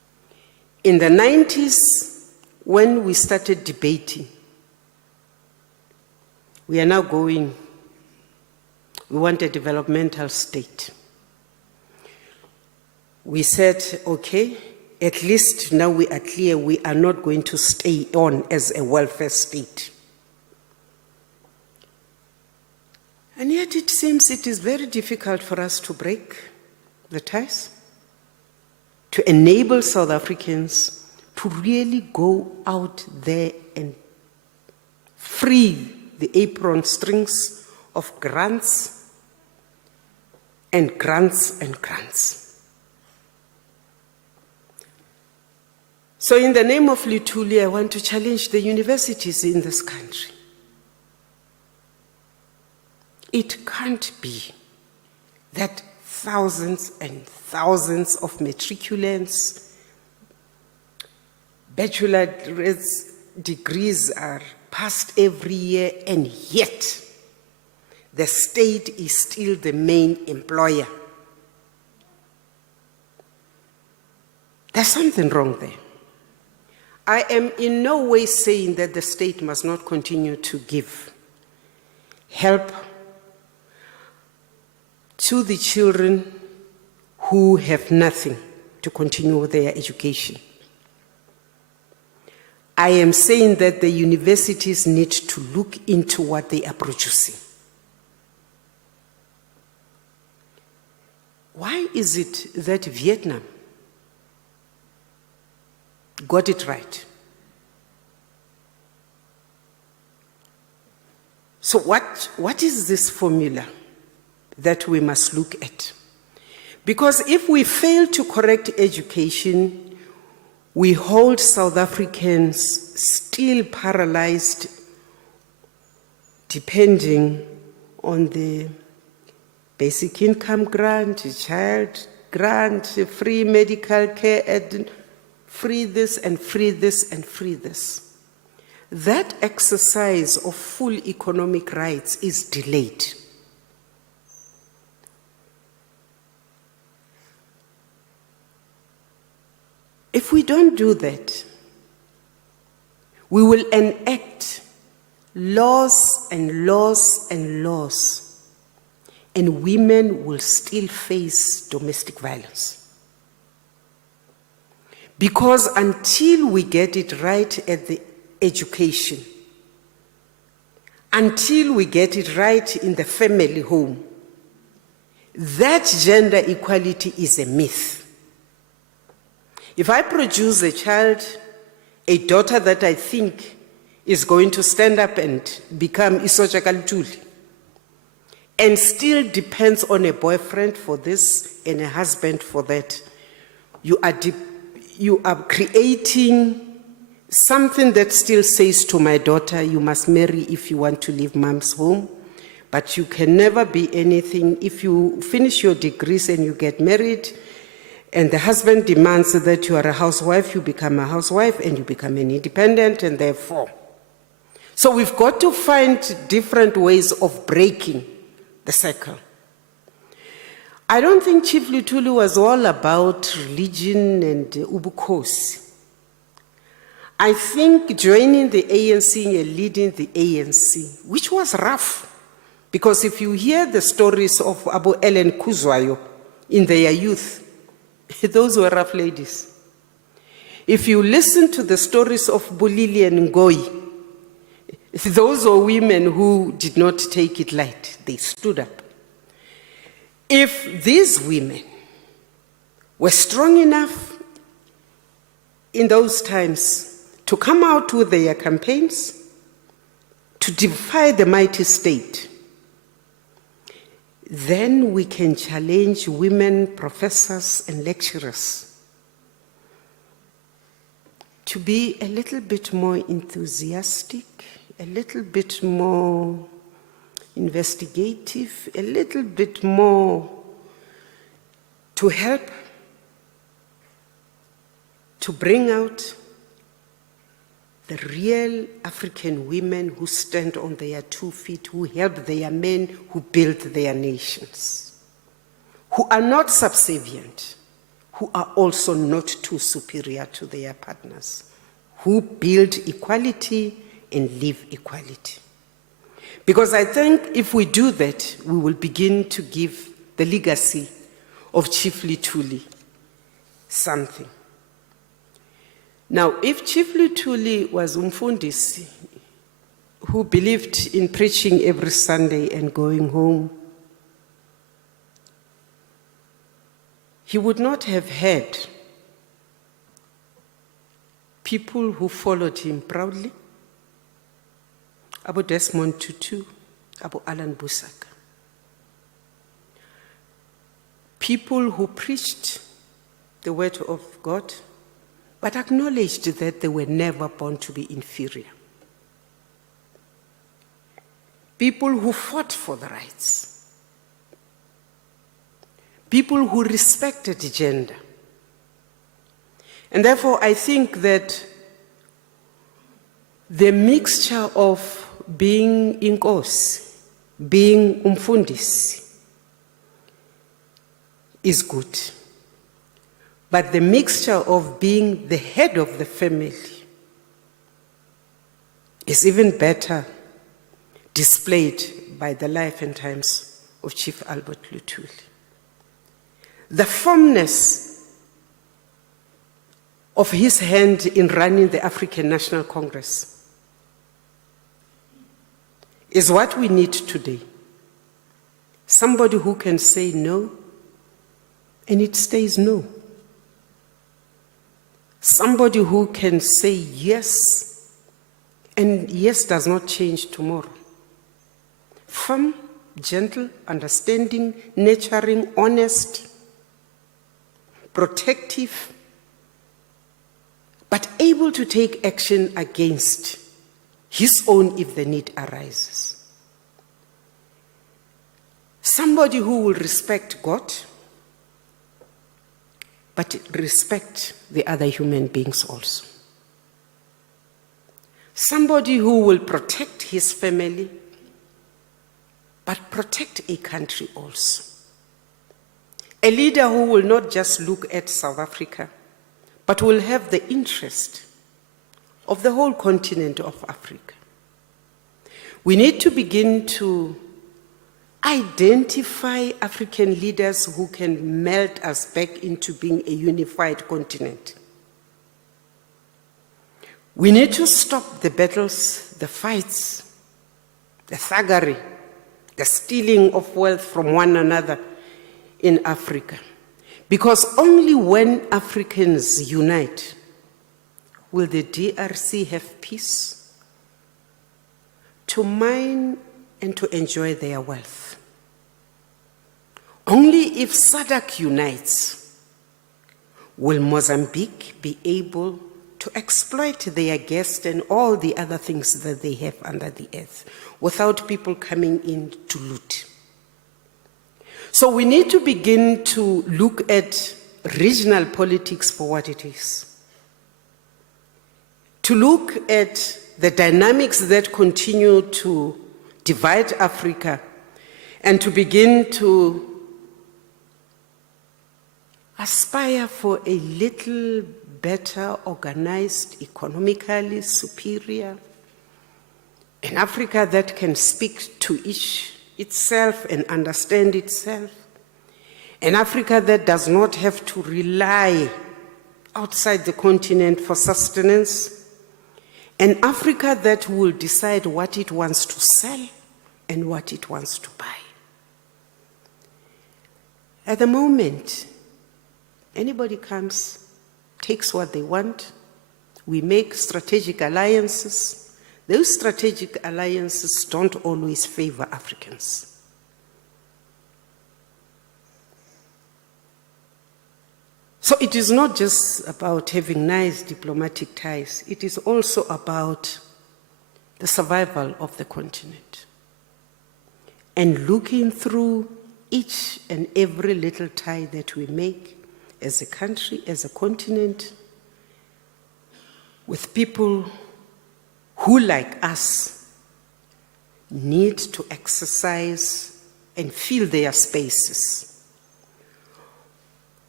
In the 90s, when we started debating, we are now going, we want a developmental state. We said, okay, at least now we are clear we are not going to stay on as a welfare state. And yet it seems it is very difficult for us to break the ties, to enable South Africans to really go out there and free the apron strings of grants and grants and grants. So in the name of Luthuli, I want to challenge the universities in this country. It can't be that thousands and thousands of matriculants, bachelor degrees are passed every year, and yet the state is still the main employer. There's something wrong there. I am in no way saying that the state must not continue to give help to the children who have nothing to continue their education. I am saying that the universities need to look into what they are producing. Why is it that Vietnam got it right? So what is this formula that we must look at? Because if we fail to correct education, we hold South Africans still paralyzed, depending on the basic income grant, child grant, free medical care, free this and free this and free this. That exercise of full economic rights is delayed. If we don't do that, we will enact laws and laws and laws, and women will still face domestic violence. Because until we get it right at the education, until we get it right in the family home, that gender equality is a myth. If I produce a child, a daughter that I think is going to stand up and become Isochakal Luthuli, and still depends on a boyfriend for this and a husband for that, you are creating something that still says to my daughter, you must marry if you want to leave mom's home, but you can never be anything. If you finish your degrees and you get married, and the husband demands that you are a housewife, you become a housewife and you become an independent, and therefore. So we've got to find different ways of breaking the cycle. I don't think Chief Luthuli was all about religion and ubukhosi. I think joining the ANC and leading the ANC, which was rough, because if you hear the stories of Abu Ellen Kuzwayo in their youth, those were rough ladies. If you listen to the stories of Bulili and Ngoyi, those were women who did not take it light. They stood up. If these women were strong enough in those times to come out with their campaigns, to defy the mighty state, then we can challenge women professors and lecturers to be a little bit more enthusiastic, a little bit more investigative, a little bit more to help to bring out the real African women who stand on their 2 feet, who help their men, who build their nations, who are not subservient, who who are also not too superior to their partners, who build equality and live equality. Because I think if we do that, we will begin to give the legacy of Chief Luthuli something. Now, if Chief Luthuli was umfundisi who believed in preaching every Sunday and going home, he would not have had people who followed him proudly, Abu Desmond Tutu, Abu Alan Busaka. People who preached the word of God, but acknowledged that they were never born to be inferior. People who fought for the rights. People who respected gender. And therefore, I think that the mixture of being inkosi, being umfundisi, is good. But the mixture of being the head of the family is even better displayed by the life and times of Chief Albert Luthuli. The firmness of his hand in running the African National Congress is what we need today. Somebody who can say no, and it stays no. Somebody who can say yes, and yes does not change tomorrow. Firm, gentle, understanding, nurturing, honest, protective, but able to take action against his own if the need arises. Somebody who will respect God, but respect the other human beings also. Somebody who will protect his family, but protect a country also. A leader who will not just look at South Africa, but will have the interest of the whole continent of Africa. We need to begin to identify African leaders who can melt us back into being a unified continent. We need to stop the battles, the fights, the thuggery, the stealing of wealth from one another in Africa. Because only when Africans unite will the DRC have peace to mine and to enjoy their wealth. Only if SADC unites will Mozambique be able to exploit their gas and all the other things that they have under the earth without people coming in to loot. So we need to begin to look at regional politics for what it is. To look at the dynamics that continue to divide Africa and to begin to aspire for a little better organized, economically superior, an Africa that can speak to itself and understand itself, an Africa that does not have to rely outside the continent for sustenance, an Africa that will decide what it wants to sell and what it wants to buy. At the moment, anybody comes, takes what they want, we make strategic alliances. Those strategic alliances don't always favor Africans. So it is not just about having nice diplomatic ties, it is also about the survival of the continent. And looking through each and every little tie that we make as a country, as a continent, with people who, like us, need to exercise and fill their spaces.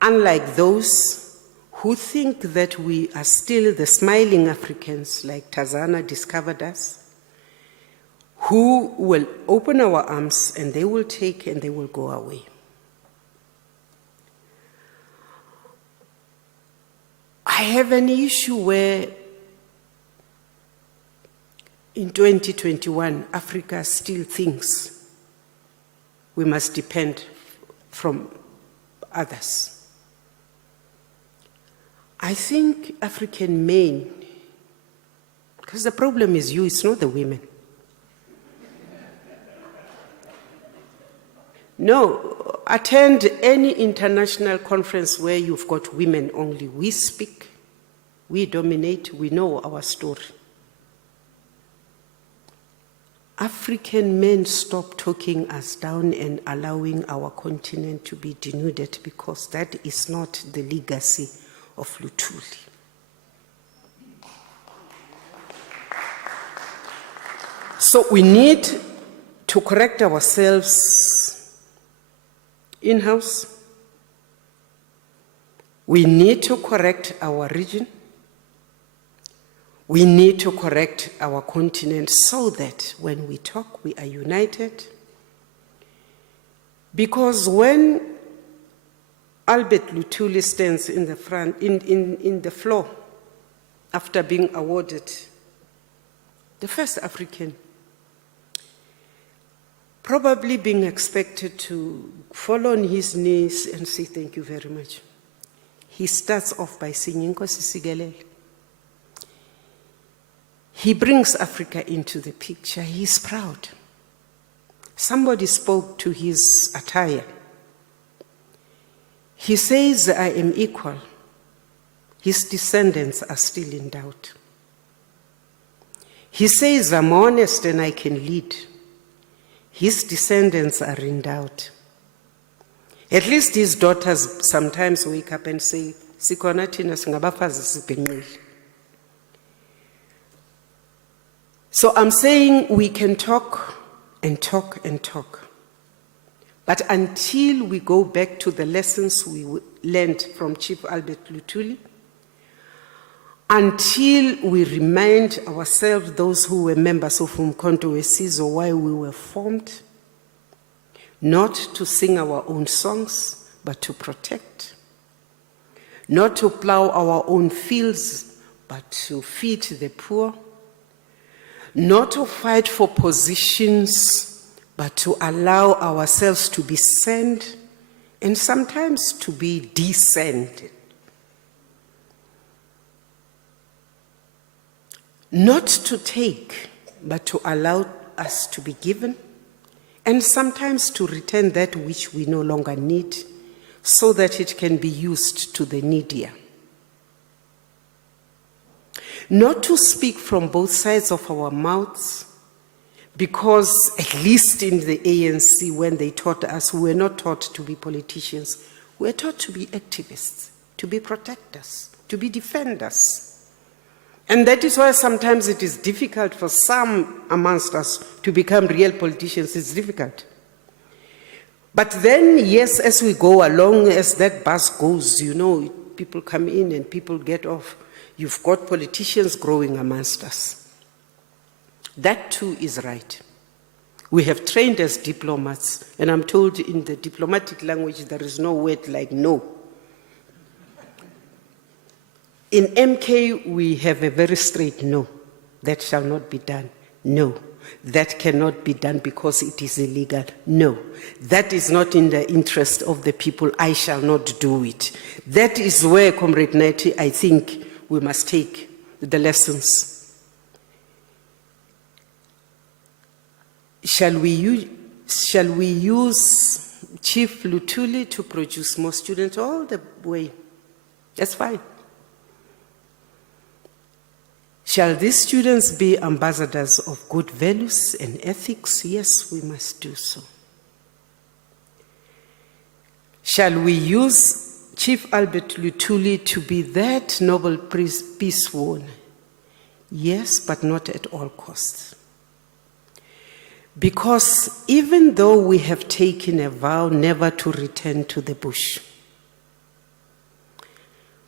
unlike those who think that we are still the smiling Africans like Tanzania discovered us, who will open our arms and they will take and they will go away. I have an issue where in 2021, Africa still thinks we must depend from others. I think African men, because the problem is you, it's not the women. No, attend any international conference where you've got women only. We speak, we dominate, we know our story. African men stop talking us down and allowing our continent to be denuded, because that is not the legacy of Luthuli. So we need to correct ourselves in-house. We need to correct our region. We need to correct our continent so that when we talk, we are united. Because when Albert Luthuli stands in the front, in the floor, after being awarded the first African, probably being expected to fall on his knees and say thank you very much, he starts off by singing Nkosi Sikelel. He brings Africa into the picture. He's proud. Somebody spoke to his attire. He says, I am equal. His descendants are still in doubt. He says, I'm honest and I can lead. His descendants are in doubt. At least his daughters sometimes wake up and say, Sikona thina singabafazi sibhinqile. So I'm saying we can talk and talk and talk. But until we go back to the lessons we learned from Chief Albert Luthuli, until we remind ourselves, those who were members of Umkhonto weSizwe, why we were formed, not to sing our own songs, but to protect, not to plow our own fields, but to feed the poor, not to fight for positions, but to allow ourselves to be sent and sometimes to be descended. Not to take, but to allow us to be given, and sometimes to return that which we no longer need so that it can be used to the needier. Not to speak from both sides of our mouths, because at least in the ANC, when they taught us, we were not taught to be politicians. We were taught to be activists, to be protectors, to be defenders. And that is why sometimes it is difficult for some amongst us to become real politicians. It's difficult. But then, yes, as we go along, as that bus goes, you know, people come in and people get off. You've got politicians growing amongst us. That too is right. We have trained as diplomats, and I'm told in the diplomatic language there is no word like no. In MK, we have a very straight no. That shall not be done. No. That cannot be done because it is illegal. No. That is not in the interest of the people. I shall not do it. That is where, Comrade Nati, I think we must take the lessons. Shall we use Chief Luthuli to produce more students all the way? That's fine. Shall these students be ambassadors of good values and ethics? Yes, we must do so. Shall we use Chief Albert Luthuli to be that Nobel Peace winner? Yes, but not at all costs. Because even though we have taken a vow never to return to the bush,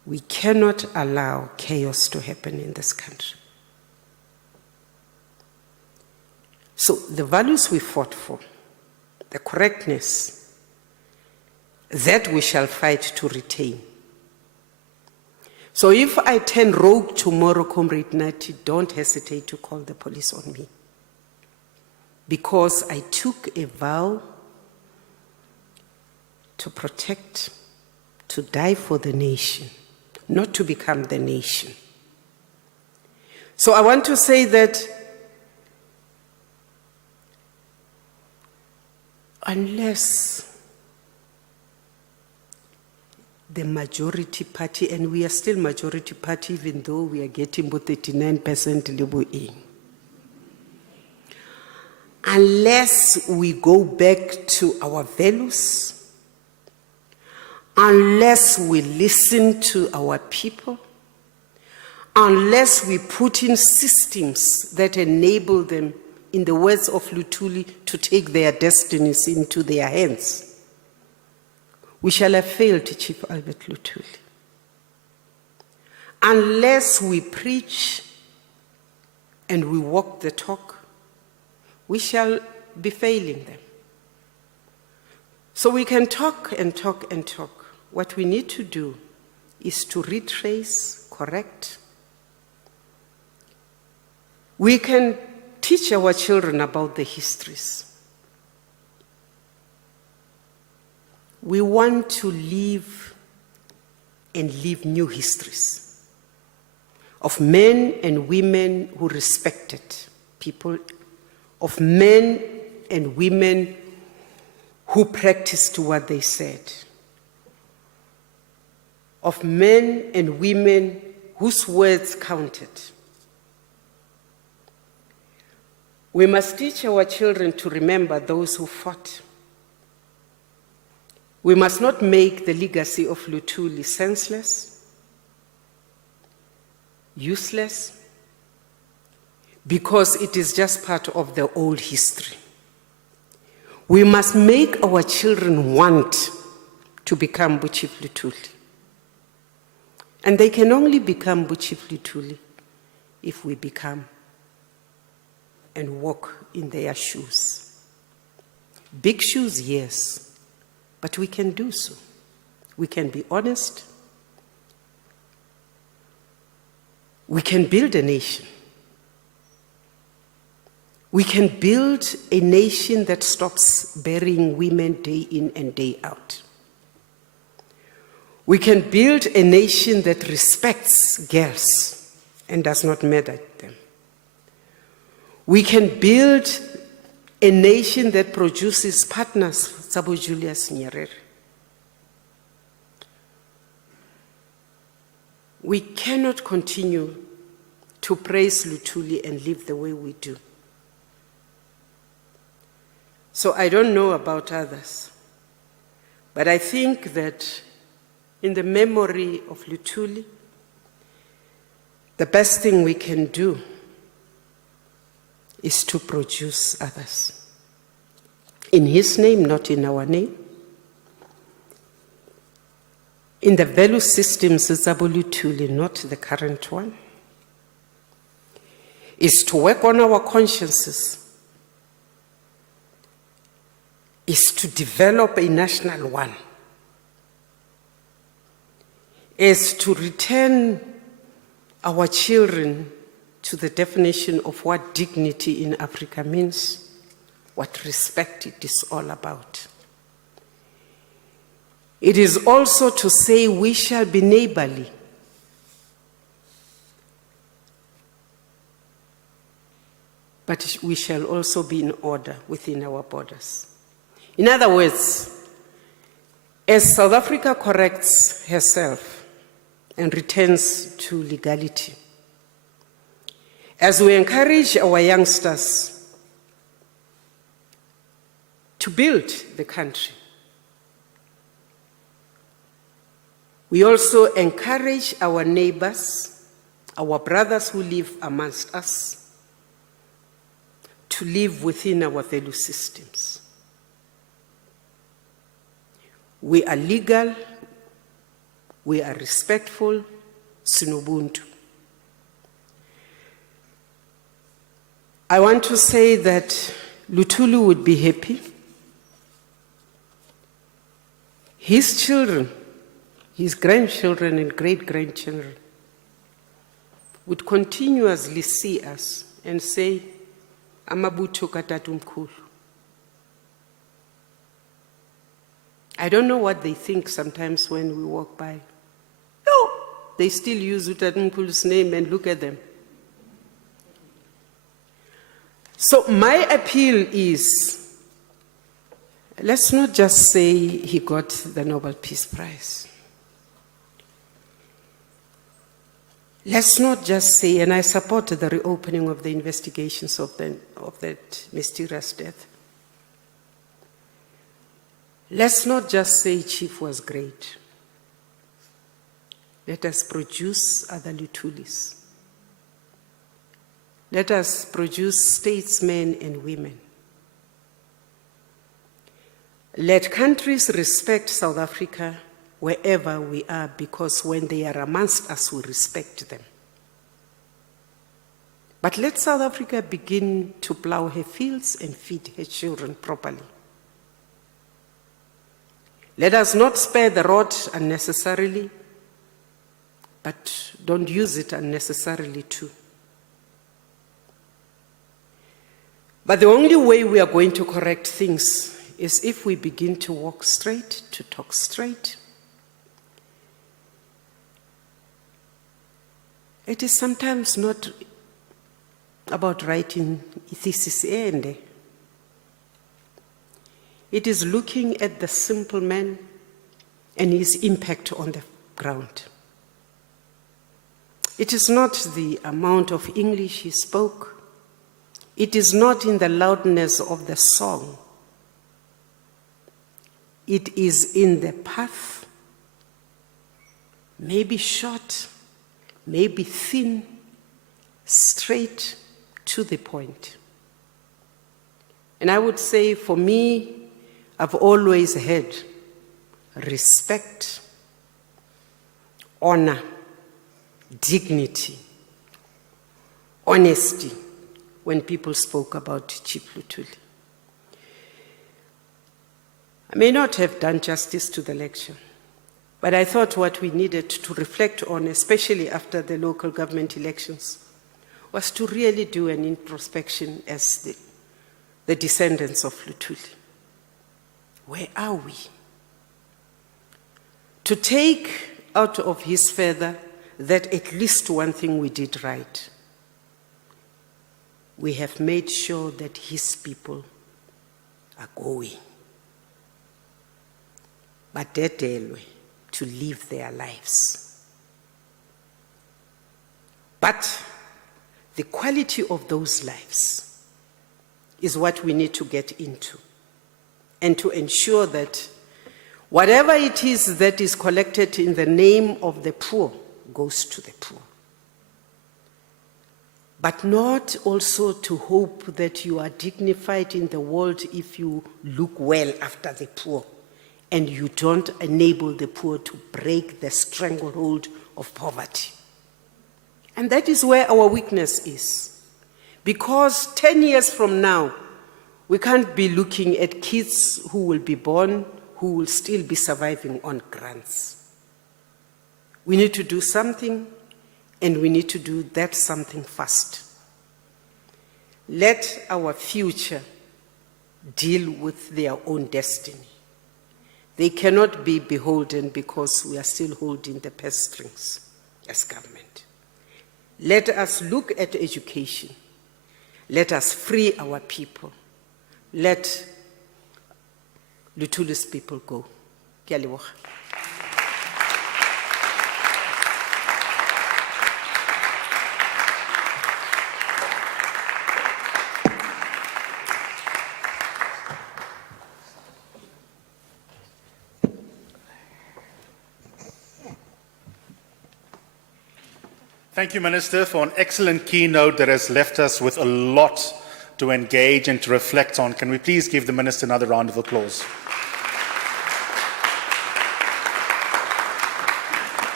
We cannot allow chaos to happen in this country. So the values we fought for, the correctness, that we shall fight to retain. So if I turn rogue tomorrow, Comrade Nati, don't hesitate to call the police on me. Because I took a vow to protect, to die for the nation, not to become the nation. So I want to say that unless the majority party, and we are still majority party even though we are getting about 39% level, unless we go back to our values, unless we listen to our people, unless we put in systems that enable them, in the words of Luthuli, to take their destinies into their hands, we shall have failed Chief Albert Luthuli. Unless we preach and we walk the talk, we shall be failing them. So we can talk and talk and talk. What we need to do is to retrace, correct. We can teach our children about the histories. We want to live and live new histories of men and women who respected people, of men and women who practiced what they said, of men and women whose words counted. We must teach our children to remember those who fought. We must not make the legacy of Luthuli senseless, useless, because it is just part of the old history. We must make our children want to become Chief Luthuli. And they can only become Chief Luthuli if we become and walk in their shoes. Big shoes, yes. But we can do so. We can be honest. We can build a nation. We can build a nation that stops burying women day in and day out. We can build a nation that respects girls and does not murder them. We can build a nation that produces partners, Sabo Julius Nyerere. We cannot continue to praise Luthuli and live the way we do. So I don't know about others, but I think that in the memory of Luthuli, the best thing we can do is to produce others. In his name, not in our name. In the value systems of Sabo Luthuli, not the current one, is to work on our consciences, is to develop a national one, is to return our children to the definition of what dignity in Africa means, what respect it is all about. It is also to say we shall be neighborly. But we shall also be in order within our borders. In other words, as South Africa corrects herself and returns to legality, as we encourage our youngsters to build the country, we also encourage our neighbors, our brothers who live amongst us, to live within our value systems. We are legal, we are respectful, sinubuntu. I want to say that Luthuli would be happy. His children, his grandchildren and great-grandchildren would continuously see us and say, Amabutho katatumkhulu. I don't know what they think sometimes when we walk by. No, they still use Utatumkhulu's name and look at them. So my appeal is, let's not just say he got the Nobel Peace Prize. Let's not just say, and I support the reopening of the investigations of that mysterious death. Let's not just say Chief was great. Let us produce other Luthulis. Let us produce statesmen and women. Let countries respect South Africa wherever we are, because when they are amongst us, we respect them. But let South Africa begin to plow her fields and feed her children properly. Let us not spare the rod unnecessarily, but don't use it unnecessarily too. But the only way we are going to correct things is if we begin to walk straight, to talk straight. It is sometimes not about writing a thesis ende. It is looking at the simple man and his impact on the ground. It is not the amount of English he spoke. It is not in the loudness of the song. It is in the path, maybe short, maybe thin, straight to the point. And I would say for me, I've always had respect, honor, dignity, honesty when people spoke about Chief Luthuli. I may not have done justice to the lecture, but I thought what we needed to reflect on, especially after the local government elections, was to really do an introspection as the descendants of Luthuli. Where are we? To take out of his feather that at least one thing we did right. We have made sure that his people are going. But they're to live their lives. But the quality of those lives is what we need to get into, and to ensure that whatever it is that is collected in the name of the poor goes to the poor. But not also to hope that you are dignified in the world if you look well after the poor and you don't enable the poor to break the stranglehold of poverty. And that is where our weakness is. Because 10 years from now, we can't be looking at kids who will be born who will still be surviving on grants. We need to do something, and we need to do that something fast. Let our future deal with their own destiny. They cannot be beholden because we are still holding the purse strings as government. Let us look at education. Let us free our people. Let Luthuli's people go. Ke a leboga. Thank you, Minister, for an excellent keynote that has left us with a lot to engage and to reflect on. Can we please give the Minister another round of applause?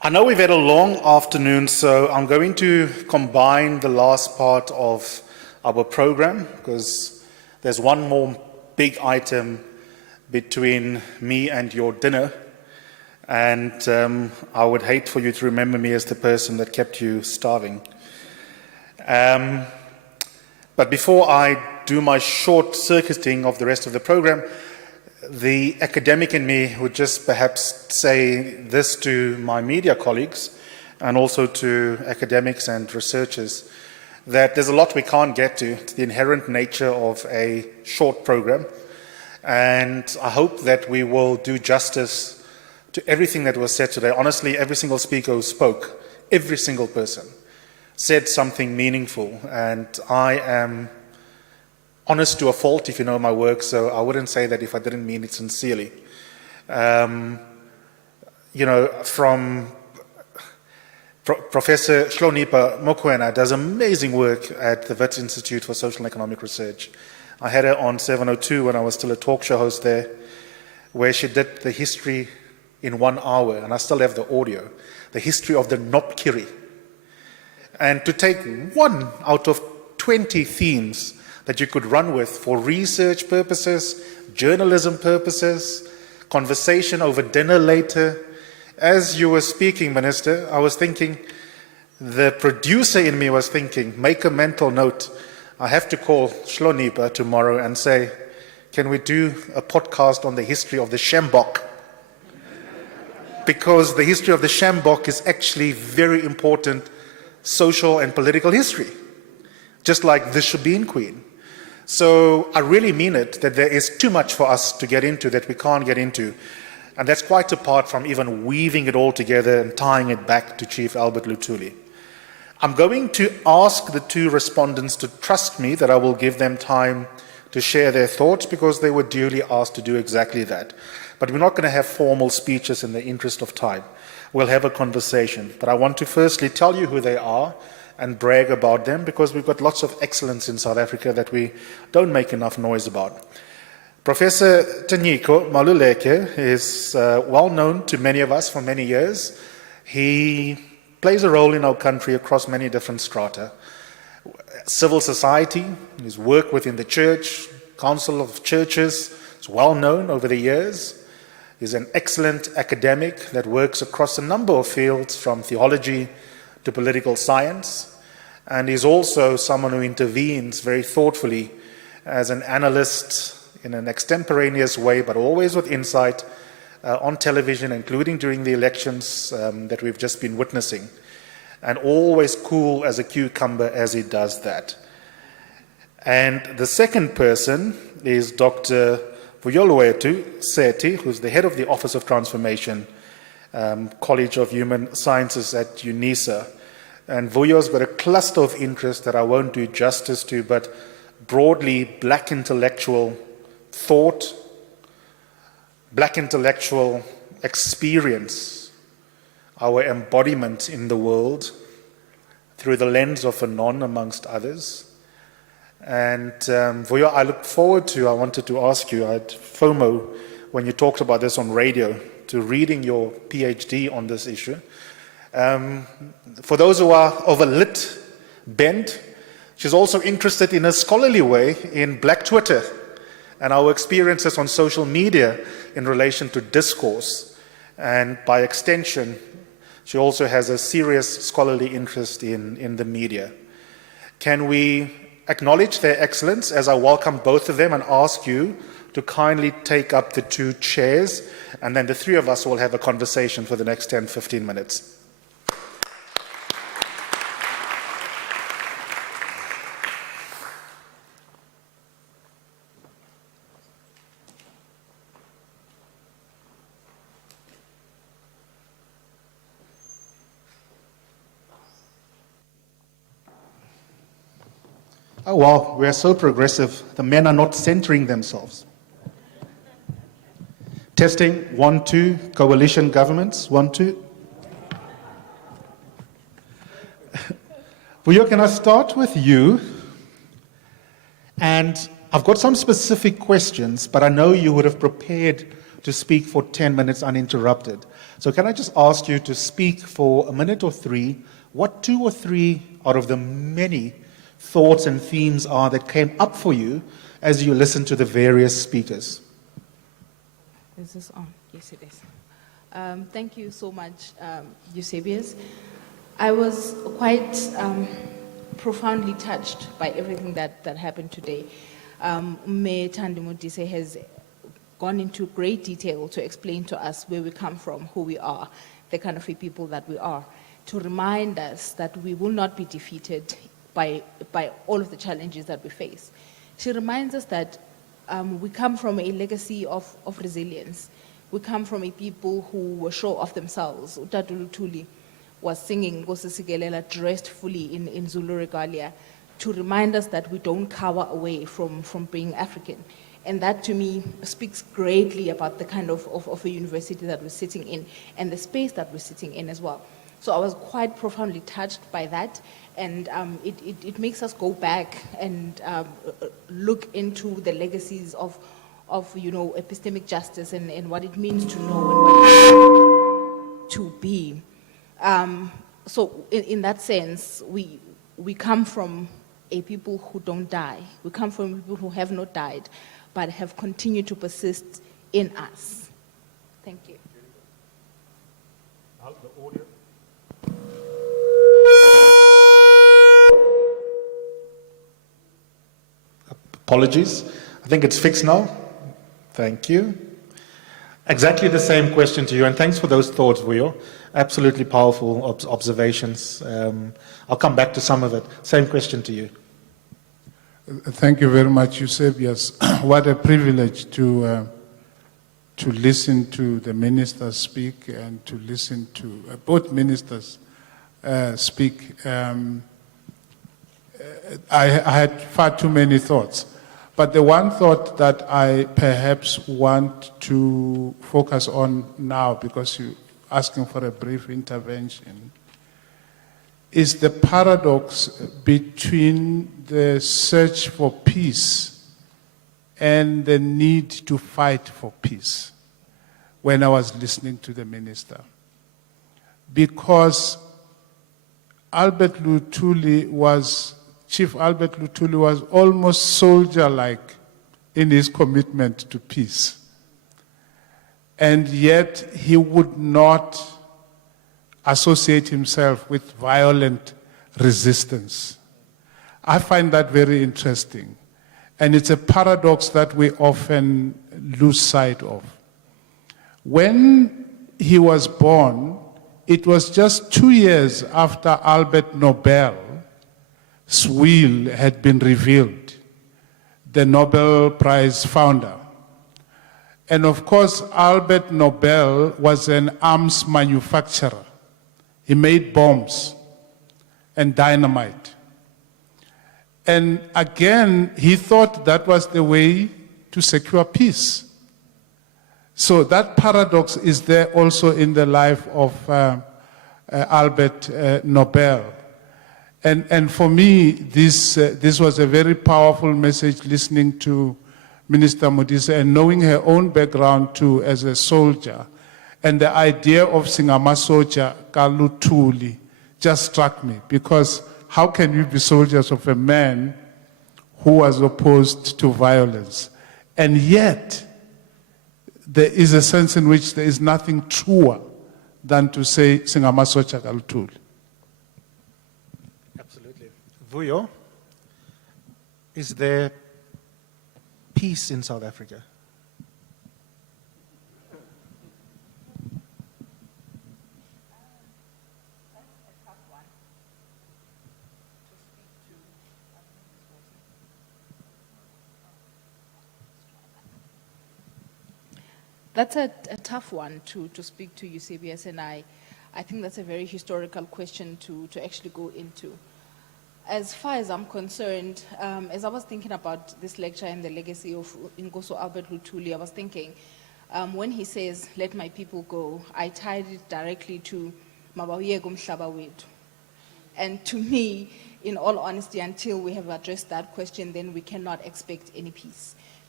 I know we've had a long afternoon, so I'm going to combine the last part of our program because there's one more big item between me and your dinner, and I would hate for you to remember me as the person that kept you starving. But before I do my short circuiting of the rest of the program, the academic in me would just perhaps say this to my media colleagues and also to academics and researchers, that there's a lot we can't get to. It's the inherent nature of a short program. And I hope that we will do justice to everything that was said today. Honestly, every single speaker who spoke, every single person, said something meaningful. And I am honest to a fault, if you know my work, so I wouldn't say that if I didn't mean it sincerely. You know, from Professor Hlonipa Mokoena does amazing work at the Wits Institute for Social and Economic Research. I had her on 702 when I was still a talk show host there, where she did the history in 1 hour, and I still have the audio, the history of the Nopkiri. And to take one out of 20 themes that you could run with for research purposes, journalism purposes, conversation over dinner later. As you were speaking, Minister, I was thinking, the producer in me was thinking, make a mental note. I have to call Hlonipa tomorrow and say, can we do a podcast on the history of the Shambok? Because the history of the Shambok is actually very important social and political history, just like the Shebeen Queen. So I really mean it, that there is too much for us to get into that we can't get into. And that's quite apart from even weaving it all together and tying it back to Chief Albert Luthuli. I'm going to ask the two respondents to trust me that I will give them time to share their thoughts because they were duly asked to do exactly that. But we're not going to have formal speeches in the interest of time. We'll have a conversation. But I want to firstly tell you who they are and brag about them because we've got lots of excellence in South Africa that we don't make enough noise about. Professor Tanyiko Maluleke is well known to many of us for many years. He plays a role in our country across many different strata. Civil society, his work within the church, Council of Churches, is well known over the years. He's an excellent academic that works across a number of fields from theology to political science. And he's also someone who intervenes very thoughtfully as an analyst in an extemporaneous way, but always with insight on television, including during the elections that we've just been witnessing. And always cool as a cucumber as he does that. And the second person is Dr. Vuyolowethu Seti, who's the head of the Office of Transformation, College of Human Sciences at Unisa. And Vuyo's got a cluster of interests that I won't do justice to, but broadly black intellectual thought, black intellectual experience, our embodiment in the world through the lens of Anon, amongst others. And Vuyo, I look forward to, I wanted to ask you, I had FOMO when you talked about this on radio, to reading your PhD on this issue. For those who are of a lit bent, she's also interested in a scholarly way in Black Twitter and our experiences on social media in relation to discourse. And by extension, she also has a serious scholarly interest in the media. Can we acknowledge their excellence as I welcome both of them and ask you to kindly take up the two chairs, and then the three of us will have a conversation for the next 10-15 minutes. Oh, wow, we are so progressive. The men are not centering themselves. Testing, 1, 2, coalition governments, 1, 2. Vuyo, can I start with you? And I've got some specific questions, but I know you would have prepared to speak for 10 minutes uninterrupted. So can I just ask you to speak for a minute or three, what 2 or 3 out of the many thoughts and themes are that came up for you as you listen to the various speakers? Is this on? Yes, it is. Thank you so much, Eusebius. I was quite profoundly touched by everything that happened today. Mayor Thandi Modise has gone into great detail to explain to us where we come from, who we are, the kind of people that we are, to remind us that we will not be defeated by all of the challenges that we face. She reminds us that we come from a legacy of resilience. We come from a people who were sure of themselves. Utata Luthuli was singing Nkosi Sikelel dressed fully in Zulu regalia to remind us that we don't cower away from being African. And that to me speaks greatly about the kind of a university that we're sitting in and the space that we're sitting in as well. So I was quite profoundly touched by that, and it makes us go back and look into the legacies of epistemic justice and what it means to know and what it means to be. So in that sense, we come from a people who don't die. We come from people who have not died, but have continued to persist in us. Thank you. Apologies. I think it's fixed now. Thank you. Exactly the same question to you, and thanks for those thoughts, Vuyo. Absolutely powerful observations. I'll come back to some of it. Same question to you. Thank you very much, Eusebius. What a privilege to listen to the ministers speak and to listen to both ministers speak. I had far too many thoughts. But the one thought that I perhaps want to focus on now, because you're asking for a brief intervention, is the paradox between the search for peace and the need to fight for peace when I was listening to the minister. Because Chief Albert Luthuli was almost soldier-like in his commitment to peace. And yet he would not associate himself with violent resistance. I find that very interesting. And it's a paradox that we often lose sight of. When he was born, it was just 2 years after Albert Nobel's will had been revealed, the Nobel Prize founder. And of course, Albert Nobel was an arms manufacturer. He made bombs and dynamite. And again, he thought that was the way to secure peace. So that paradox is there also in the life of Albert Nobel. And for me, this was a very powerful message, listening to Minister Modise and knowing her own background too as a soldier. And the idea of Singamasoja Luthuli just struck me, because how can we be soldiers of a man who was opposed to violence? And yet, there is a sense in which there is nothing truer than to say Singamasoja Luthuli. Vuyo, is there peace in South Africa? That's a tough one to speak to Eusebius, and I think that's a very historical question to actually go into. As far as I'm concerned, as I was thinking about this lecture and the legacy of Nkosi Albert Luthuli, I was thinking, when he says, "Let my people go," I tied it directly to Mabawiyeke umhlaba wethu. And to me, in all honesty, until we have addressed that question, then we cannot expect any peace.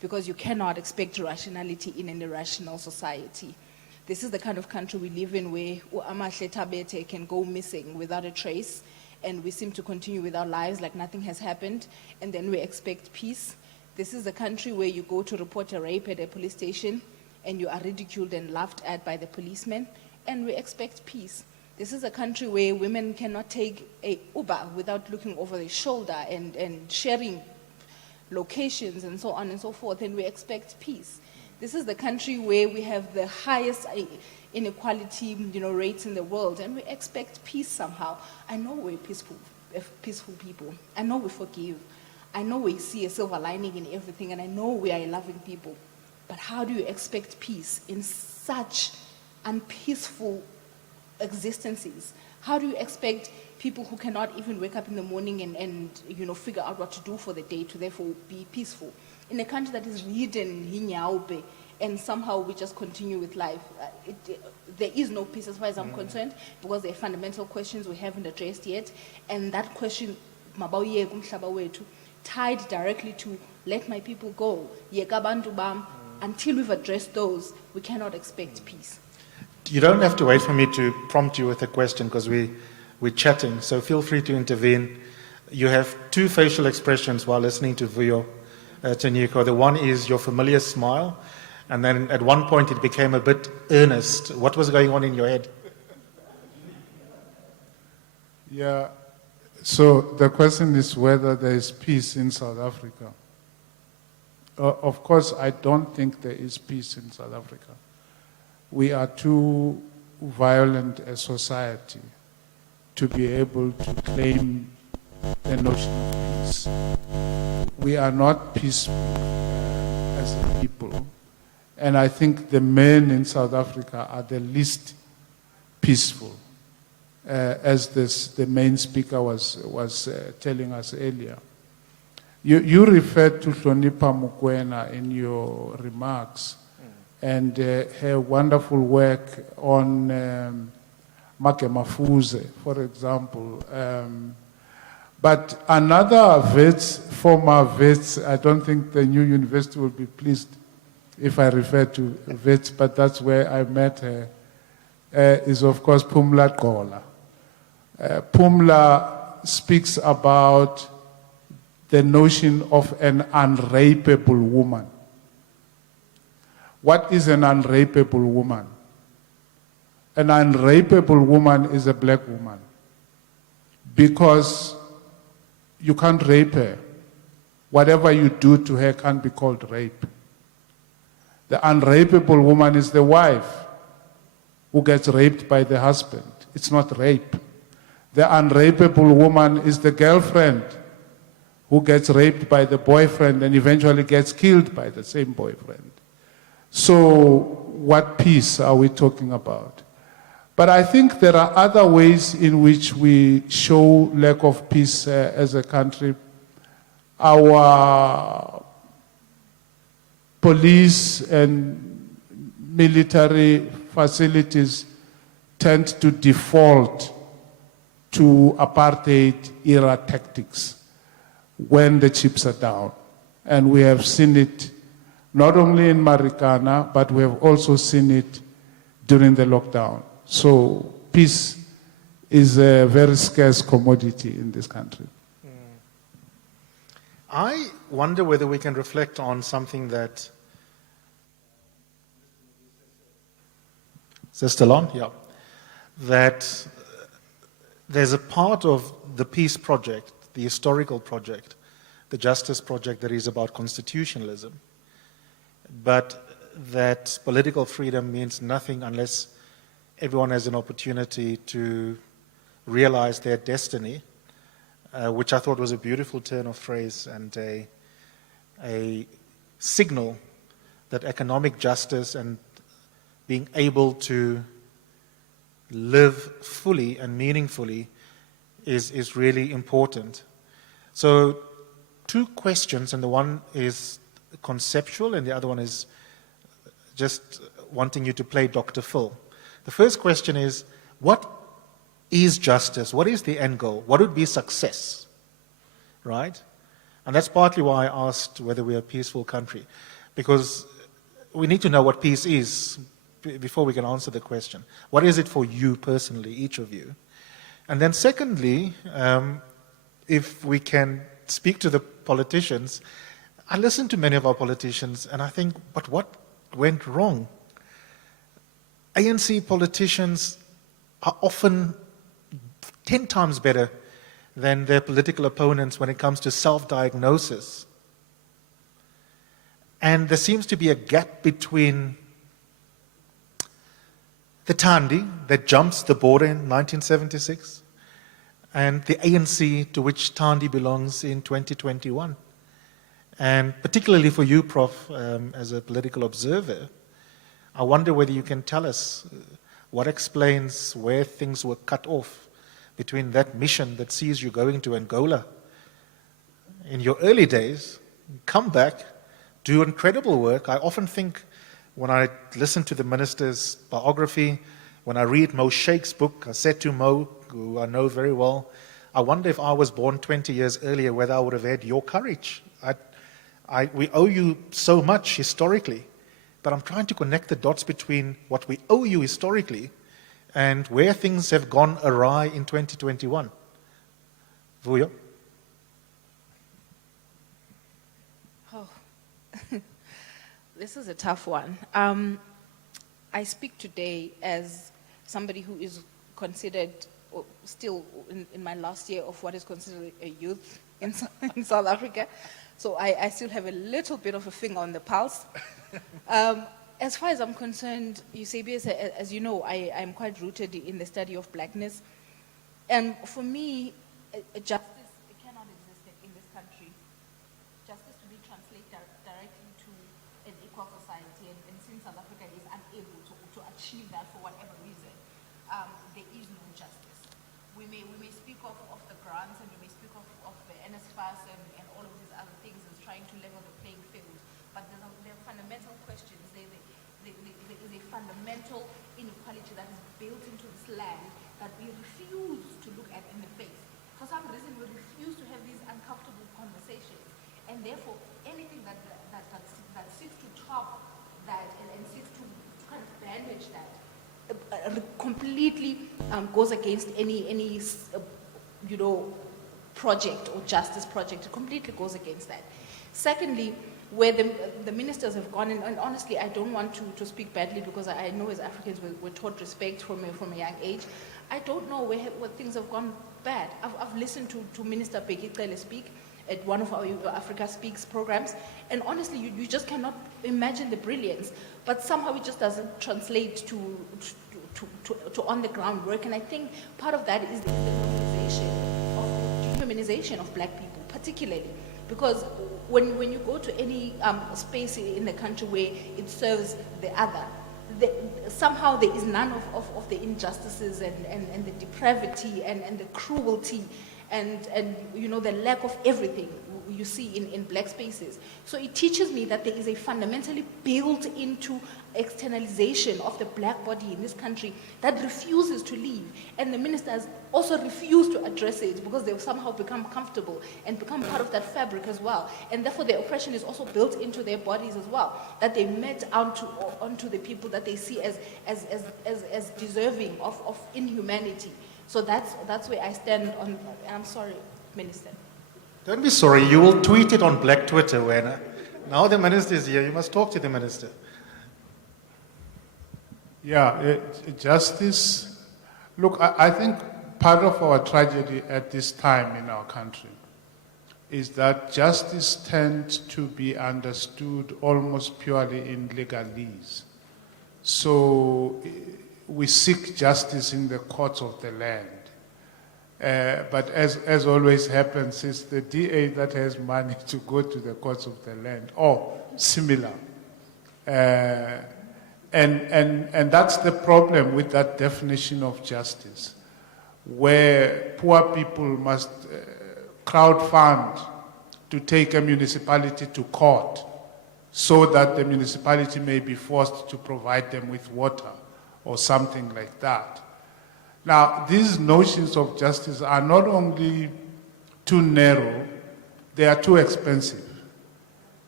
because you cannot expect rationality in an irrational society. This is the kind of country we live in where uAmahle Tabete can go missing without a trace, and we seem to continue with our lives like nothing has happened, and then we expect peace. This is the country where you go to report a rape at a police station, and you are ridiculed and laughed at by the policemen, and we expect peace. This is a country where women cannot take a Uber without looking over their shoulder and sharing locations and so on and so forth, and we expect peace. This is the country where we have the highest inequality, rates in the world, and we expect peace somehow. I know we're peaceful people. I know we forgive. I know we see a silver lining in everything, and I know we are loving people. But how do you expect peace in such unpeaceful existences? How do you expect people who cannot even wake up in the morning and figure out what to do for the day to therefore be peaceful? In a country that is ridden hinyaube, and somehow we just continue with life. There is no peace as far as I'm concerned, because there are fundamental questions we haven't addressed yet, and that question, tied directly to let my people go, until we've addressed those, we cannot expect peace. You don't have to wait for me to prompt you with a question, because we're chatting, so feel free to intervene. You have two facial expressions while listening to Vuyo Tenyuko. The one is your familiar smile, and then at one point it became a bit earnest. What was going on in your head? Yeah, so the question is whether there is peace in South Africa. Of course, I don't think there is peace in South Africa. We are too violent a society to be able to claim the notion of peace. We are not peaceful as a people, and I think the men in South Africa are the least peaceful, as the main speaker was telling us earlier. You referred to Hlonipha Mokoena in your remarks, and her wonderful work on Make Mafuze, for example. But another former vets, I don't think the new university will be pleased if I refer to vets, but that's where I met her, is of course Pumla Kola. Pumla speaks about the notion of an unrapeable woman. What is an unrapeable woman? An unrapeable woman is a black woman, because you can't rape her. Whatever you do to her can't be called rape. The unrapeable woman is the wife who gets raped by the husband. It's not rape. The unrapeable woman is the girlfriend who gets raped by the boyfriend and eventually gets killed by the same boyfriend. So what peace are we talking about? But I think there are other ways in which we show lack of peace as a country. Our police and military facilities tend to default to apartheid-era tactics when the chips are down. And we have seen it not only in Marikana, but we have also seen it during the lockdown. So peace is a very scarce commodity in this country. I wonder whether we can reflect on something that... Is this still on? Yeah. That there's a part of the peace project, the historical project, the justice project that is about constitutionalism, but that political freedom means nothing unless everyone has an opportunity to realize their destiny, which I thought was a beautiful turn of phrase and a signal that economic justice and being able to live fully and meaningfully is really important. So 2 questions, and the one is conceptual and the other one is just wanting you to play Dr. Phil. The first question is, what is justice? What is the end goal? What would be success? Right? And that's partly why I asked whether we're a peaceful country. Because we need to know what peace is before we can answer the question. What is it for you personally, each of you? And then secondly, if we can speak to the politicians, I listen to many of our politicians and I think, but what went wrong? ANC politicians are often 10 times better than their political opponents when it comes to self-diagnosis. And there seems to be a gap between the Thandi that jumps the border in 1976 and the ANC to which Thandi belongs in 2021. And particularly for you, Prof, as a political observer, I wonder whether you can tell us what explains where things were cut off between that mission that sees you going to Angola in your early days, come back, do incredible work. I often think when I listen to the minister's biography, when I read Mo Sheikh's book, I said to Mo, who I know very well, I wonder if I was born 20 years earlier, whether I would have had your courage. We owe you so much historically, but I'm trying to connect the dots between what we owe you historically and where things have gone awry in 2021. Vuyo? Oh, this is a tough one. I speak today as somebody who is considered, or still in my last year of what is considered a youth in South Africa. So I still have a little bit of a finger on the pulse. As far as I'm concerned, Eusebius, as you know, I'm quite rooted in the study of blackness. And for me, justice cannot exist in this country. Justice to be translated directly to an equal society. And since South Africa is unable to achieve that for whatever reason, there is no justice. We may speak of the grants and we may speak of the NSFAS and all of these other things as trying to level the playing field. But there are fundamental questions. There is a fundamental inequality that is built into this land that we refuse to look at in the face. For some reason, we refuse to have these uncomfortable conversations. And therefore, anything that seeks to top that and seeks to kind of bandage that completely goes against any project or justice project. It completely goes against that. Secondly, where the ministers have gone, and honestly, I don't want to speak badly because I know as Africans we're taught respect from a young age. I don't know where things have gone bad. I've listened to Minister Bekele speak at one of our Africa Speaks programs, and honestly, you just cannot imagine the brilliance, but somehow it just doesn't translate to on the ground work. And I think part of that is the dehumanization of black people, particularly. Because when you go to any space in the country where it serves the other, somehow there is none of the injustices and the depravity and the cruelty and the lack of everything you see in black spaces. So it teaches me that there is a fundamentally built into externalization of the black body in this country that refuses to leave. And the ministers also refuse to address it because they've somehow become comfortable and become part of that fabric as well. And therefore the oppression is also built into their bodies as well, that they met onto the people that they see as deserving of inhumanity. So that's where I stand on, and I'm sorry, Minister. Don't be sorry, you will tweet it on Black Twitter when now the minister is here, you must talk to the minister. Yeah, justice. Look, I think part of our tragedy at this time in our country is that justice tends to be understood almost purely in legalese. So we seek justice in the courts of the land. But as always happens, it's the DA that has money to go to the courts of the land or similar. And that's the problem with that definition of justice, where poor people must crowdfund to take a municipality to court so that the municipality may be forced to provide them with water or something like that. Now, these notions of justice are not only too narrow, they are too expensive.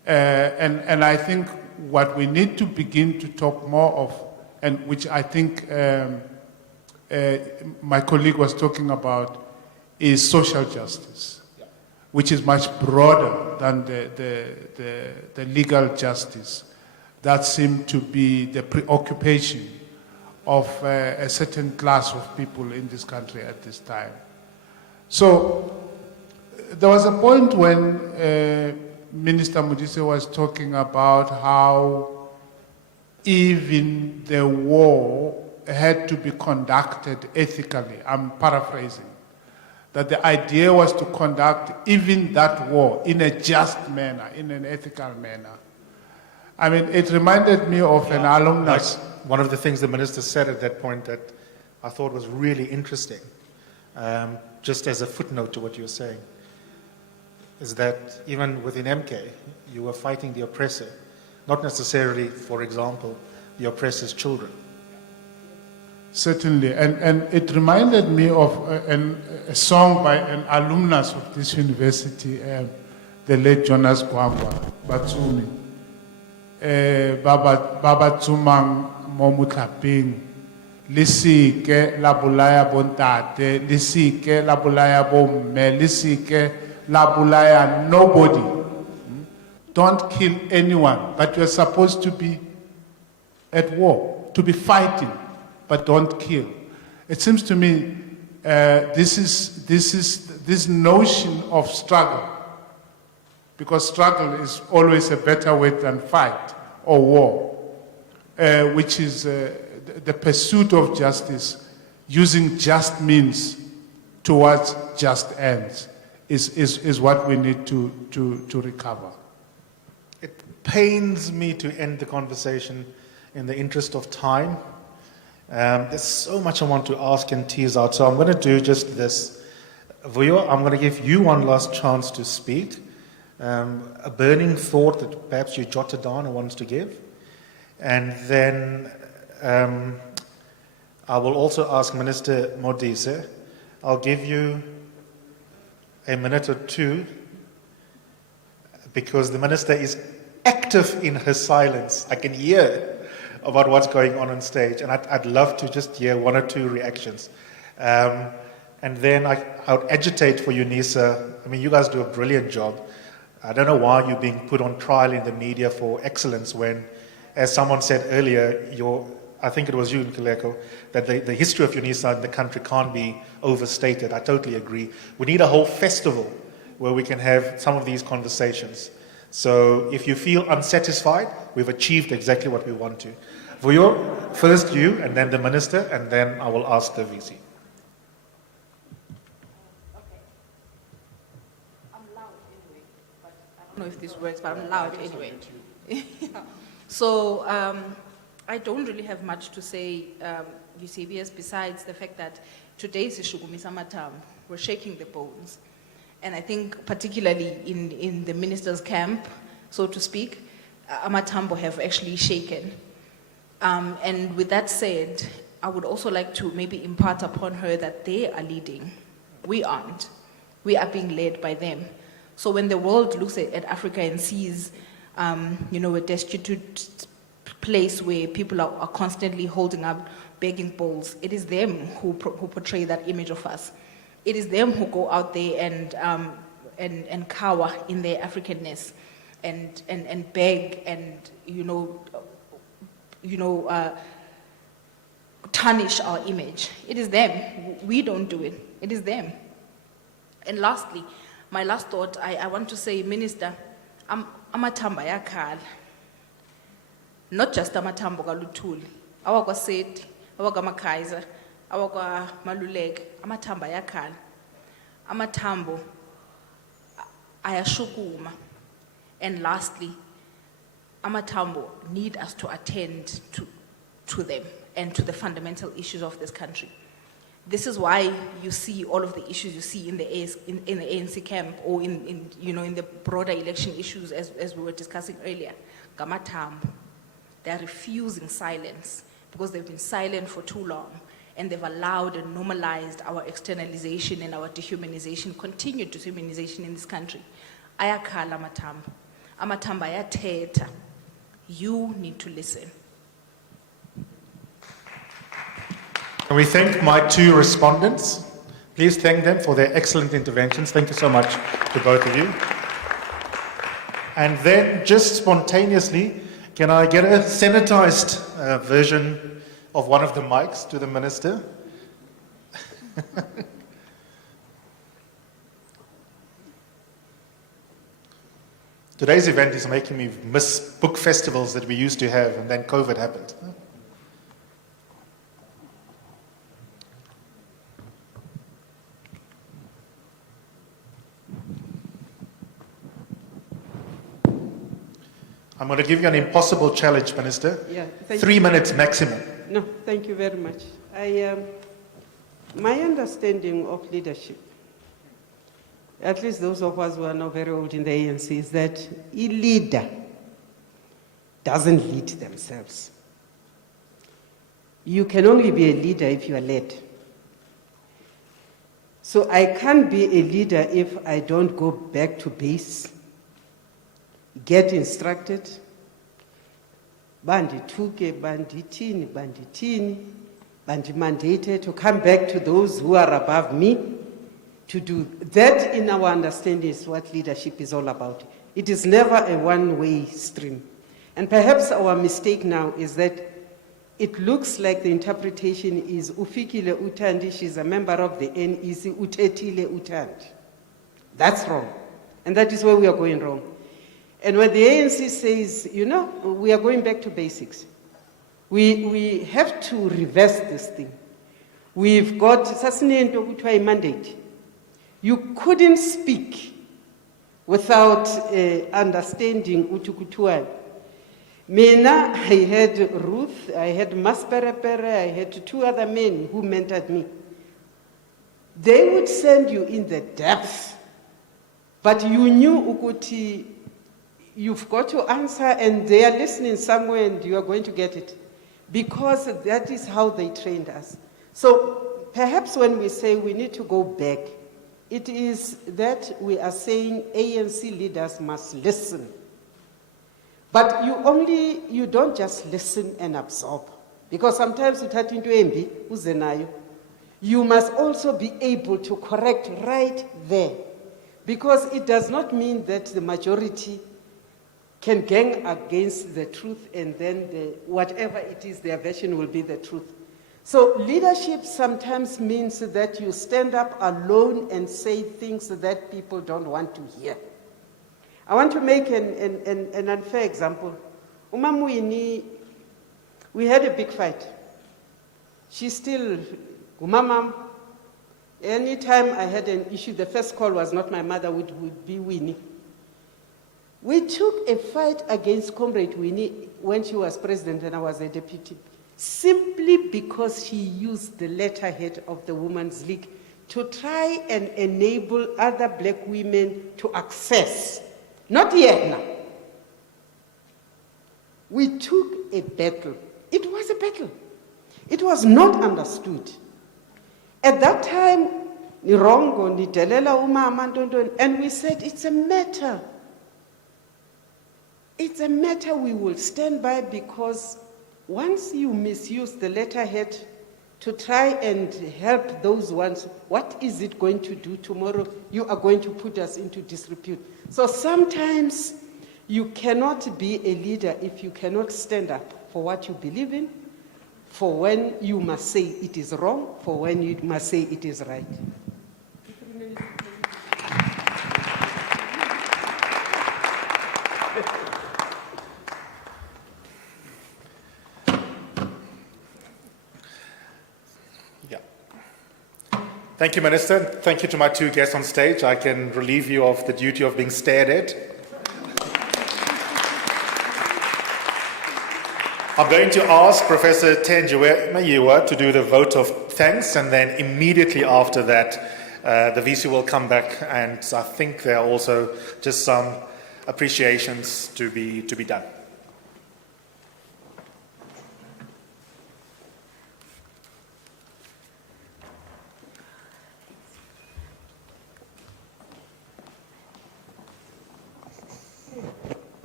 And I think what we need to begin to talk more of, and which I think my colleague was talking about, is social justice, which is much broader than the legal justice that seemed to be the preoccupation of a certain class of people in this country at this time. So there was a point when Minister Modise was talking about how even the war had to be conducted ethically. I'm paraphrasing. That the idea was to conduct even that war in a just manner, in an ethical manner. I mean, it reminded me of an alumnus. One of the things the minister said at that point that I thought was really interesting, just as a footnote to what you were saying, is that even within MK, you were fighting the oppressor, not necessarily, for example, the oppressor's children. Certainly, and it reminded me of a song by an alumnus of this university, the late Jonas Gwangwa, Batsumi. Baba Tsumang Momutlaping, Lisike Labulaya Bontate, Lisike Labulaya Bomme, Lisike Labulaya nobody. Don't kill anyone, but you're supposed to be at war, to be fighting, but don't kill. It seems to me this notion of struggle, because struggle is always a better way than fight or war, which is the pursuit of justice using just means towards just ends, is what we need to recover. It pains me to end the conversation in the interest of time. There's so much I want to ask and tease out, so I'm going to do just this. Vuyo, I'm going to give you one last chance to speak. A burning thought that perhaps you jotted down and wanted to give. And then I will also ask Minister Modise. I'll give you a minute or two because the minister is active in her silence. I can hear about what's going on stage, and I'd love to just hear one or two reactions. And then I would agitate for Unisa. I mean, you guys do a brilliant job. I don't know why you're being put on trial in the media for excellence when, as someone said earlier, I think it was you, Nkuleko, that the history of Unisa in the country can't be overstated. I totally agree. We need a whole festival where we can have some of these conversations. So if you feel unsatisfied, we've achieved exactly what we want to. Vuyo, first you, and then the minister, and then I will ask the VC. I don't know if this works, but I'm loud anyway. So I don't really have much to say, Eusebius, besides the fact that today is Ishugumisa Matam. We're shaking the bones. And I think particularly in the minister's camp, so to speak, Amatambo have actually shaken. And with that said, I would also like to maybe impart upon her that they are leading. We aren't. We are being led by them. So when the world looks at Africa and sees, a destitute place where people are constantly holding up begging bowls, it is them who portray that image of us. It is them who go out there and cower in their Africanness and beg and tarnish our image. It is them. We don't do it. It is them. And lastly, my last thought, I want to say, Minister, amathamba yakhala. Not just amathamba ka Luthuli, awakwa Seti, awakwa Makaiser, awakwa Maluleke, amathamba yakhala. Amathambo ayashukuma. And lastly, amathambo need us to attend to them and to the fundamental issues of this country. This is why you see all of the issues you see in the ANC camp or in the broader election issues as we were discussing earlier. Gamathambo, they are refusing silence because they've been silent for too long and they've allowed and normalized our externalization and our dehumanization, continued dehumanization in this country. Ayakhala Mathambo. Amathamba ayathetha. You need to listen. And we thank my two respondents. Please thank them for their excellent interventions. Thank you so much to both of you. And then, just spontaneously, can I get a sanitized version of one of the mics to the minister? Today's event is making me miss book festivals that we used to have, and then COVID happened. I'm going to give you an impossible challenge, Minister. Yeah, 3 minutes maximum. No, thank you very much. My understanding of leadership, at least those of us who are not very old in the ANC, is that a leader doesn't lead themselves. You can only be a leader if you are led. So I can't be a leader if I don't go back to base, get instructed, bandituke, banditini, mandated to come back to those who are above me to do that. In our understanding is what leadership is all about. It is never a one-way stream. And perhaps our mistake now is that it looks like the interpretation is Ufikile Utandi, she's a member of the NEC, Utetile Utandi. That's wrong. And that is where we are going wrong. And when the ANC says, you know, we are going back to basics, we have to reverse this thing. We've got a mandate. You couldn't speak without understanding Utukutuan. Mena, I had Ruth, I had Masperepere, I had two other men who mentored me. They would send you in the depth, but you knew Ukuti, you've got to answer and they are listening somewhere and you are going to get it. Because that is how they trained us. So perhaps when we say we need to go back, it is that we are saying ANC leaders must listen. But you don't just listen and absorb. Because sometimes you must also be able to correct right there. Because it does not mean that the majority can gang against the truth and then whatever it is, their version will be the truth. So leadership sometimes means that you stand up alone and say things that people don't want to hear. I want to make an unfair example. Umamwini, we had a big fight. She still, Umamam, anytime I had an issue, the first call was not my mother, would be Winnie. We took a fight against Comrade Winnie when she was president and I was a deputy, simply because she used the letterhead of the Women's League to try and enable other black women to access. Not yet now. We took a battle. It was a battle. It was not understood. At that time, and we said, it's a matter. It's a matter we will stand by, because once you misuse the letterhead to try and help those ones, what is it going to do tomorrow? You are going to put us into disrepute. So sometimes you cannot be a leader if you cannot stand up for what you believe in, for when you must say it is wrong, for when you must say it is right. Thank you, Minister. Thank you to my two guests on stage. I can relieve you of the duty of being stared at. I'm going to ask Professor Tenjiwe Mayiwa to do the vote of thanks, and then immediately after that, the VC will come back, and I think there are also just some appreciations to be done.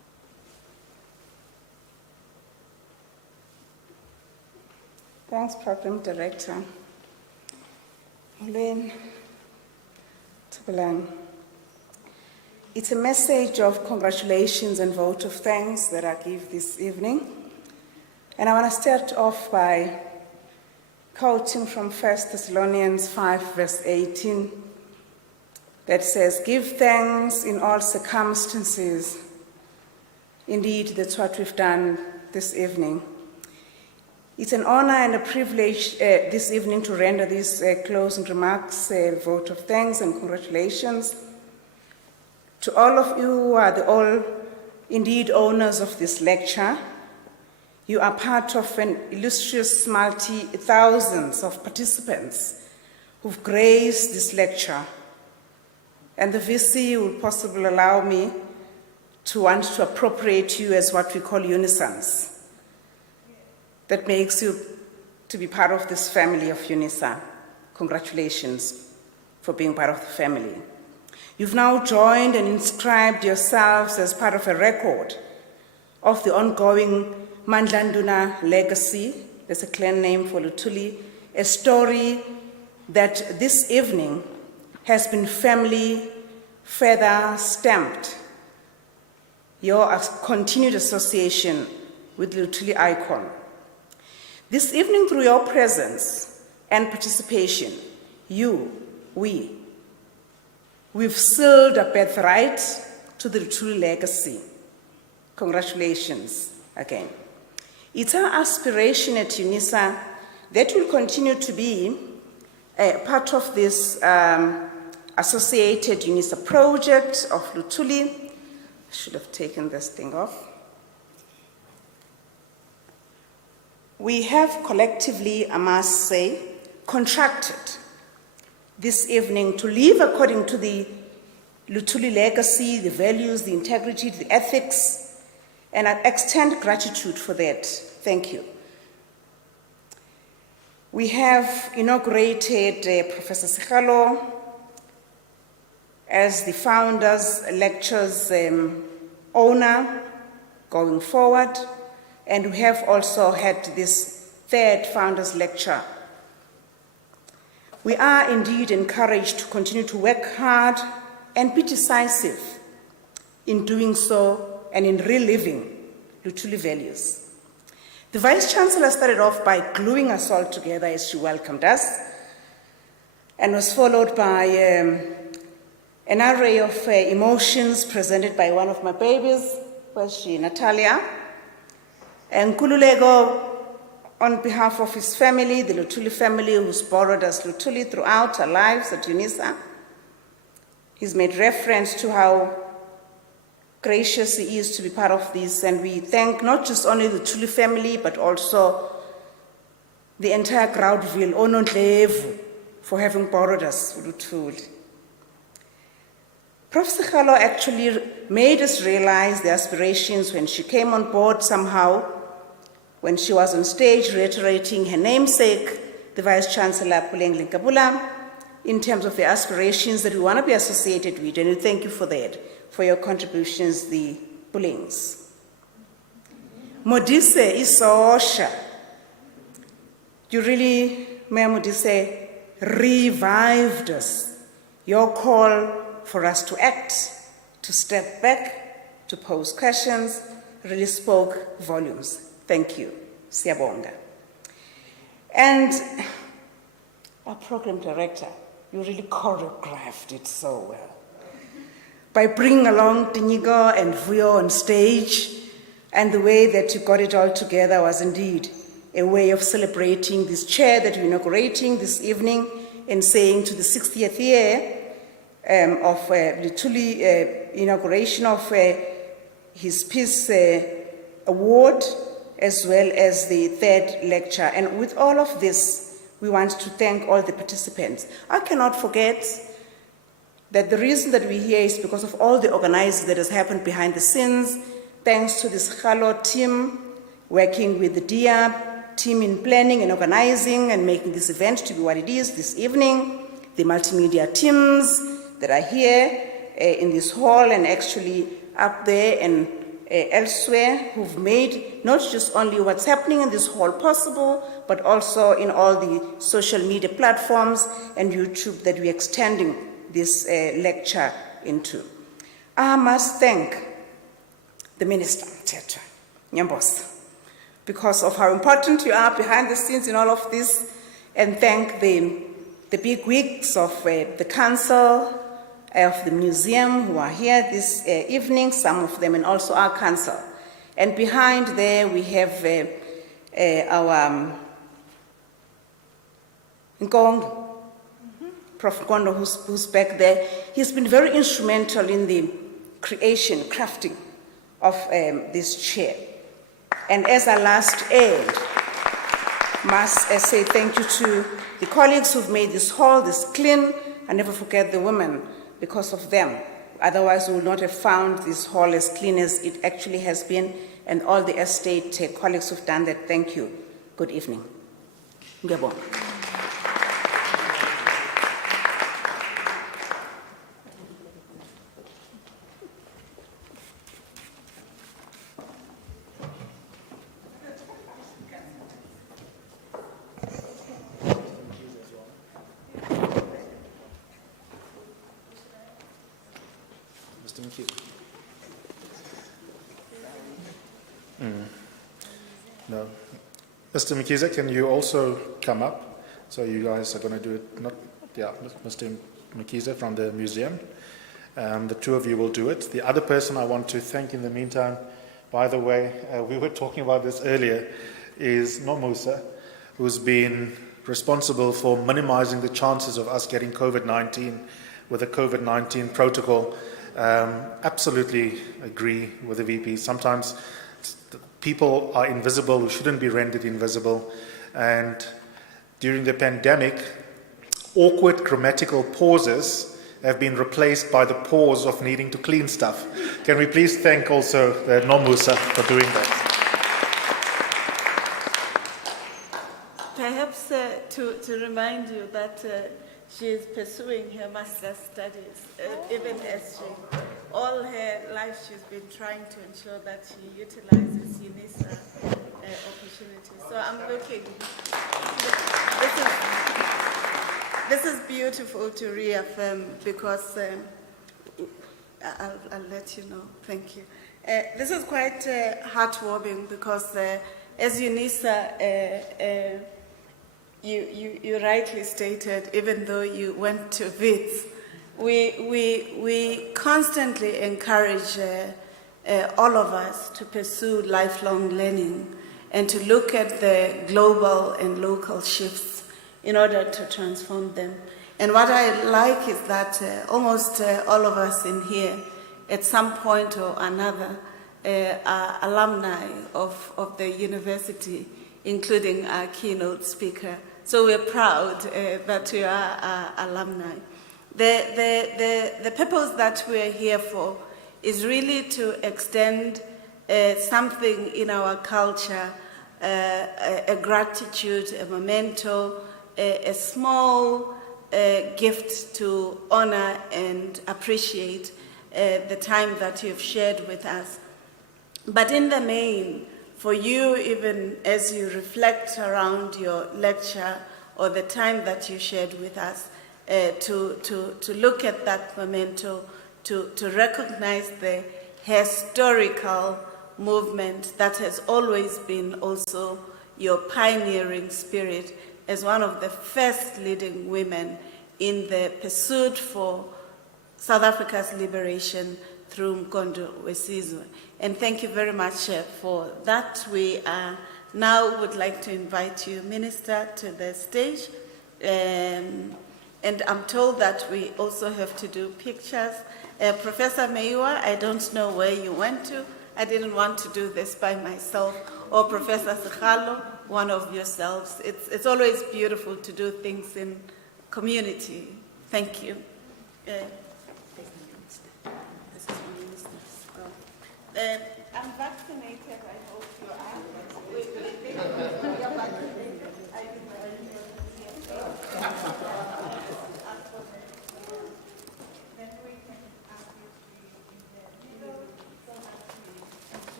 Thanks, Program Director. Molweni, Thubulang. It's a message of congratulations and vote of thanks that I give this evening. And I want to start off by quoting from 1 Thessalonians 5, verse 18, that says, "Give thanks in all circumstances." Indeed, that's what we've done this evening. It's an honor and a privilege this evening to render these closing remarks, vote of thanks and congratulations to all of you who are the all indeed owners of this lecture. You are part of an illustrious thousands of participants who've graced this lecture. And the VC will possibly allow me to want to appropriate you as what we call unisons. That makes you to be part of this family of Unisa. Congratulations for being part of the family. You've now joined and inscribed yourselves as part of a record of the ongoing Mandlanduna legacy. There's a clan name for Luthuli, a story that this evening has been family feather stamped. Your continued association with the Luthuli icon. This evening, through your presence and participation, we've sealed a birthright to the Luthuli legacy. Congratulations again. It's our aspiration at Unisa that will continue to be a part of this associated Unisa project of Luthuli. I should have taken this thing off. We have collectively, I must say, contracted this evening to live according to the Luthuli legacy, the values, the integrity, the ethics, and I extend gratitude for that. Thank you. We have inaugurated Professor Sekgalo as the Founders Lectures owner going forward. And we have also had this third Founders Lecture. We are indeed encouraged to continue to work hard and be decisive in doing so and in reliving Luthuli values. The Vice-Chancellor started off by gluing us all together as she welcomed us and was followed by an array of emotions presented by one of my babies, was she, Natalia? And Kululego, on behalf of his family, the Luthuli family, who's borrowed us Luthuli throughout our lives at Unisa, he's made reference to how gracious he is to be part of this, and we thank not just only the Luthuli family, but also the entire Groundville, Onondlevu, for having borrowed us Luthuli. Prof. Sekgalo actually made us realize the aspirations when she came on board somehow, when she was on stage reiterating her namesake, the Vice-Chancellor Puleng Linkabula, in terms of the aspirations that we want to be associated with, and we thank you for that, for your contributions, the Pulengs. Modise Isosha, you really, Mayor Modise, revived us. Your call for us to act, to step back, to pose questions, really spoke volumes. Thank you, Siyabonga. And our program director, you really choreographed it so well. By bringing along Tinigo and Vuyo on stage, and the way that you got it all together was indeed a way of celebrating this chair that we're inaugurating this evening and saying to the 60th year of Luthuli inauguration of his Peace Award, as well as the third lecture. And with all of this, we want to thank all the participants. I cannot forget that the reason that we're here is because of all the organizing that has happened behind the scenes, thanks to the Sekgalo team, working with the DIA team in planning and organizing and making this event to be what it is this evening, the multimedia teams that are here in this hall and actually up there and elsewhere who've made not just only what's happening in this hall possible, but also in all the social media platforms and YouTube that we're extending this lecture into. I must thank the Minister, Mthetho Nyambosa, because of how important you are behind the scenes in all of this, and thank the big wigs of the council, of the museum who are here this evening, some of them, and also our council. And behind there we have our Nkongo, Prof. Nkondo, who's back there. He's been very instrumental in the creation, crafting of this chair. And as a last aid, must say thank you to the colleagues who've made this hall this clean. I never forget the women. Because of them. Otherwise, we would not have found this hall as clean as it actually has been, and all the estate colleagues who've done that. Thank you. Good evening. Ngiyabonga. No. Mr. Mkiza, can you also come up? So you guys are going to do it, Mr. Mkiza from the museum. The two of you will do it. The other person I want to thank in the meantime, by the way, we were talking about this earlier, is Nomusa, who's been responsible for minimizing the chances of us getting COVID-19 with the COVID-19 protocol. Absolutely agree with the VP. Sometimes people are invisible who shouldn't be rendered invisible. And during the pandemic, awkward grammatical pauses have been replaced by the pause of needing to clean stuff. Can we please thank also Nomusa for doing that? Perhaps to remind you that she is pursuing her master's studies, even as she, all her life she's been trying to ensure that she utilizes Unisa opportunities. So I'm looking, this is beautiful to reaffirm because, I'll let you know, thank you. This is quite heartwarming because as Unisa, you rightly stated, even though you went to WITS, we constantly encourage all of us to pursue lifelong learning and to look at the global and local shifts in order to transform them. And what I like is that almost all of us in here, at some point or another, are alumni of the university, including our keynote speaker. So we're proud that we are alumni. The purpose that we're here for is really to extend something in our culture, a gratitude, a memento, a small gift to honor and appreciate the time that you've shared with us. But in the main, for you, even as you reflect around your lecture or the time that you shared with us, to look at that memento, to recognize the historical movement that has always been also your pioneering spirit as one of the first leading women in the pursuit for South Africa's liberation through Mkondo Wesizwe. And thank you very much for that. We now would like to invite you, Minister, to the stage. And I'm told that we also have to do pictures. Professor Meiwa, I don't know where you went to. I didn't want to do this by myself. Or Professor Sekgalo, one of yourselves. It's always beautiful to do things in community. Thank you. I'm vaccinated, I hope you are. You're vaccinated.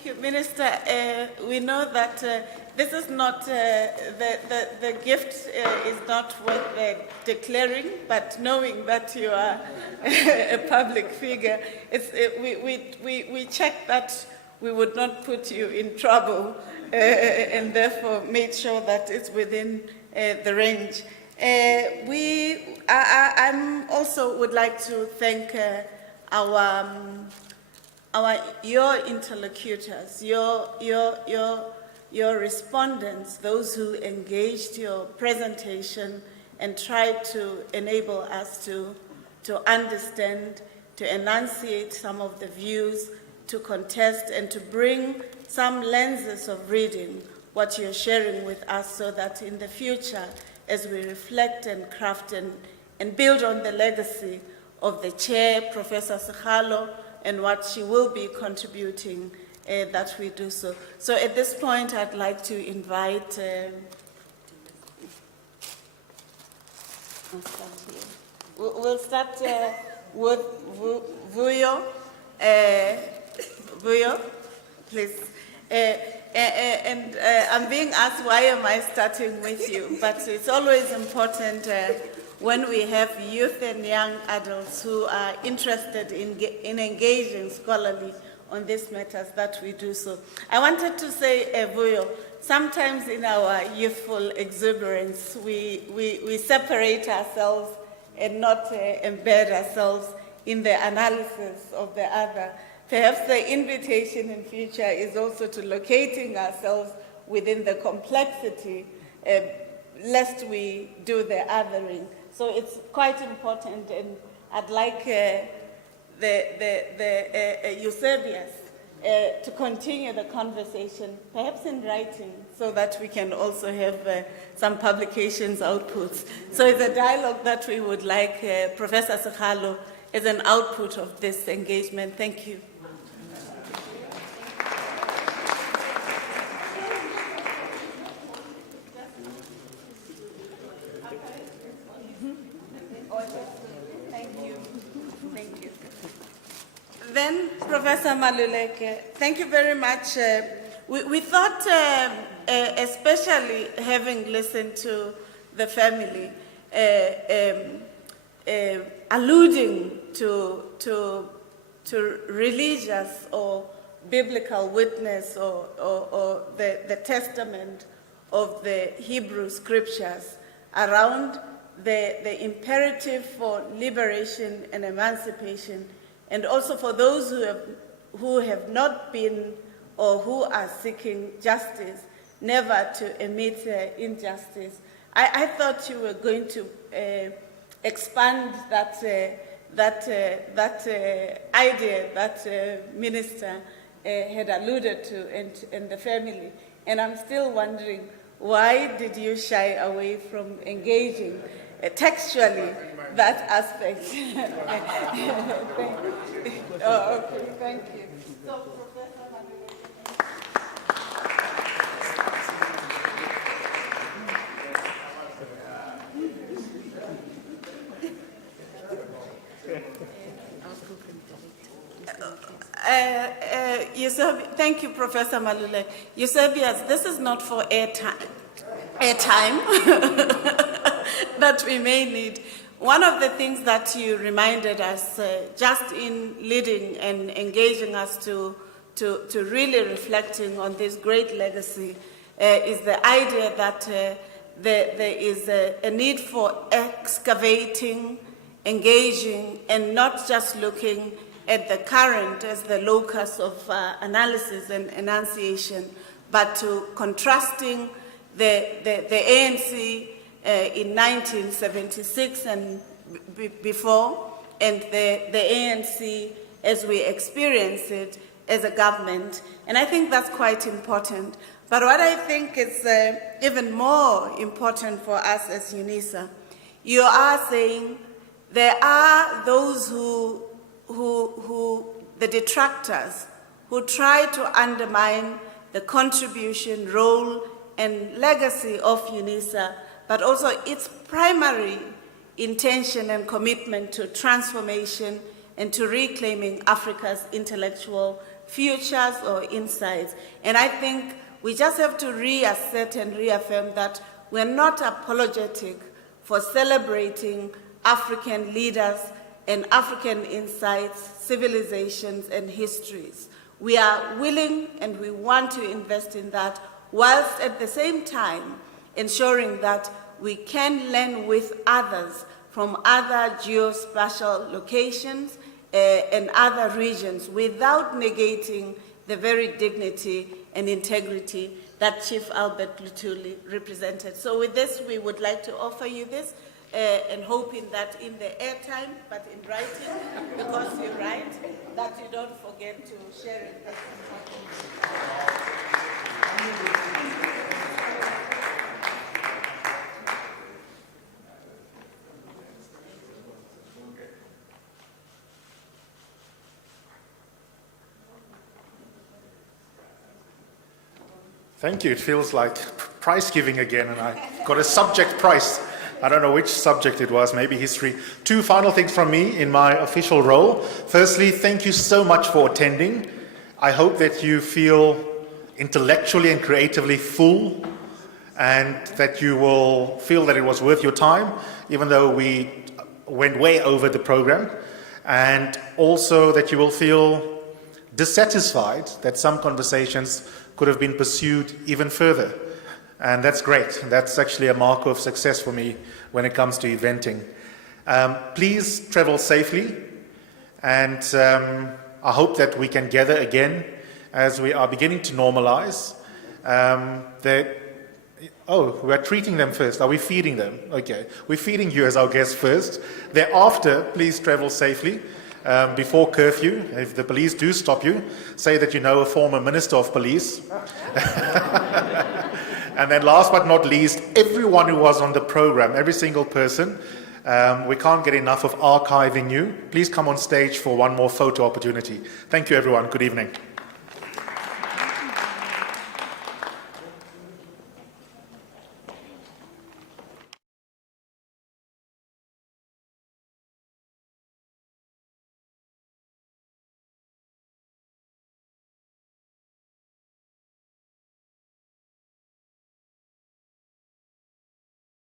Thank you, Minister. We know that this is not, the gift is not worth declaring, but knowing that you are a public figure, we checked that we would not put you in trouble and therefore made sure that it's within the range. I also would like to thank your interlocutors, your respondents, those who engaged your presentation and tried to enable us to understand, to enunciate some of the views, to contest and to bring some lenses of reading what you're sharing with us, so that in the future, as we reflect and craft and build on the legacy of the chair, Professor Sekgalo, and what she will be contributing, that we do so. So at this point, I'd like to invite, we'll start with Vuyo. Vuyo, please. I'm being asked, why am I starting with you? But it's always important when we have youth and young adults who are interested in engaging scholarly on these matters, that we do so. I wanted to say, Vuyo, sometimes in our youthful exuberance, we separate ourselves and not embed ourselves in the analysis of the other. Perhaps the invitation in future is also to locating ourselves within the complexity, lest we do the othering. So it's quite important, and I'd like the Eusebius to continue the conversation, perhaps in writing, so that we can also have some publications outputs. So it's a dialogue that we would like Professor Sekgalo as an output of this engagement. Thank you. Then, Professor Maluleke, thank you very much. We thought, especially having listened to the family, alluding to religious or biblical witness or the testament of the Hebrew scriptures around the imperative for liberation and emancipation, and also for those who have not been or who are seeking justice, never to emit injustice. I thought you were going to expand that idea that Minister had alluded to, and the family. And I'm still wondering, why did you shy away from engaging textually that aspect? Okay, thank you. So, Professor thank you, Professor Malule. Eusebius, this is not for airtime that we may need. One of the things that you reminded us, just in leading and engaging us to really reflecting on this great legacy, is the idea that there is a need for excavating, engaging, and not just looking at the current as the locus of analysis and enunciation, but to contrasting the ANC in 1976 and before, and the ANC as we experience it as a government. And I think that's quite important. But what I think is even more important for us as Unisa, you are saying there are those who the detractors, who try to undermine the contribution, role, and legacy of Unisa, but also its primary intention and commitment to transformation and to reclaiming Africa's intellectual futures or insights. And I think we just have to reassert and reaffirm that we're not apologetic for celebrating African leaders and African insights, civilizations, and histories. We are willing and we want to invest in that, whilst at the same time ensuring that we can learn with others from other geospatial locations and other regions without negating the very dignity and integrity that Chief Albert Luthuli represented. So with this, we would like to offer you this and hoping that in the airtime, but in writing, because you write, that you don't forget to share it. Thank you. It feels like prize giving again, and I got a subject prize. I don't know which subject it was, maybe history. 2 final things from me in my official role. Firstly, thank you so much for attending. I hope that you feel intellectually and creatively full, and that you will feel that it was worth your time, even though we went way over the program. And also that you will feel dissatisfied that some conversations could have been pursued even further. And that's great. That's actually a marker of success for me when it comes to eventing. Please travel safely, and I hope that we can gather again as we are beginning to normalize. We're treating them first. Are we feeding them? Okay. We're feeding you as our guests first. Thereafter, please travel safely. Before curfew, if the police do stop you, say that you know a former minister of police. And then last but not least, everyone who was on the program, every single person, we can't get enough of archiving you. Please come on stage for one more photo opportunity. Thank you, everyone. Good evening.